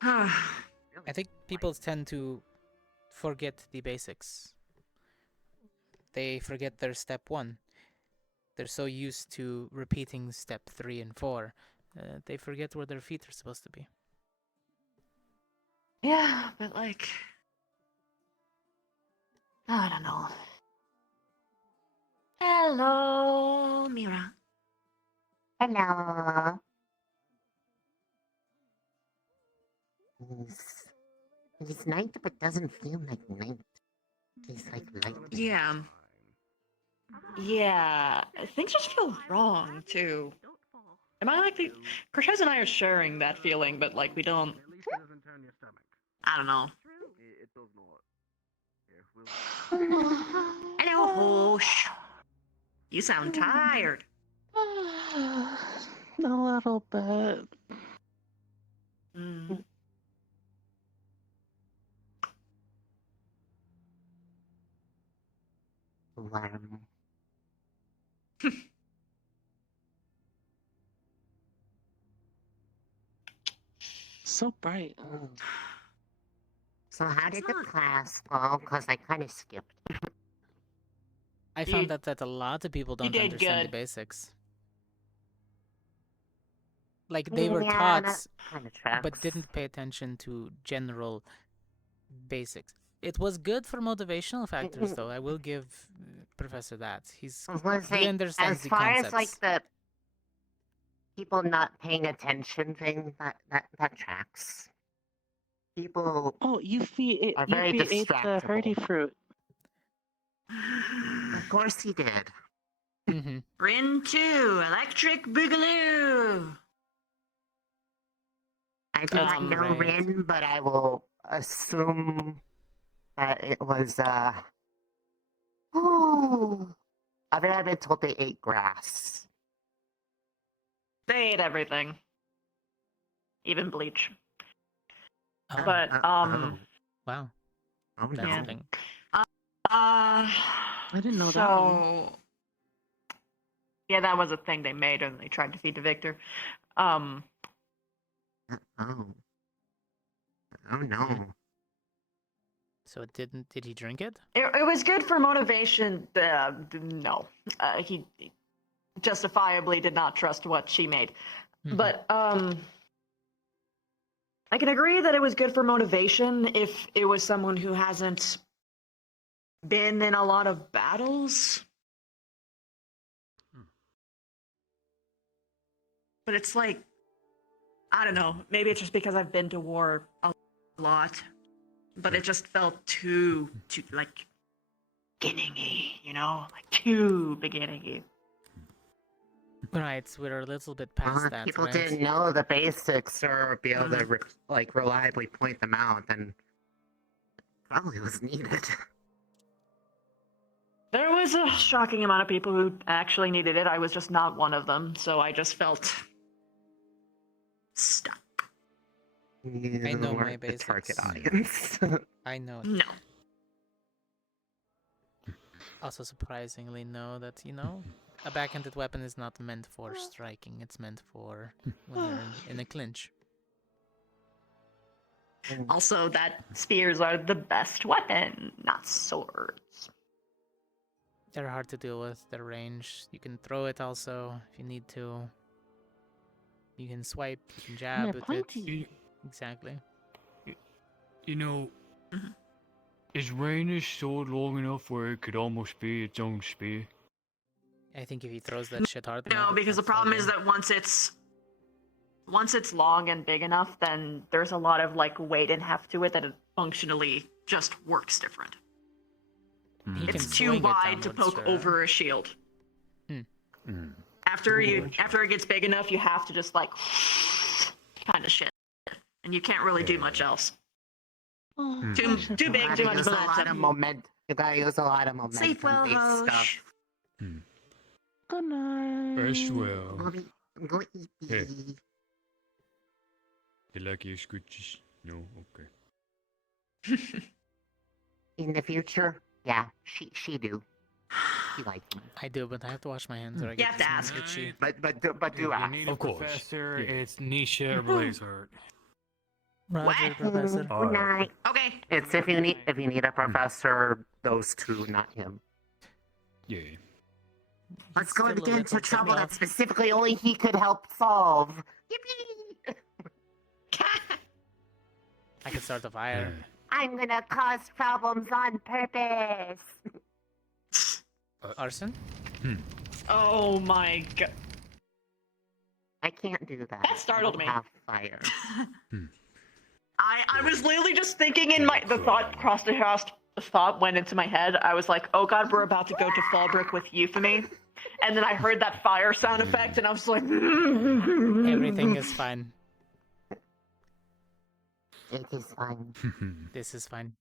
I think people tend to forget the basics. They forget their step 1. They're so used to repeating step 3 and 4. They forget where their feet are supposed to be. Yeah, but like, I don't know. Hello, Mira. Hello. He's night, but doesn't feel like night. He's like light. Yeah. Yeah. Things just feel wrong, too. Am I like the... Cortez and I are sharing that feeling, but like we don't... I don't know. It does not. Hello, Hosh. You sound tired. A little bit. So bright. So how did the class go? Because I kind of skipped. I found that a lot of people don't did understand the good. basics. Like they were taught, but didn't pay attention to general basics. It was good for motivational factors, though. I will give Professor that. He understands as the far concepts. as like the people not paying attention thing, that tracks. People you feed it. are You very ate the distractible. hurdy fruit. Of course he did. Rin 2, Electric Boogaloo. I do not know Rin, but I will assume that it was I've never been told they ate grass. They ate everything. Even bleach. Oh. But, Wow. Oh no. Yeah. I didn't know that So, yeah, that was a thing they made and they tried to feed to Victor. Oh no. So it didn't. Did he drink it? It was good for motivation. No, he justifiably did not trust what she made. But I can agree that it was good for motivation if it was someone who hasn't been in a lot of battles. But it's like, I don't know, maybe it's just because I've been to war a lot, but it just felt too like beginning-y, you know? Like too beginning-y. Right, we're a little bit past that. People right? didn't know the basics or be able to reliably point them out, and probably was needed. There was a shocking amount of people who actually needed it. I was just not one of them, so I just felt stuck. I know my basics. The target audience. I know. No. Also, surprisingly, know that a backhanded weapon is not meant for striking. It's meant for when you're in a clinch. Also, that spears are the best weapon, not swords. They're hard to deal with. Their range. You can throw it also if you need to. You can swipe. You can jab with it. Exactly. You know, is Raina's sword long enough where it could almost be its own spear? I think if he throws that shit hard No, enough, because the problem is that once it's long and big enough, then there's a lot of like weight and heft to it that it functionally just works different. It's too wide to poke over a shield. After it gets big enough, you have to just like kind of shit, and you can't really do much else. Too big, too much momentum. You gotta use a lot of momentum. Sleep well, stuff. Good night. Rest well. Go eat. Hey. You like your scooches? No? Okay. In the future, yeah, she do. She likes them. I do, but I have to wash my hands or I You get have to ask. itchy. But do ask. Of course. Professor, it's Nisha Blazehart. Roger, Professor. Good night. Okay. It's if you need a professor, those two, not him. Yeah. Let's go and still a get into little trouble bit that specifically only he could help solve. Yippee! I could start the fire. I'm gonna cause problems on purpose. Arson? Oh my god. I can't do that. That startled I me. don't have fire. I was literally just thinking in my the thought went into my head. I was like, oh god, we're about to go to Fallbrook with Euphemy. And then I heard that fire sound effect and I was like Everything is fine. It is fine. This is fine.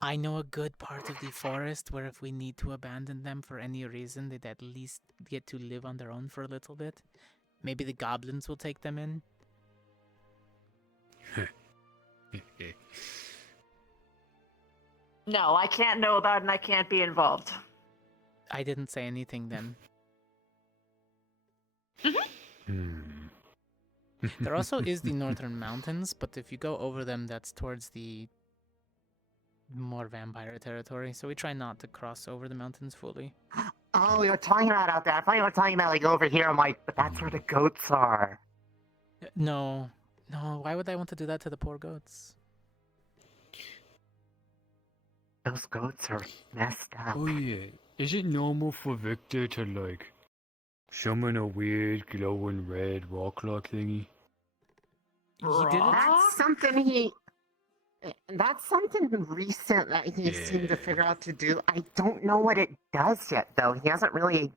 I know a good part of the forest where if we need to abandon them for any reason, they'd at least get to live on their own for a little bit. Maybe the goblins will take them in. no, I can't know about it and I can't be involved. I didn't say anything then. There also is the northern mountains, but if you go over them, that's towards the more vampire territory, so we try not to cross over the mountains fully. Oh, we were talking about out there. I thought you were talking about like over here. I'm like, but that's where the goats are. No, why would I want to do that to the poor goats? Those goats are messed up. Oh yeah, is it normal for Victor to like summon a weird glowing red rock-like thingy? That's something recent that he seemed to figure out to do. I don't know what it does yet, though. He hasn't really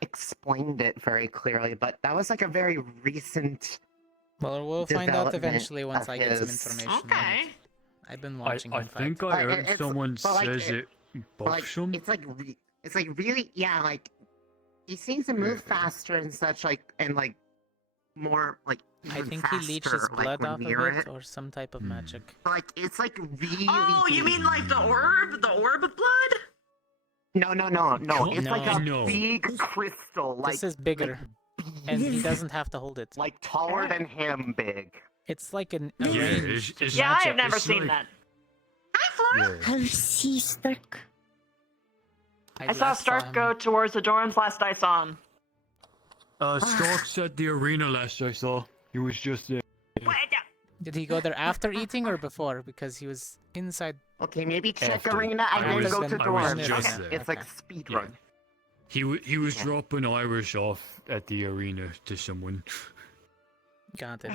explained it very clearly, but that was like a very recent. Well, we'll find out eventually once I get some information. Okay. I've been watching. I think I heard someone says it buffs him. It's like really, yeah. Like he seems to move faster and such, like and like more like. I think he leeches blood off of it or some type of magic. Like it's like really. Oh, you mean like the orb of blood? No. It's like a big crystal. Like this is bigger, and he doesn't have to hold it. Like taller than him, big. It's like an Yeah, I've never seen that. Hi, Flora. I see Stark. I saw Stark go towards the dorms last I saw him. Stark's at the arena last I saw. He was just there. Did he go there after eating or before? Because he was inside. Okay, maybe check After. arena and then go to dorms. just there. It's like speed run. He was dropping Irish off at the arena to someone. Got it.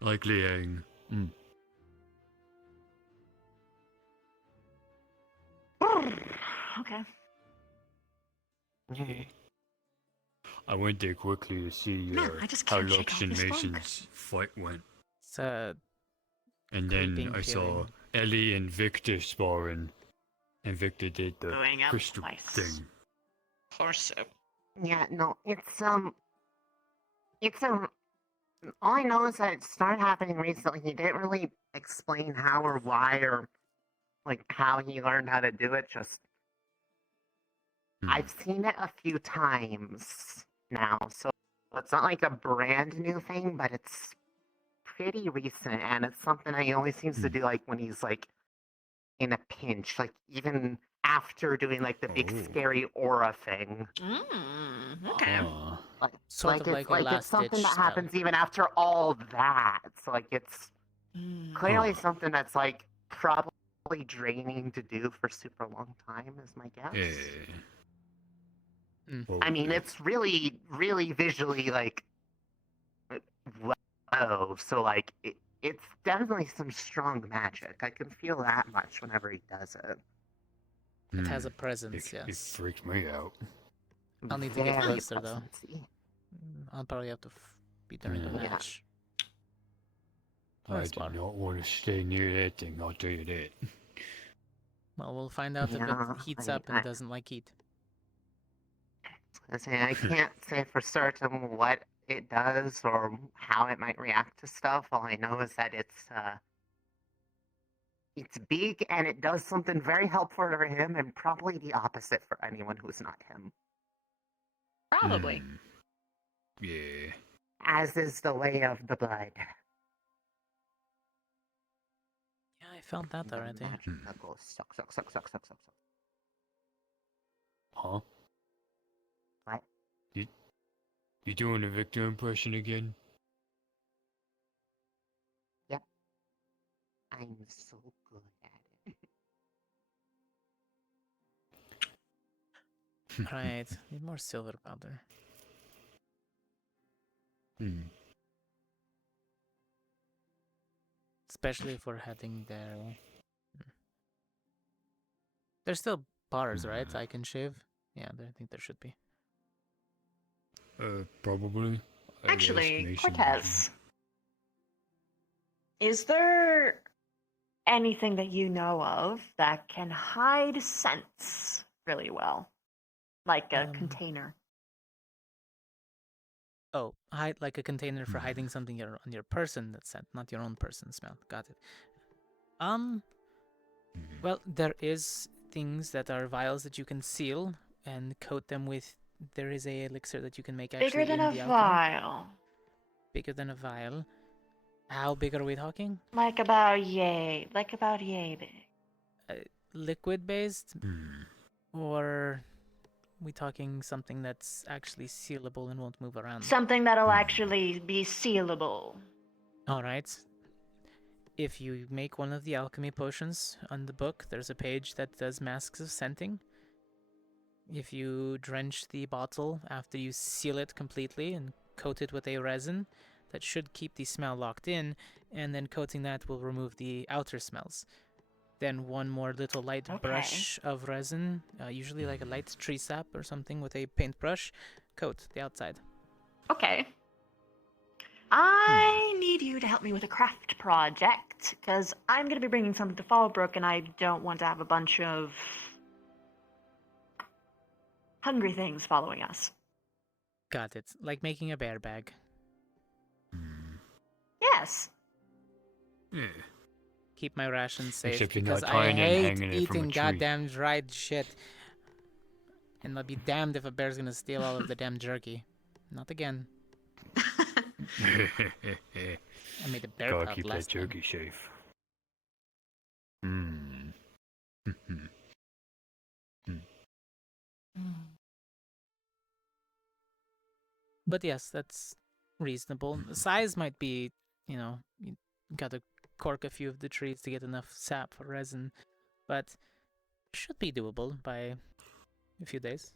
Like Liang. Okay. I went there quickly to see I just how can't shake Lux off and this bug. Mason's fight went. It's a And then creeping I saw feeling. Ellie and Victor sparring, and Victor did the Going up crystal twice. thing. Horse soup. Yeah, no, all I know is that it started happening recently. He didn't really explain how or why or like how he learned how to do it. Just I've seen it a few times now, so it's not like a brand new thing, but it's pretty recent, and it's something that he always seems to do like when he's like in a pinch, like even after doing like the big scary aura thing. Okay. Like, Sort of like a it's last something ditch that spell. happens even after all that. So like it's clearly something that's like probably draining to do for super long time, is my guess. I mean, it's really, really visually like whoa. So like it's definitely some strong magic. I can feel that much whenever he does it. It has a presence, It yes. freaked me out. I'll need to get Very closer though. presency. I'll probably have to be during the Yeah. match. I did not want to stay near that thing, I'll tell you that. Well, we'll find out Yeah, if it heats I- up and doesn't like heat. I can't say for certain what it does or how it might react to stuff. All I know is that it's big and it does something very helpful for him and probably the opposite for anyone who's not him. Probably. Yeah. As is the way of the blood. Yeah, I felt that already. That goes suck. Huh? What? You doing a Victor impression again? Yep. I'm so good at it. Right, need more silver powder. Especially if we're heading there. There's still bars, right? I can shave. Yeah, I think there should be. Probably. Actually, Cortez, is there anything that you know of that can hide scents really well, like a container? Oh, hide like a container for hiding something on your person that's scent, not your own person smell. Got it. Well, there is things that are vials that you can seal and coat them with. There is a elixir that you can make actually Bigger than in a the alchemy. vial. Bigger than a vial. How big are we talking? Like about yay big. Liquid based, or we talking something that's actually sealable and won't move around? Something that'll actually be sealable. All right. If you make one of the alchemy potions on the book, there's a page that does masks of scenting. If you drench the bottle after you seal it completely and coat it with a resin, that should keep the smell locked in, and then coating that will remove the outer smells. Then one more little light brush of resin, usually like a light tree sap or something with a paintbrush, coat the outside. Okay. I need you to help me with a craft project, because I'm going to be bringing something to Fallbrook, and I don't want to have a bunch of hungry things following us. Got it. Like making a bear bag. Yes. Yeah. Keep my rations safe, Except you're because not I tying it and hate hanging it from a eating tree. goddamn dried shit. And I'll be damned if a bear's gonna steal all of the damn jerky. Not again. I made a bear Gotta pelt keep that last time. jerky safe. But yes, that's reasonable. The size might be, you gotta cork a few of the trees to get enough sap for resin, but should be doable by a few days.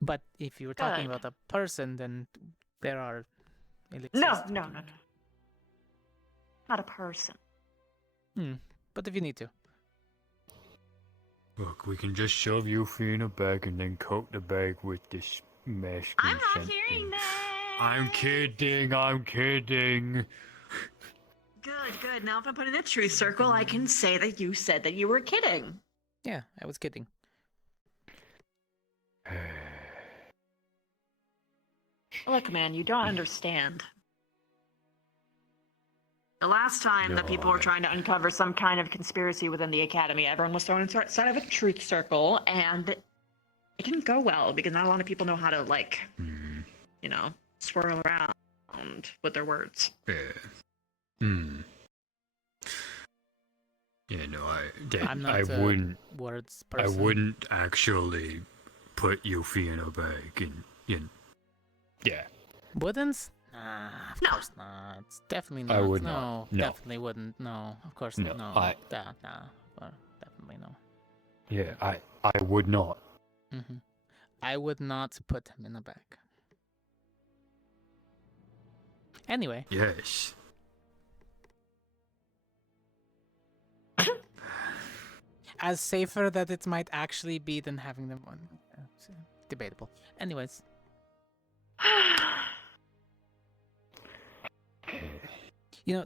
But if you were talking Good. about a person, then there are elixirs. No. Not a person. But if you need to. Look, we can just shove Yuffie in a bag and then coat the bag with this masking I'm not scent hearing thing. that. I'm kidding. Good. Now if I put in a truth circle, I can say that you said that you were kidding. Yeah, I was kidding. Look, man, you don't understand. The last time that people were trying to uncover some kind of conspiracy within the Academy, everyone was thrown inside of a truth circle, and it didn't go well because not a lot of people know how to, swirl around with their words. Yeah, no, I'm not I wouldn't. words I person. wouldn't actually put Yuffie in a bag and yeah. Wouldn't? Nah, of course not. Definitely not. I would no, not. No. Definitely wouldn't. No, of course No, not. I- Definitely no. Yeah, I would not. I would not put him in a bag. Anyway. Yes. As safer that it might actually be than having them on. Debatable. Anyways.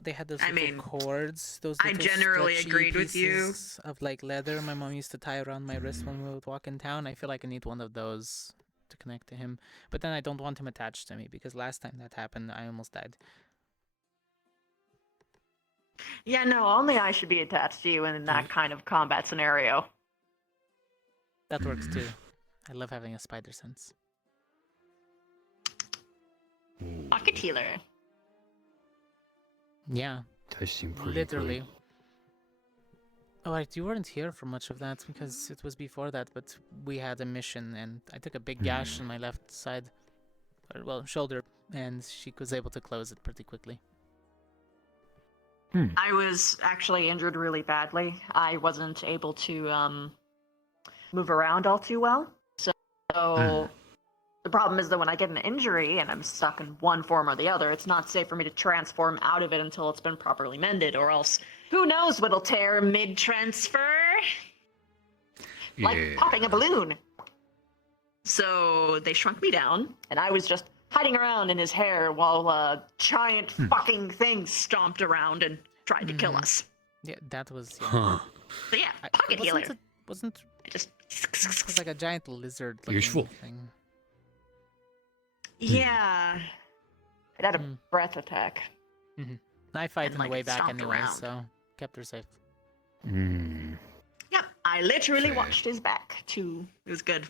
They had those little cords. Those I little generally stretchy agreed with you. pieces of leather my mom used to tie around my wrist when we would walk in town. I feel like I need one of those to connect to him. But then I don't want him attached to me because last time that happened, I almost died. Yeah, no, only I should be attached to you in that kind of combat scenario. That works too. I love having a spider sense. Pocket healer. Yeah. Does seem pretty Literally. great. Oh, right, you weren't here for much of that because it was before that, but we had a mission and I took a big gash on my left side, shoulder, and she was able to close it pretty quickly. I was actually injured really badly. I wasn't able to move around all too well. So The problem is that when I get an injury and I'm stuck in one form or the other, it's not safe for me to transform out of it until it's been properly mended, or else who knows what'll tear mid-transfer? Like popping a balloon. So they shrunk me down, and I was just hiding around in his hair while a giant fucking thing stomped around and tried to kill us. Yeah, that was. Yeah. Huh. So yeah, pocket healer. It wasn't. It was like a giant lizard. Useful. Thing. Yeah. It had a breath attack. Knife fight And, on like, the way it back stomped anyway, around. so kept her safe. Yep, I literally watched his back too. It was good.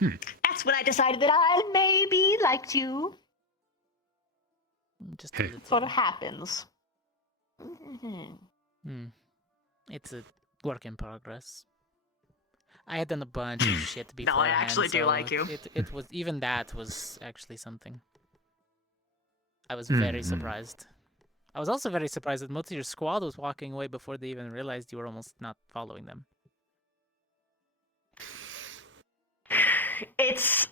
That's when I decided that I maybe liked you. Just a little. Sort of happens. It's a work in progress. I had done a bunch of shit No, beforehand. I actually do so like you. It was even that was actually something. I was very surprised. I was also very surprised that most of your squad was walking away before they even realized you were almost not following them. It's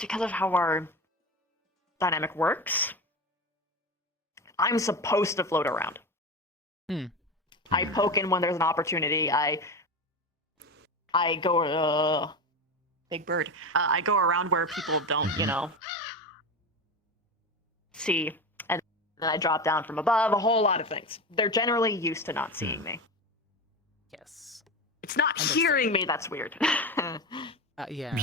because of how our dynamic works. I'm supposed to float around. I poke in when there's an opportunity. I go big bird. I go around where people don't, see, and then I drop down from above. A whole lot of things. They're generally used to not seeing me. Yes. It's not hearing me that's weird. Yeah.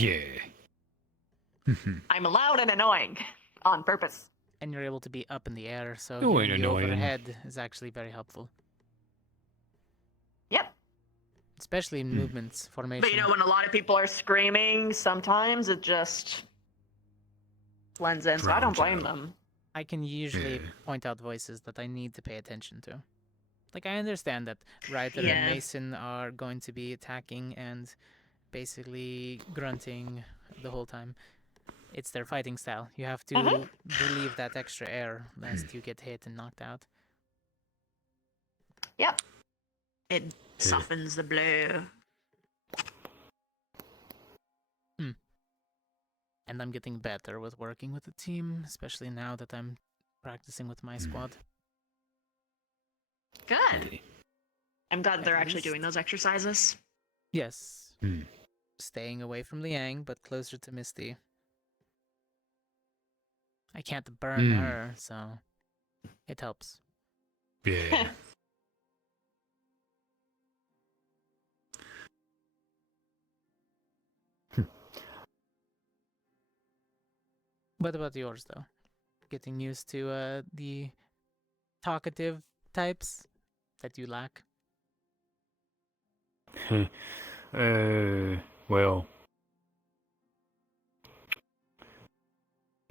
I'm loud and annoying on purpose. And you're able to be up in the air, so Oh, hearing you annoying. overhead is actually very helpful. Yep. Especially in movements, formation. But when a lot of people are screaming, sometimes it just blends in, so I don't blame them. I can usually point out voices that I need to pay attention to. Like, I understand that Ryder and Mason are going to be attacking and basically grunting the whole time. It's their fighting style. You have to relieve that extra air lest you get hit and knocked out. Yep. It softens the blow. And I'm getting better with working with the team, especially now that I'm practicing with my squad. Good. I'm glad they're actually doing those exercises. Yes. Staying away from Liang, but closer to Misty. I can't burn her, so it helps. Yeah. What about yours, though? Getting used to the talkative types that you lack? Well,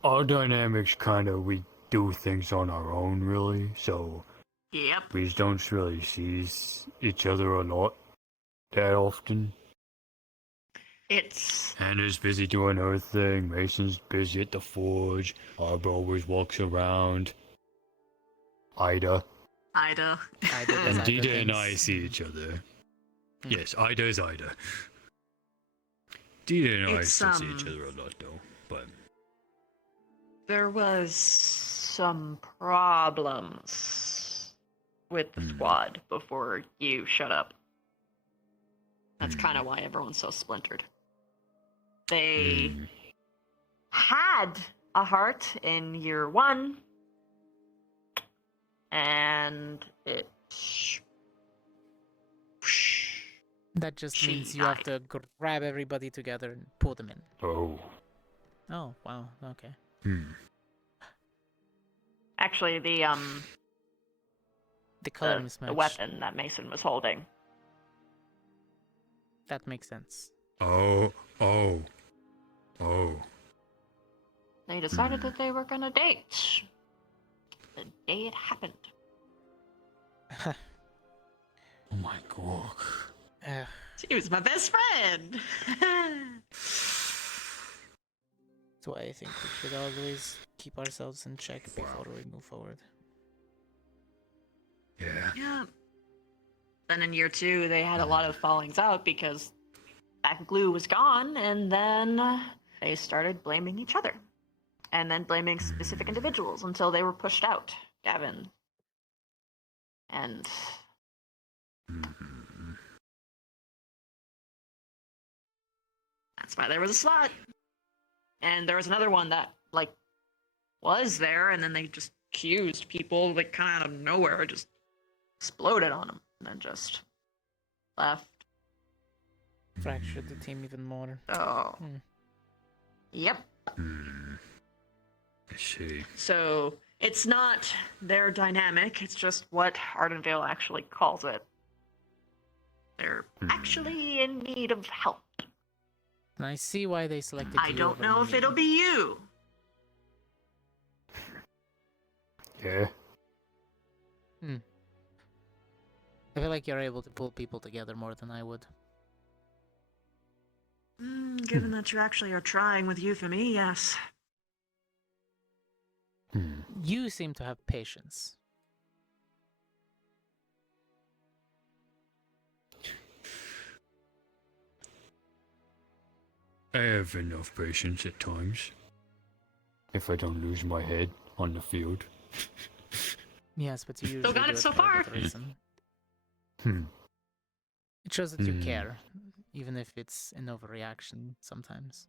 our dynamics we do things on our own, really, so we don't really see each other a lot that often. Hannah's busy doing her thing, Mason's busy at the forge, Arbor always walks around. Ida. Ida. And Dita and I see each other. Yes, Ida is Ida. Dita and I still see each other a lot, though, but... There was some problems with the squad before you shut up. That's kind of why everyone's so splintered. They had a heart in year 1, and it... That just means you have to grab everybody together and pull them in. Oh. Oh, wow, okay. Actually, the color mismatch. The weapon that Mason was holding. That makes sense. Oh. They decided that they were gonna date. The day it happened. Oh my god. She was my best friend. That's why I think we should always keep ourselves in check before we move forward. Yeah. Then in year 2, they had a lot of fallings out because that glue was gone, and then they started blaming each other. And then blaming specific individuals until they were pushed out. Gavin. And... that's why there was a slot. And there was another one that, like, was there, and then they just accused people, like, kind of out of nowhere, just exploded on them, and then just left. Fractured the team even more. Oh. Yep. I see. So, it's not their dynamic, it's just what Ardenvale actually calls it. They're actually in need of help. And I see why they selected I you don't over know if me. it'll be you. Yeah. I feel like you're able to pull people together more than I would. Given that you actually are trying with Euphemy, yes. You seem to have patience. I have enough patience at times. If I don't lose my head on the field. Yes, but you usually Still got do it it so for a far. good reason. It shows that you Hmm. care, even if it's an overreaction sometimes.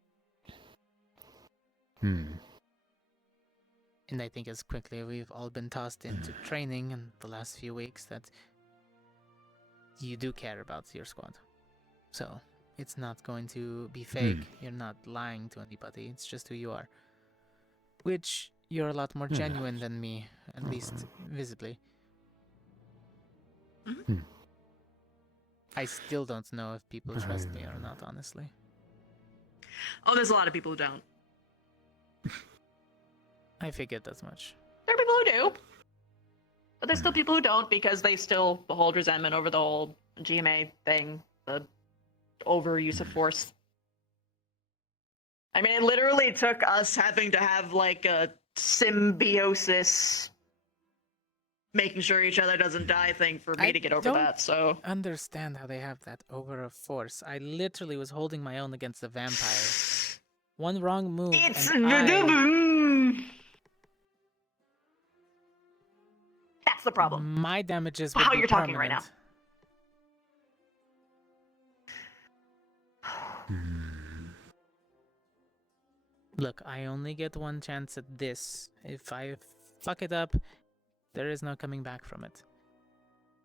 And I think as quickly we've all been tossed into training in the last few weeks that you do care about your squad. So it's not going to be fake. You're not lying to anybody. It's just who you are. Which you're a lot more genuine than me, at least visibly. I still don't know if people trust me or not, honestly. Oh, there's a lot of people who don't. I figured as much. There are people who do. But there's still people who don't because they still hold resentment over the whole GMA thing, the overuse of force. I mean, it literally took us having to have like a symbiosis, making sure each other doesn't die thing for me to get over that, so... understand how they have that over of force. I literally was holding my own against the vampire. One wrong move It's... and That's the problem. my damages would How be you're talking right now. Look, I only get one chance at this. If I fuck it up, there is no coming back from it.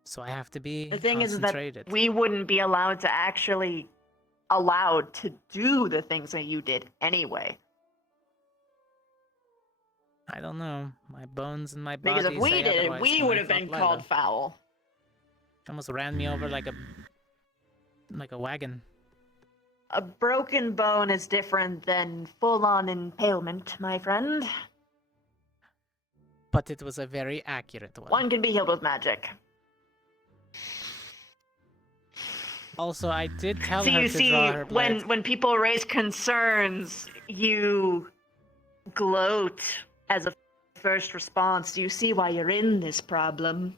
So I have to be The thing is that concentrated. we wouldn't be allowed to do the things that you did anyway. I don't know. My bones and my body Because if we say did it, otherwise we when would I have been fought called Lila. foul. She almost ran me over like a wagon. A broken bone is different than full-on impalement, my friend. But it was a very accurate one. One can be healed with magic. Also, I did tell So her you to see, draw her blade. when people raise concerns, you gloat as a first response. Do you see why you're in this problem?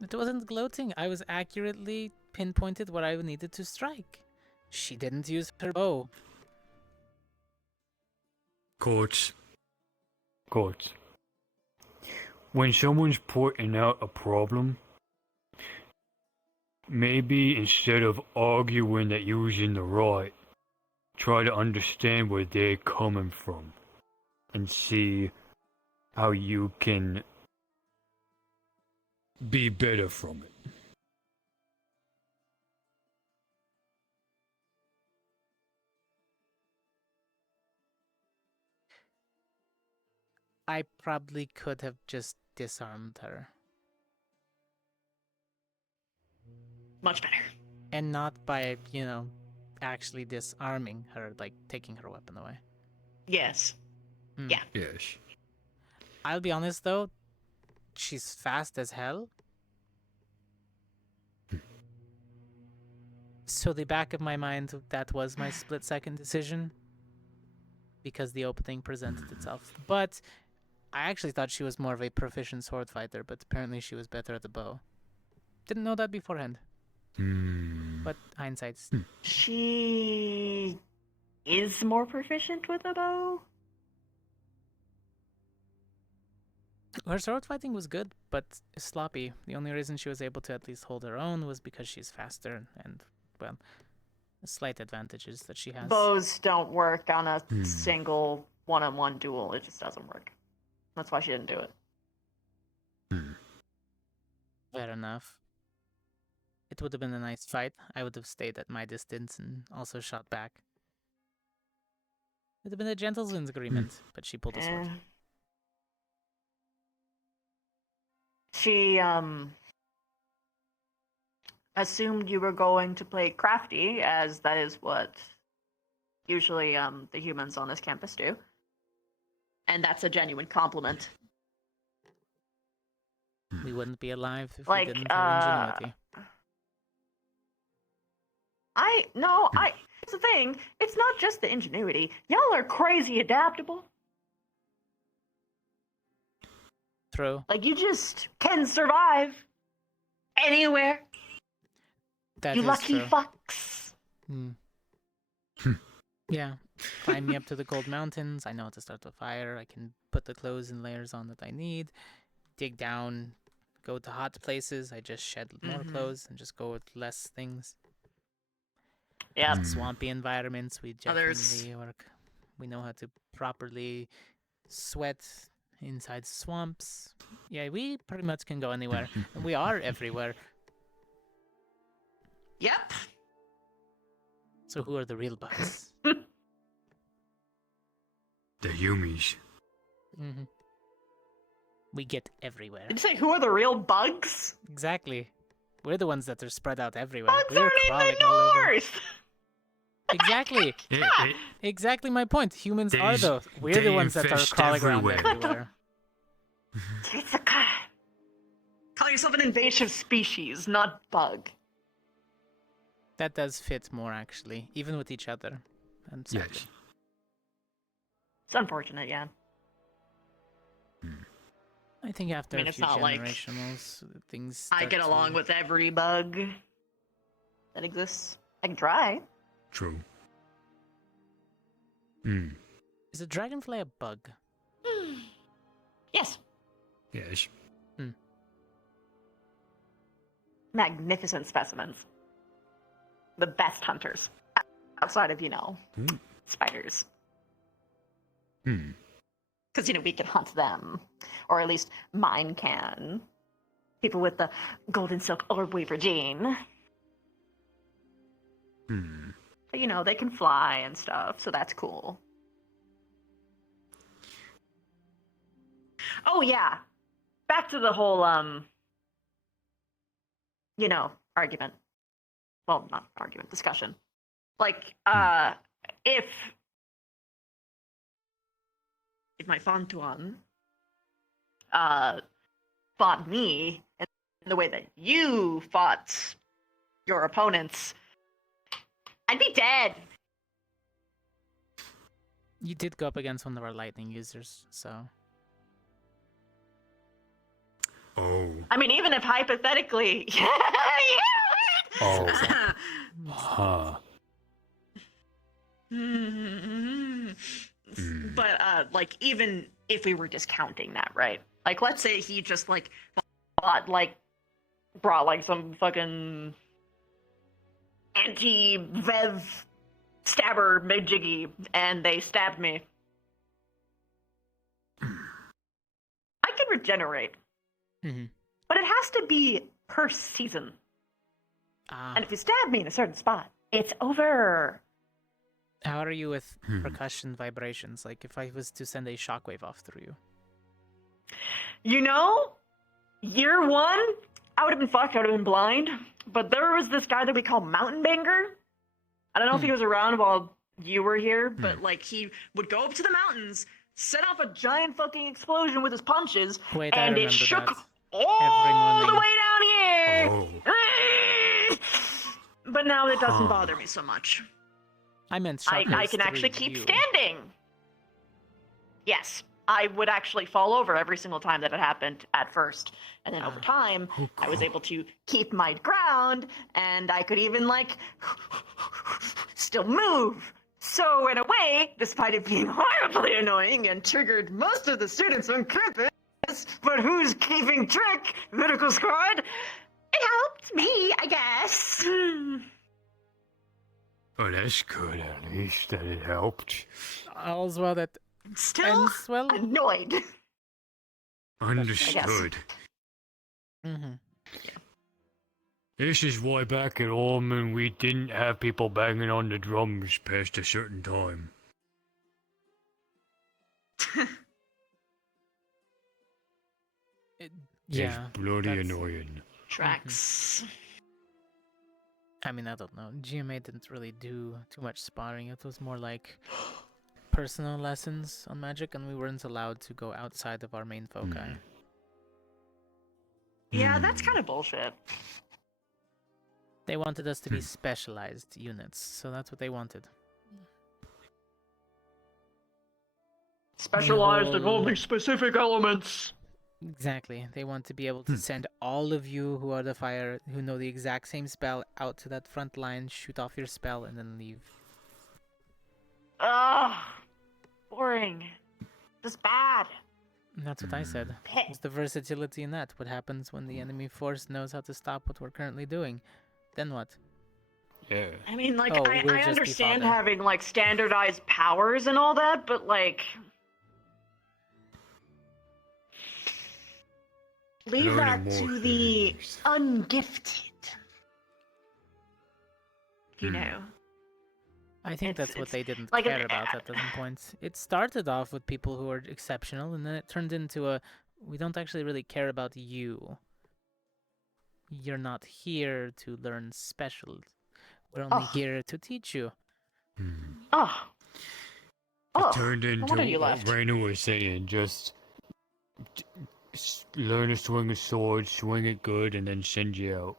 It wasn't gloating. I was accurately pinpointed where I needed to strike. She didn't use her bow. Coach. When someone's pointing out a problem, maybe instead of arguing that you're in the right, try to understand where they're coming from and see how you can be better from it. I probably could have just disarmed her. Much better. And not by, actually disarming her, like taking her weapon away. Yes. Yeah. Yes. I'll be honest though, she's fast as hell. So the back of my mind, that was my split-second decision. Because the opening presented itself. But I actually thought she was more of a proficient sword fighter, but apparently she was better at the bow. Didn't know that beforehand. But hindsight's... She is more proficient with a bow. Her sword fighting was good, but sloppy. The only reason she was able to at least hold her own was because she's faster and, well, slight advantages that she has. Bows don't work on a single one-on-one duel. It just doesn't work. That's why she didn't do it. Fair enough. It would have been a nice fight. I would have stayed at my distance and also shot back. It would have been a gentleman's agreement, but she pulled a sword. She, assumed you were going to play crafty, as that is what usually, the humans on this campus do. And that's a genuine compliment. We wouldn't be alive if Like, we didn't have ingenuity. Here's the thing, it's not just the ingenuity. Y'all are crazy adaptable. True. Like, you just can survive anywhere. That You is lucky true. fucks. Yeah. Climb me up to the cold mountains. I know how to start a fire. I can put the clothes and layers on that I need. Dig down. Go to hot places. I just shed more clothes and just go with less things. Yeah. Swampy environments. We Others. definitely work. We know how to properly sweat inside swamps. Yeah, we pretty much can go anywhere. And we are everywhere. Yep. So who are the real bugs? The Yumis. We get everywhere. Did you say who are the real bugs? Exactly. We're the ones that are spread out everywhere. Bugs We're aren't in crawling the all over. north. Exactly. Exactly my point. Humans are the we're the ones that are infest crawling everywhere. around everywhere. It's a call yourself an invasive species, not bug. That does fit more actually, even with each other. And sadly. Yes. It's unfortunate, yeah. I think after I mean, a it's few not like generationals, things. I start get to- along with every bug that exists. I can try. True. Is a dragonfly a bug? Yes. Yes. Magnificent specimens. The best hunters. Outside of, spiders. Because, we can hunt them. Or at least mine can. People with the golden silk orb weaver gene. But, they can fly and stuff, so that's cool. Oh, yeah. Back to the whole, argument. Well, not argument, discussion. Like, if my Fantuan fought me in the way that you fought your opponents, I'd be dead. You did go up against one of our lightning users, so. Oh. I mean, even if hypothetically, Oh. Huh. But like, even if we were discounting that, right? Like, let's say he just brought some fucking anti-Vev stabber mid-jiggy, and they stabbed me. I can regenerate, but it has to be per season. And if you stab me in a certain spot, it's over. How are you with percussion vibrations? Like, if I was to send a shockwave off through you. Year one, I would have been fucked. I would have been blind. But there was this guy that we call Mountain Banger. I don't know if he was around while you were here, but he would go up to the mountains, set off a giant fucking explosion with his punches, Wait, I and it remember shook that. all Every the morning. way down here. Oh. But now it doesn't bother me so much. I meant I shockwaves can actually through keep you. standing. Yes, I would actually fall over every single time that it happened at first. And then over time, I was able to keep my ground, and I could even, still move. So, in a way, despite it being horribly annoying and triggered most of the students on campus, but who's keeping track, medical squad? It helped me, I guess. Oh, that's good, at least, that it helped. All's well that Still ends well. annoyed. Understood. Mm-hmm. This is why back at Orman we didn't have people banging on the drums past a certain time. Yeah. It's bloody that's- annoying. Tracks. I mean, I don't know. GMA didn't really do too much sparring. It was more like personal lessons on magic, and we weren't allowed to go outside of our main foci. Yeah, that's kind of bullshit. They wanted us to be specialized units, so that's what they wanted. Specialized in only specific elements. Exactly. They want to be able to send all of you who are the fire, who know the exact same spell, out to that front line, shoot off your spell, and then leave. Ugh. Boring. Just bad. And that's what I said. It's the versatility in that. What happens when the enemy force knows how to stop what we're currently doing? Then what? Yeah. I mean, like, Oh, I we'll just be understand fodder. having, like, standardized powers and all that, but, like... Leave Learning that more to the ungifted. You know? I think that's what they didn't like care about at some points. It started off with people who were exceptional, and then it turned into a, we don't actually really care about you. You're not here to learn special. We're only here to teach you. Oh. It turned no into wonder you what left. Raina was saying, just learn to swing a sword, swing it good, and then send you out.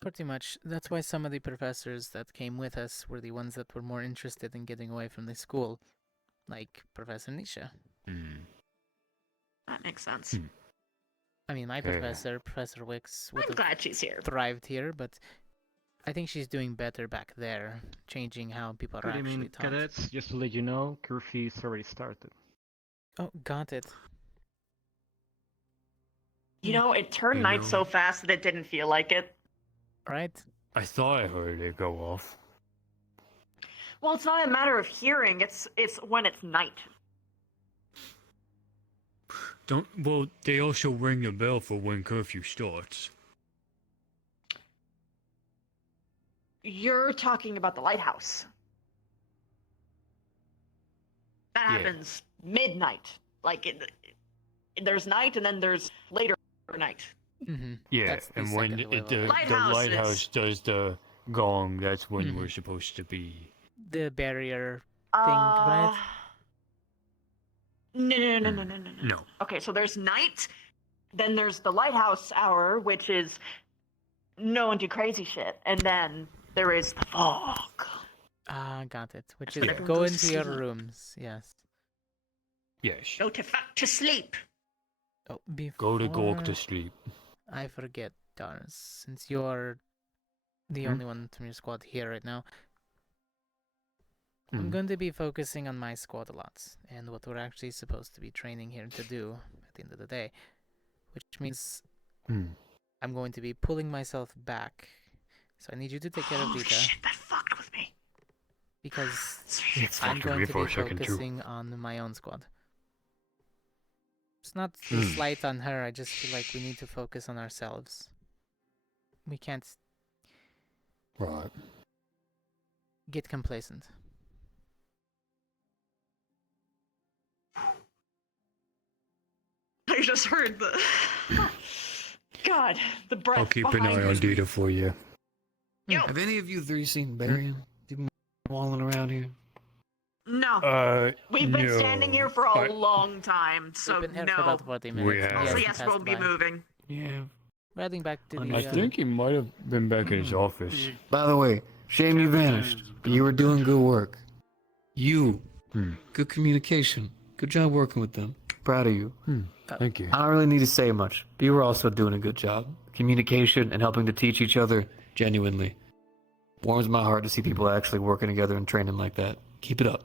Pretty much. That's why some of the professors that came with us were the ones that were more interested in getting away from the school. Like Professor Nisha. That makes sense. I mean, my Yeah. professor, Professor Wicks, would I'm have glad she's here. thrived here, but I think she's doing better back there, changing how people are Good actually evening, taught. cadets. Just to let you know, curfew's already started. Oh, got it. You know, it turned night so fast that it didn't feel like it. Right? I thought I heard it go off. Well, it's not a matter of hearing, it's when it's night. Well, they also ring the bell for when curfew starts. You're talking about the lighthouse. That Yeah. happens midnight. Like, there's night and then there's later night. Mm-hmm. Yeah, and when the Lighthouse lighthouse does the gong, that's when Mhm. we're supposed to be. The barrier thing, right? No. No. Okay, so there's night, then there's the lighthouse hour, which is no one do crazy shit, and then there is the fog. Ah, got it. Which That's is when everyone go goes into to your sleep. rooms. Yes. Yes. Go to fuck to sleep. Oh, before Go to Gork to sleep. I forget, Darns, since you're the only one from your squad here right now. I'm going to be focusing on my squad a lot, and what we're actually supposed to be training here to do at the end of the day. Which means I'm going to be pulling myself back. So I need you to take care of Dita. Shit, that fucked with me. Because It's I'm fucked with going me to for be a second, too. focusing on my own squad. It's not a slight on her, I just feel like we need to focus on ourselves. We can't Right. get complacent. I just heard the... God, the breath I'll keep an behind eye on me. Dita for you. Have any of you three seen Barian? Walling around here? No. We've been no. standing here for a long time, so We've been here no. for about 40 minutes. have. Also, He yes, hasn't we'll passed be by. moving. Yeah. We're heading back to the... I think he might have been back in his office. By the way, shame you vanished, but you were doing good work. You. Good communication. Good job working with them. Proud of you. Thank you. I don't really need to say much, but you were also doing a good job. Communication and helping to teach each other, genuinely. Warms my heart to see people actually working together and training like that. Keep it up.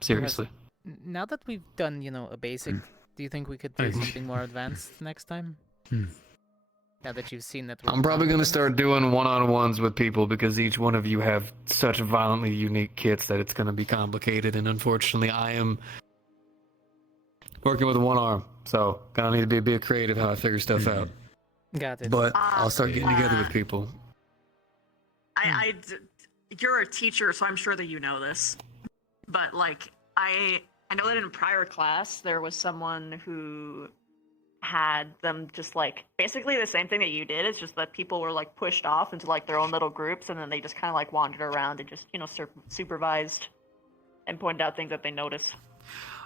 Seriously. Now that we've done, a basic, do you think we could do something more advanced next time? Now that you've seen that we're I'm probably going to competent? start doing one-on-ones with people because each one of you have such violently unique kits that it's going to be complicated. And unfortunately, I am working with one arm. So, going to need to be a bit creative how I figure stuff out. Got it. But I'll start getting together with people. You're a teacher, so I'm sure that you know this. But like, I know that in a prior class there was someone who had them just like basically the same thing that you did. It's just that people were like pushed off into like their own little groups, and then they just kind of like wandered around and just supervised and pointed out things that they noticed.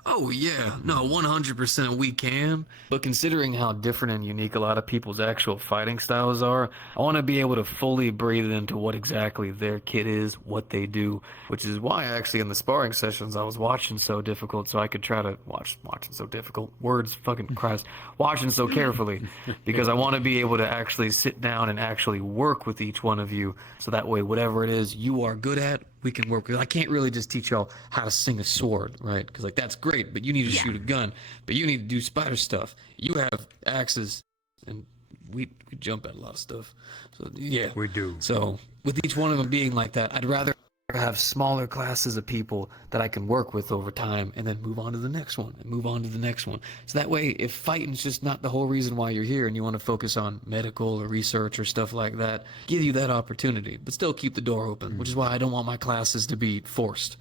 Oh, yeah. No, 100% we can. But considering how different and unique a lot of people's actual fighting styles are, I want to be able to fully breathe into what exactly their kit is, what they do, which is why actually in the sparring sessions I was watching so difficult so I could try to watching so difficult. Words, fucking Christ. Watching so carefully because I want to be able to actually sit down and actually work with each one of you so that way whatever it is you are good at, we can work with. I can't really just teach y'all how to sing a sword, right? Because like that's great, but you need to shoot a gun, but you need to do spider stuff. You have axes, and we jump at a lot of stuff. So yeah, we do. So with each one of them being like that, I'd rather have smaller classes of people that I can work with over time, and then move on to the next one, and move on to the next one. So that way, if fighting's just not the whole reason why you're here, and you want to focus on medical or research or stuff like that, give you that opportunity, but still keep the door open. Which is why I don't want my classes to be forced.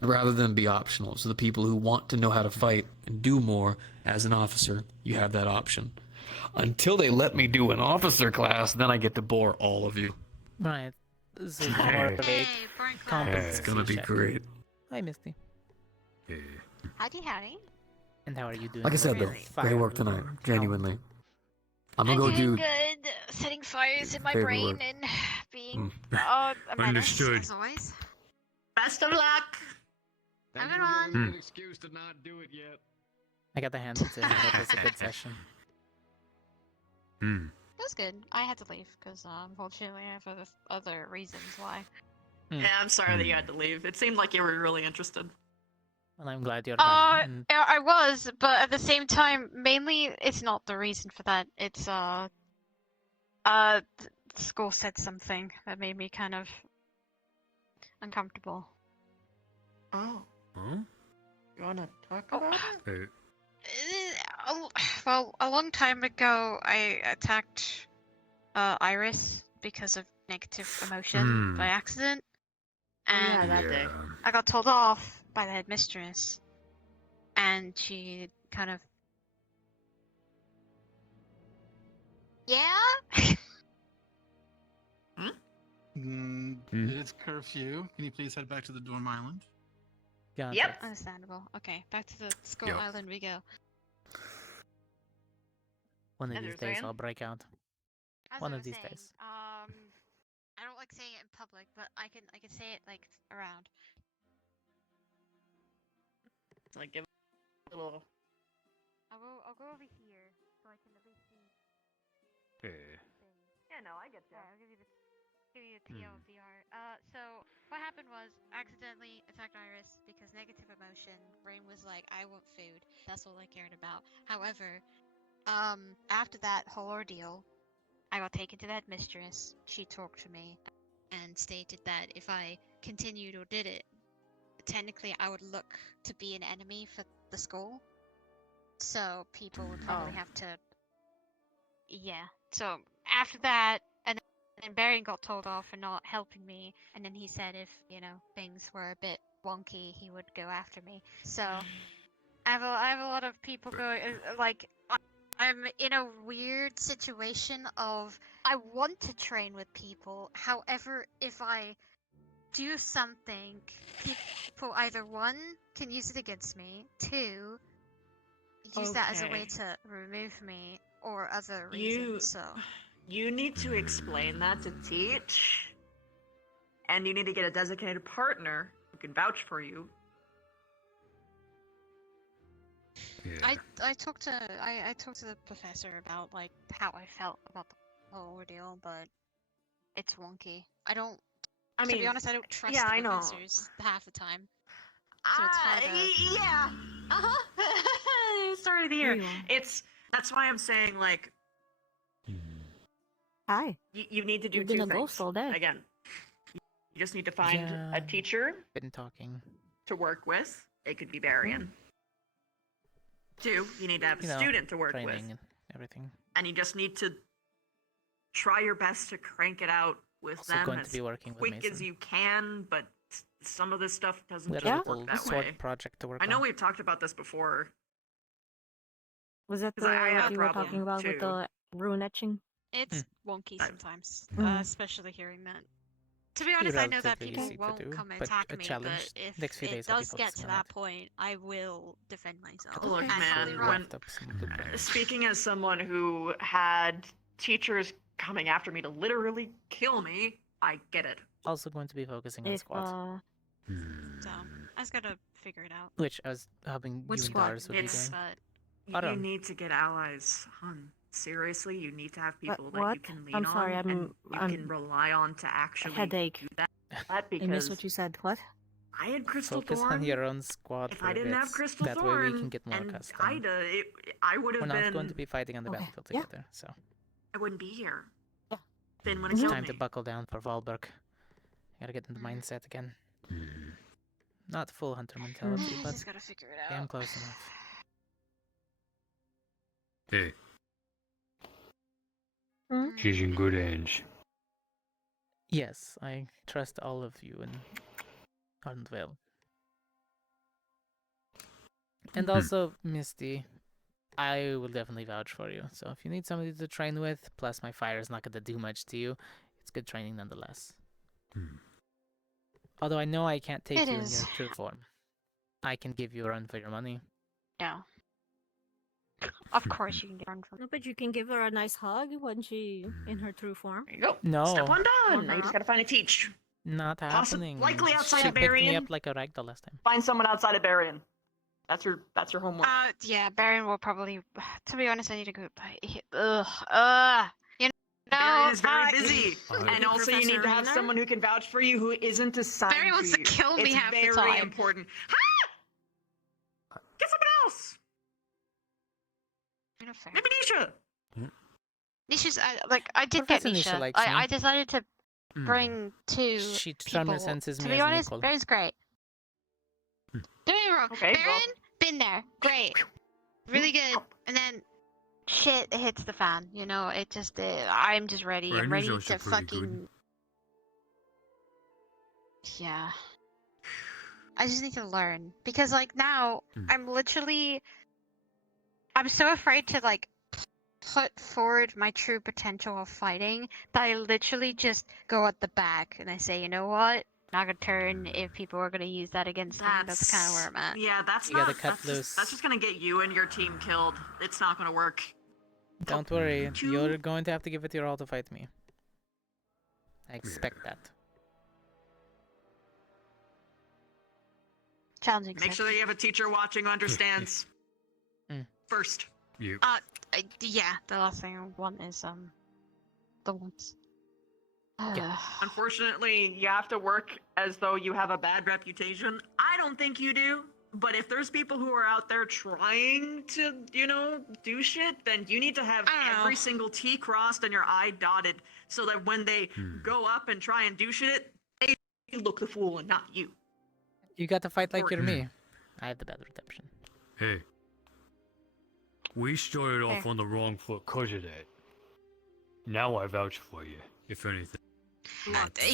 Rather than be optional. So the people who want to know how to fight and do more as an officer, you have that option. Until they let me do an officer class, then I get to bore all of you. Right. This is more of a competency. It's gonna be check. great. Hi, Misty. Howdy, howdy. And how are you doing? Like I said, though, great work tonight. Genuinely. I'm gonna go do good. Setting fires in my paperwork. brain and being a menace, Understood. as always. Best of luck. Have a good one. An excuse to not do it yet. I got the hand to that was a good session. It was good. I had to leave because unfortunately I have other reasons why. Yeah, I'm sorry that you had to leave. It seemed like you were really interested. Well, I'm glad you're back. I was, but at the same time, mainly it's not the reason for that. It's the school said something that made me kind of uncomfortable. Oh. Huh? You wanna talk about it? Well, a long time ago, I attacked Iris because of negative emotion by accident, and that day. I got told off by the headmistress, and she kind of, It's curfew. Can you please head back to the dorm island? Yep. Understandable. Okay, back to the school Yep. island we go. One of As these you were days saying? I'll break out. As One I of was these saying, days. I don't like saying it in public, but I can say it like around. Like give a little. I'll go over here so I can at least see. Yeah, no, I get you. I'll give you the TLDR. So what happened was accidentally attacked Iris because negative emotion. Brain was like, I want food. That's all I cared about. However, after that whole ordeal, I got taken to the headmistress. She talked to me and stated that if I continued or did it, technically I would look to be an enemy for the school. So people would probably have to. Yeah. So after that, and then Baron got told off for not helping me, and then he said if things were a bit wonky, he would go after me. So I have a lot of people going like. I'm in a weird situation of I want to train with people. However, if I do something, people either one can use it against me, two use that as a way Okay. to remove me, or other reasons. You need to explain that to Teach, and you need to get a designated partner who can vouch for you. I talked to the professor about like how I felt about the whole ordeal, but it's wonky. To be honest, I don't trust the professors half the time. So it's harder. Yeah. Sorry to hear. That's why I'm saying like Hi. you need to do You've two been a things. ghost all day. Again, you just need to find Yeah. a teacher Been talking. to work with. It could be Varian. 2, you need to have a You know, student to work with. training and everything. And you just need to try your best to crank it out with Also them going as to be working with quick as Mason. you can, but some of this stuff doesn't We have just a work little that sword way. project to work I know on. we've talked about this before. Was that 'Cause the I had what a you were problem, talking about with too. the rune etching? It's wonky sometimes, Mhm. especially hearing that. To be Be honest, I know that relatively people easy to won't do, come and but attack a me, challenge. but if Next few it days I'll be does get focusing to on that it. point, I will defend myself. Look, Actually, man, right. when Draft up some blueprints. speaking as someone who had teachers coming after me to literally kill me, I get it. Also going to be focusing on If squad, So I just gotta figure it out. which I was hoping Which you and squad? Dars would be It's- doing. But You Aram. need to get allies, hun. Seriously, you need to have people that you what? can lean I'm sorry, on and I'm you can rely on to actually headache. do that. I Because missed what you said. What? I had Crystal Focus Thorn. on your own squad If for I a didn't bit. have Crystal That way Thorn we can get more and custom. Ida, I would We're have not been. going to be fighting on the Okay, battlefield yeah. together, so I wouldn't be here. Yeah. Finn would it's have time killed to me. buckle down for Fallbrook. Gotta get in the mindset again. Not full hunter mentality, but just gotta figure it out. damn close enough. Hey, Hmm? she's in good hands. Yes, I trust all of you in Ardenvale. And also, Misty, I will definitely vouch for you. So if you need somebody to train with, plus my fire is not going to do much to you, it's good training nonetheless. Although I know I can't take It you is. in your true form. I can give you a run for your money. No. Of course you can get on from. No, but you can give her a nice hug when she in her true form. There you go. No. Step 1 Or done. Now you just not. gotta find a teach. Not happening. likely outside she of picked me Barian. up like a ragdoll last time. Find someone outside of Barian. That's your homework. Yeah, Baron will probably. To be honest, I need to go. You know, Barian is very fuck. busy, I- and also you need to have Rainer? someone who can vouch for you who isn't assigned Barry wants to you. kill me it's half the very time. important. Ha! Get someone else. You know, fair. Maybe Nisha. Nisha's I did get Professor Nisha Nisha. likes me. I decided to bring two She people. senses To me be as an honest, equal. Baron's great. Don't get me wrong. Okay, Baron, well- been there, great, really good, and then shit hits the fan. You know, it just I'm just ready. I'm Brandon's ready also to pretty fucking. good. Yeah. I just need to learn because like now I'm so afraid to like put forward my true potential of fighting that I literally just go at the back and I say, you know what? Not gonna turn if people are gonna use that against me. That's kind of where I'm at. Yeah, that's You gotta not. cut That's loose. just gonna get you and your team killed. It's not gonna work. Don't worry, you're going to have to give it your all to fight me. I expect that. Challenging. Make sure that you have a teacher watching who understands. First. You. Yeah. The last thing I want is the ones. Unfortunately, you have to work as though you have a bad reputation. I don't think you do. But if there's people who are out there trying to, do shit, then you need to have every single T crossed and your I dotted so that when they go up and try and do shit, they look the fool and not you. You got to fight like you're me. I have the bad redemption. Hey. We started off on the wrong foot because of that. Now I vouch for you, if anything.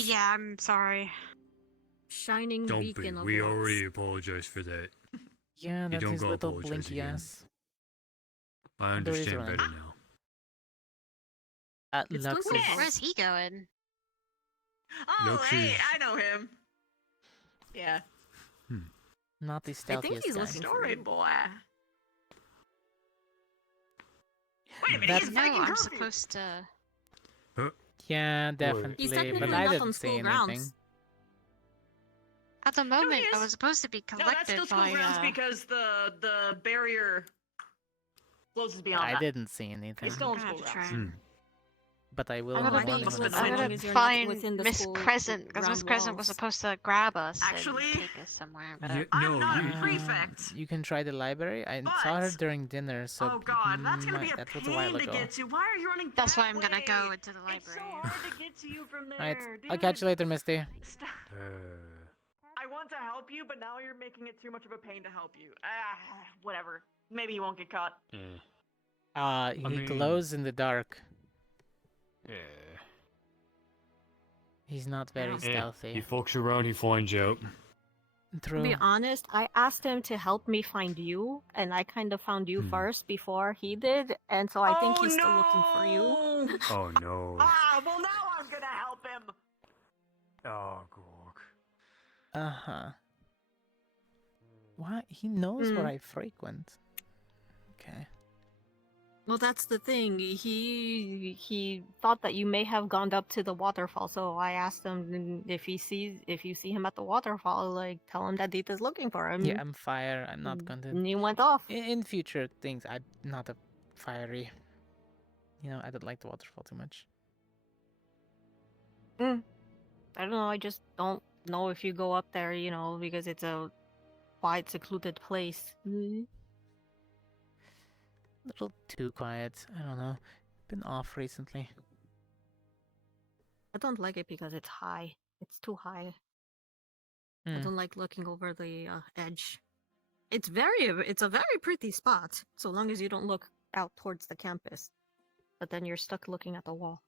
Yeah, I'm sorry. Shining Don't beacon be. of We light. already apologized for that. Yeah, You that's don't his go little apologize blinky again. ass. I Wonder where he's understand running. better now. At It's Lux's... Lucas. Where's he going? Oh, Lux hey, is- I know him. Yeah. Not the I think stealthiest he's guy. listening for Story you. boy. Wait a minute, That's- he's No, breaking I'm curfew. supposed to. Yeah, definitely, He's but technically I not on didn't say school anything. grounds. At the moment, I is. was supposed to be No, that's collected still school by. grounds because the barrier closes beyond I that. didn't see anything. He's still in I'm school gonna have to grounds. try. but I will I'm in the gonna morning. when I'm I'm gonna done. find Miss Crescent because Miss Crescent was supposed to grab us Actually, and take us somewhere. But Yeah, I'm no, not you, a prefect. You can try the library. I saw her during dinner, so Oh god, that's gonna be a that was a while pain to ago. get to. Why are you running That's that why I'm gonna go way? into the library. It's so hard to get to you from there, Alright, dude. I'll catch you later, Misty. Stop. Uh, I want to help you, but now you're making it too much of a pain to help you. Whatever. Maybe you won't get caught. He mean- glows in the dark. yeah. He's not very He stealthy. fucks around, he finds out. To True. be honest, I asked him to help me find you, and I kind of found you first before he did, and so I think he's still looking for you. Oh no. Well now I'm gonna help him! Oh, Gork. Uh-huh. Why? He knows where I frequent. Okay. Well, that's the thing. He thought that you may have gone up to the waterfall, so I asked him if you see him at the waterfall, like tell him that Dita's looking for him. Yeah, I'm fire. I'm not going to... And he went off. In future things, I'm not a fiery. You know, I don't like the waterfall too much. I don't know. I just don't know if you go up there, you know, because it's a quiet, secluded place. A little too quiet. I don't know. Been off recently. I don't like it because it's high. It's too high. I Hmm. don't like looking over the edge. It's a very pretty spot, so long as you don't look out towards the campus. But then you're stuck looking at the wall.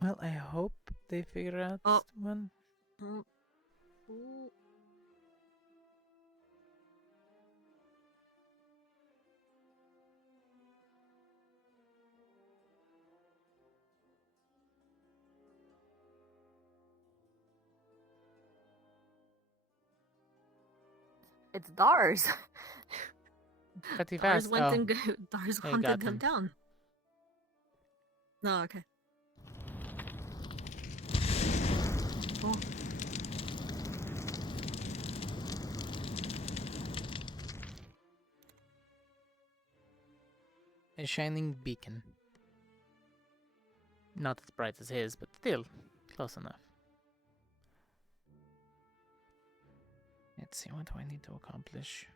Well, I hope they figure out one. Ooh. It's Dars. Pretty Dars fast. went Oh. and Dars I hunted got them them. down. No, okay. Oh. A shining beacon. Not as bright as his, but still close enough. Let's see, what do I need to accomplish?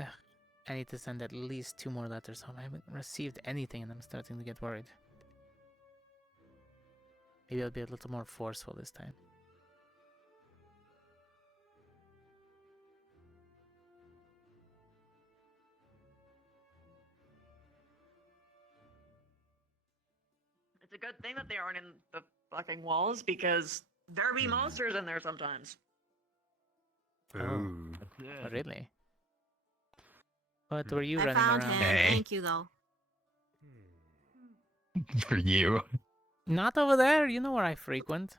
Ugh, I need to send at least 2 more letters home. I haven't received anything and I'm starting to get worried. Maybe I'll be a little more forceful this time. It's a good thing that they aren't in the fucking walls because there be monsters in there sometimes. Oh, really? What were you I running found around? him. Thank you, though. For you. Not over there. You know where I frequent.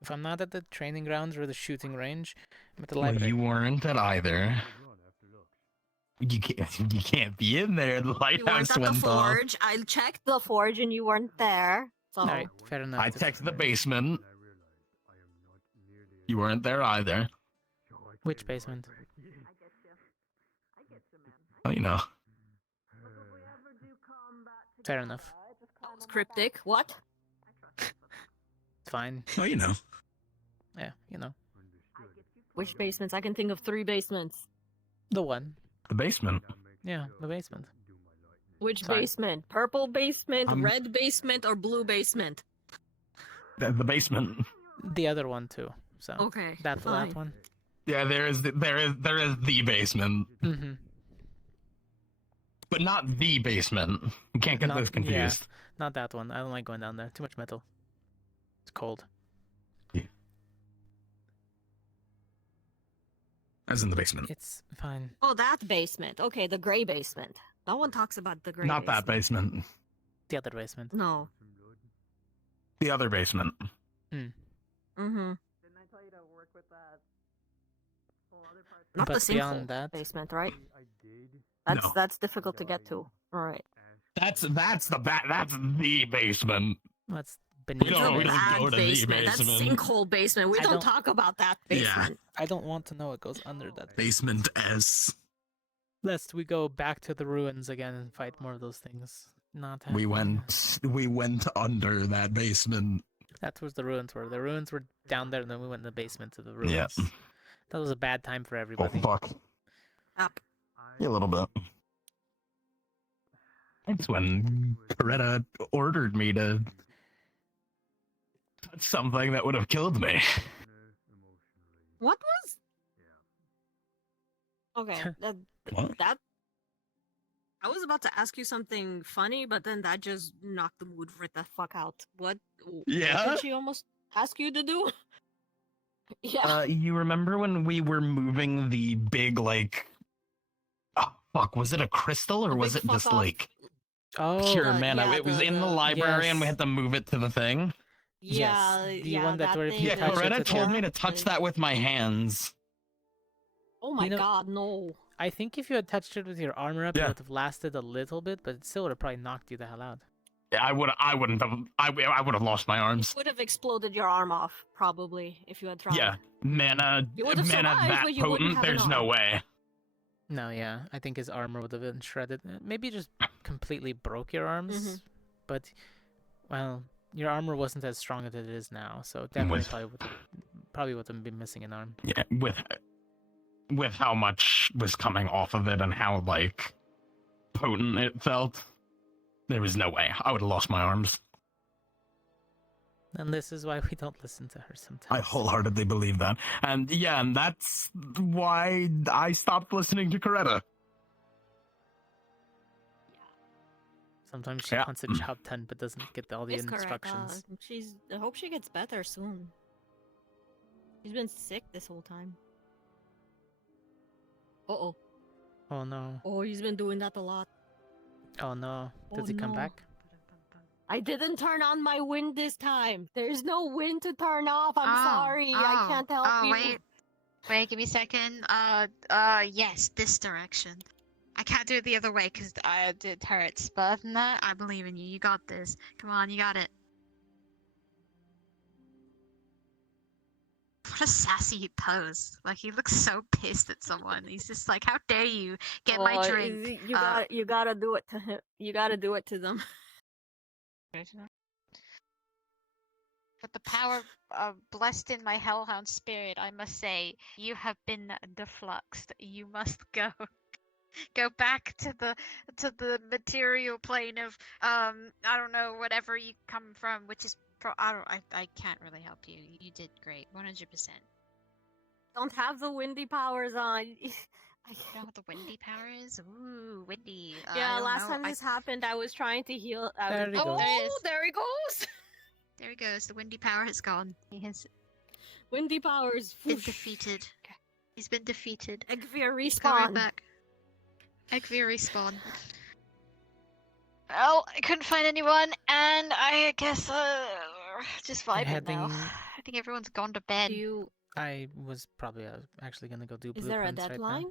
If I'm not at the training grounds or the shooting range, I'm at the Well, library. you weren't at either. You can't be in there. The You weren't lighthouse at the went off. forge. I checked the forge and you weren't there. So. Alright, fair enough. I checked the basement. You weren't there either. Which basement? Well, you know. Fair enough. That was cryptic. What? Fine. Well, you know. Yeah, you know. Which basements? I can think of 3 basements. The one. The basement. Yeah, the basement. Which Fine. basement? Purple basement, I'm- red basement, or blue basement? The basement. The other one too. So Okay, that fine. one. Yeah, there is the basement, Mm-hmm. but not the basement. You can't get those confused. Yeah, not that one. I don't like going down there. Too much metal. It's cold. As in the basement. It's fine. Oh, that basement. Okay, the gray basement. No one talks about the gray Not that basement. The other basement. No. The other basement. Mm. Mm-hmm. Didn't I tell you to work with that whole other part? Not the But sinkhole beyond that- basement, right? No. That's difficult to get to. All right. That's the basement. What's beneath We don't That go to the basement. That's basement. sinkhole basement. We I don't don't- talk about that basement. I don't want to know what goes under that. Basement S. lest we go back to the ruins again and fight more of those things. Not We happening. went under that basement. That's where the ruins were. The ruins were down there, and then we went in the basement to the ruins. Yeah. That was a bad time for Oh everybody. fuck. Up. Yeah, a little bit. That's when Coretta ordered me to touch something that would have killed me. What was? Okay, What? that. I was about to ask you something funny, but then that just knocked the mood right the fuck out. What? Yeah? What did she almost ask you to do? Yeah. You remember when we were moving the big, like... Oh, fuck, was it a crystal or was big it just, fuck off. like... Oh, pure mana? yeah, It was in the library and we had to move it to the thing? Yeah, the yeah, one that where if thing you Yeah, touch it, Coretta it's told a- me to touch that with my hands. Oh my You know- god, no. I think if you had touched it with your armor up, Yeah. it would have lasted a little bit, but it still would have probably knocked you the hell out. I would have lost my arms. Would have exploded your arm off, probably, if you had tried. Yeah, mana You would have mana survived, that but you wouldn't potent, have an there's no arm. way. No, yeah, I think his armor would have been shredded. Maybe just completely broke your arms, but well, your armor wasn't as strong as it is now, so definitely probably would have been missing an arm. Yeah, with how much was coming off of it and how like potent it felt, there was no way I would have lost my arms. And this is why we don't listen to her sometimes. I wholeheartedly believe that, and yeah, and that's why I stopped listening to Coretta. Sometimes she Yeah. wants a job done, but doesn't get all the It's correct. instructions. I hope she gets better soon. She's been sick this whole time. Uh-oh. Oh no. Oh, he's been doing that a lot. Oh no. Does Oh, he come no. back? I didn't turn on my wind this time. There's no wind to turn off. I'm sorry. I can't help you. Wait, give me a second. Yes, this direction. I can't do it the other way because it hurts. But other than that, I believe in you. You got this. Come on, you got it. What a sassy pose. Like, he looks so pissed at someone. He's just like, how dare you get my Oh, drink. You gotta do it to him. You gotta do it to them. But the power blessed in my hellhound spirit, I must say, you have been defluxed. You must go. Go back to the material plane of I don't know, whatever you come from, which is I can't really help you. You did great, 100%. Don't have the windy powers on. You know what the windy power is? Ooh, windy. Yeah, last time this happened, I was trying to heal. There he goes. Oh, there he goes. There he goes. The windy power has gone. He has Windy powers. been defeated. He's been defeated. Egvir He's coming respawn. back. Egvir respawn. Well, I couldn't find anyone, and I guess just vibing now. I think everyone's gone to bed. I was probably actually gonna go do Is there a blueprints right deadline?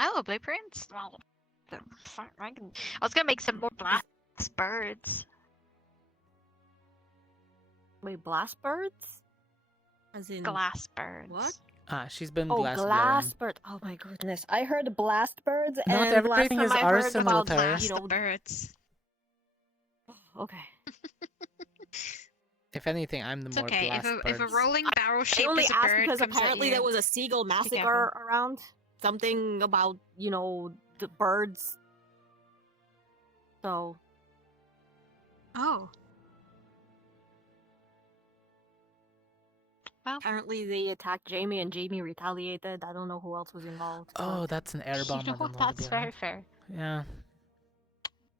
Oh, blueprints? Well, I was gonna make some more blast birds. Wait, blast birds? As in Glass birds. What? She's been Oh, glass glass blowing. bird. Oh my goodness. I heard blast birds Not and last everything time is I heard arson, about Lothair. you know, birds. Okay. If anything, I'm the It's more okay. blast If a birds. rolling barrel I shaped only as a asked bird because comes at apparently you, there was a seagull be massacre careful. around. Something about, you know, the birds. So. Oh. Well, apparently they attacked Jamie and Jamie retaliated. I don't know who else was involved. Oh, that's an air bomb. You know I what? don't want to That's be around. very fair. Yeah.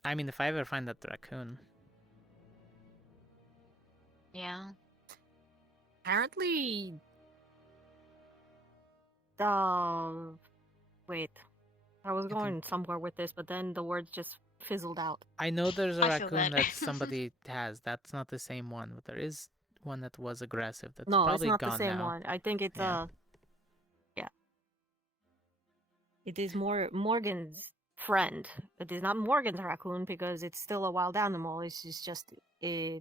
I mean, if I ever find that raccoon. Yeah. Apparently. Wait. I was going somewhere with this, but then the words just fizzled out. I know there's a I feel raccoon that. that somebody has. That's not the same one, but there is one that was aggressive. That's No, it's probably not gone the same now. one. I think it's Yeah. yeah. It is Morgan's friend. It is not Morgan's raccoon because it's still a wild animal. It's just a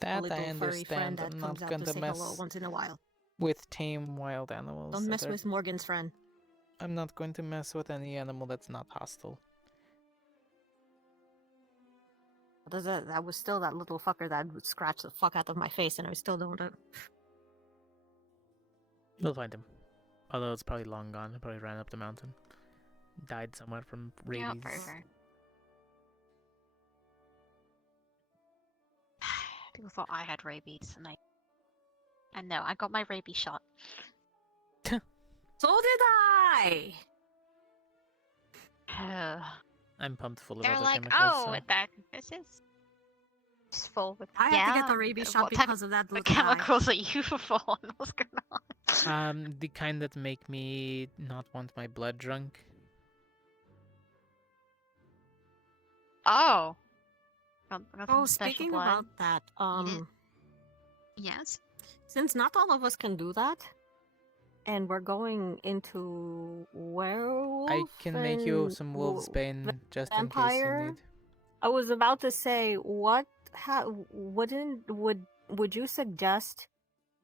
That little I furry friend understand. that I'm comes not out going to to say mess hello once in a while. with tame wild animals. Don't that mess are- with Morgan's friend. I'm not going to mess with any animal that's not hostile. That was still that little fucker that would scratch the fuck out of my face, and I still don't. We'll find him. Although it's probably long gone. It probably ran up the mountain. Died somewhere from rabies. Yeah, very, very. People thought I had rabies, and no, I got my rabies shot. So did I! I'm pumped full of They're other like, chemicals. oh, so. this is just full with. I had to get the rabies shot what type because of that of little guy. chemicals are you full on? What's going on? The kind that make me not want my blood drunk. Oh. Got Oh, some special speaking blood. about that, Yes. since not all of us can do that, and we're going into werewolf I can make you and some wolf's bane just in case you vampire. need. I was about to say, would you suggest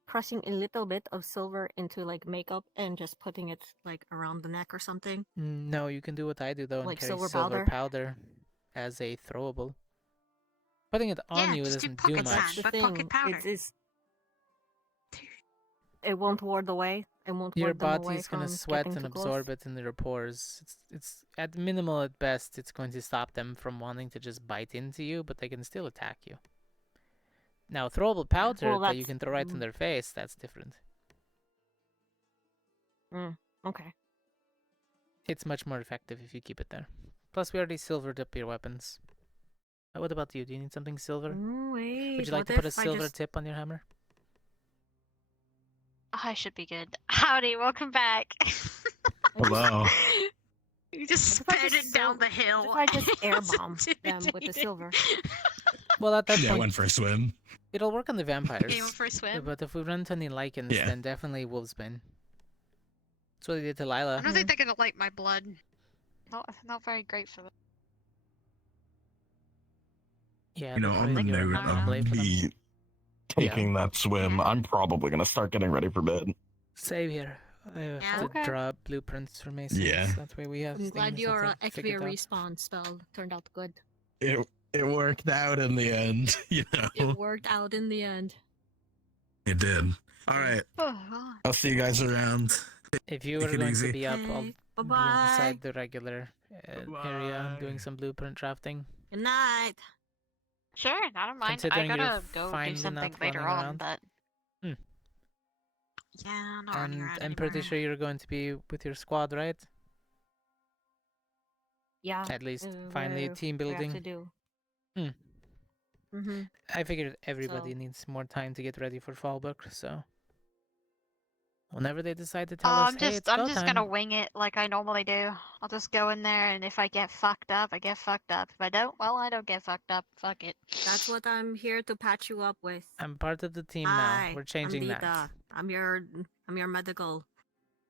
crushing a little bit of silver into like makeup and just putting it like around the neck or something? No, you can do what I do though and Like carry silver silver powder? powder as a throwable. Putting it on you just do doesn't do pocket much. sand, but pocket powder. It won't ward away. It won't Your ward them away body's gonna from sweat getting and too close. absorb it in your pores. It's at minimal at best. It's going to stop them from wanting to just bite into you, but they can still attack you. Now, throwable powder Well, that you that's- can throw right in their face, that's different. Okay. It's much more effective if you keep it there. Plus, we already silvered up your weapons. What about you? Do you need something silver? Wait, Would you like what to put a if I silver just- tip on your hammer? I should be good. Howdy, welcome back. Hello. You just What if I sped just it down the hill. If I just airbomb them with the silver. Well, at that Yeah, I point, went for a swim. it'll work on the vampires. You went for a swim? But if we run into any lichens, Yeah. then definitely wolf's bane. That's what they did to Lila. I don't think they're gonna like my blood. Not very great for them. Yeah, You know, they'll on the probably give note a of blade for them. me taking that swim, I'm probably gonna start getting ready for bed. Save here. I have Yeah. to Okay. draw blueprints for Masons. Yeah. That way we have I'm glad things your until figured Equia out. respawn spell turned out good. It worked out in the end, you know. It worked out in the end. It did. All right. Oh, I'll see you guys around. If you Take were it going easy. to be up, I'll Okay, be bye-bye. inside the regular area doing some blueprint drafting. Good night. Sure, I don't mind. I Considering you're gotta go do finally something not later running on, around. but Hmm. yeah, I'm not running And around I'm pretty anymore. sure you're going to be with your squad, right? Yeah. At least finally team we have to building. do. Hmm. Mm-hmm. I figured everybody So- needs more time to get ready for Fallbrook, so whenever they decide to tell Oh, us, hey, it's I'm go just time. gonna wing it like I normally do. I'll just go in there, and if I get fucked up, I get fucked up. If I don't, well, I don't get fucked up. Fuck it. That's what I'm here to patch you up with. I'm part of the team Hi, now. We're changing I'm that. Dita. I'm your medical.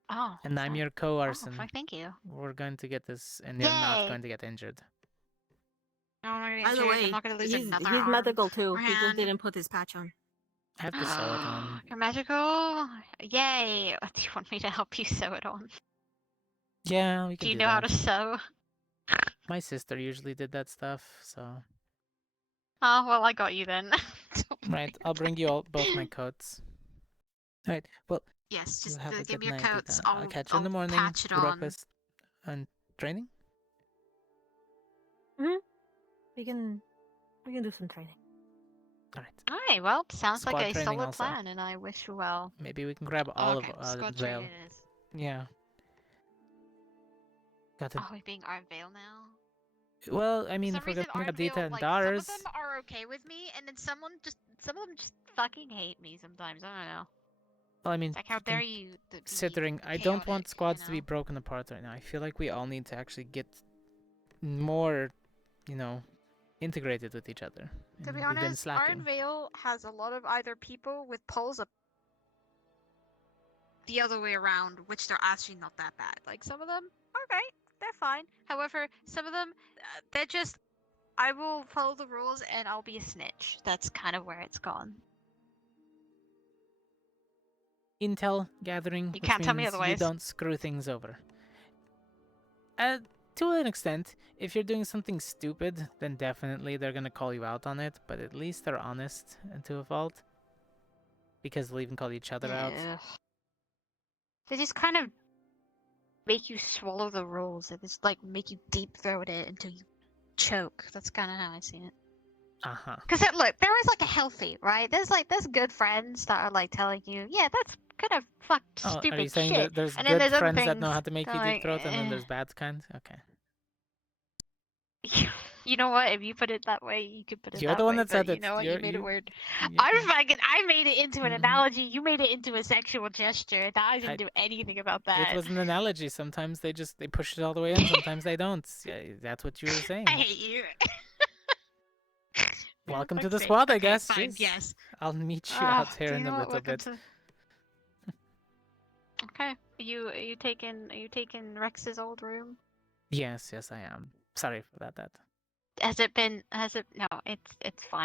Oh. And I'm your co-arson. fuck, thank you. We're going to get this, and you're not Yay. going to get injured. No, I'm not gonna By get the injured. way, I'm not gonna lose he's another arm medical too. or He just hand. didn't put his patch on. I have to sew it on. You're magical. Yay! Do you want me to help you sew it on? Yeah, we Do can you do know how that. to sew? My sister usually did that stuff, so... Oh well, I got you then. Right, I'll bring you all both my coats. Alright, well, Yes, you just have a give good me your night, coats. Dita. I'll catch you in the morning patch it for on. breakfast and training. We can do some training. Alright, well, sounds Squad like a training solid also. plan, and I wish you well. Maybe we can grab all okay, of squad Vale. training it is. Yeah. Got to... Are we being Art Vale now? Well, I mean, For if some we're reason, gonna Art get Dita Vale, and like, Dars... some of them are okay with me, and then some of them just fucking hate me sometimes. I don't know. Well, I mean, It's like, how dare you be considering I don't want squads to be broken apart right now. I feel like we all need to actually get more, integrated with each other. To and be we've been honest, slacking. Vale has a lot of either people with poles up the other way around, which they're actually not that bad. Like, some of them, okay, they're fine. However, some of them, they're just, I will follow the rules and I'll be a snitch. That's kind of where it's gone. Intel gathering. You can't tell me means otherwise. You don't screw things over. To an extent, if you're doing something stupid, then definitely they're gonna call you out on it. But at least they're honest and to a fault, because they'll even call each other out. Yeah. They just kind of make you swallow the rules. They just like make you deep throat it until you choke. That's kind of how I see it. Because look, there is like a healthy, right? There's good friends that are like telling you, yeah, that's kind of fucked Oh, stupid are you saying shit. that there's and then good there's other friends that know things how to make that you are deep like, throat, and then there's bad kind? Okay. You know what? If you put it that way, you could put it You're that the one way. that said But you it. know what? You made it weird. Yeah. I made it into an Mhm. analogy. You made it into a sexual gesture. That I didn't I- do anything about It that. was an analogy. Sometimes they push it all the way in. Sometimes they don't. Yeah, that's what you were saying. I hate you. Welcome to fuck's the sake. squad, I Okay, guess. fine, Jeez. yes. I'll meet you Ah, out here do in you a know what? little Welcome bit. Okay. Are you taking Rex's old room? Yes, I am. Sorry about that. Has it? No, it's fine.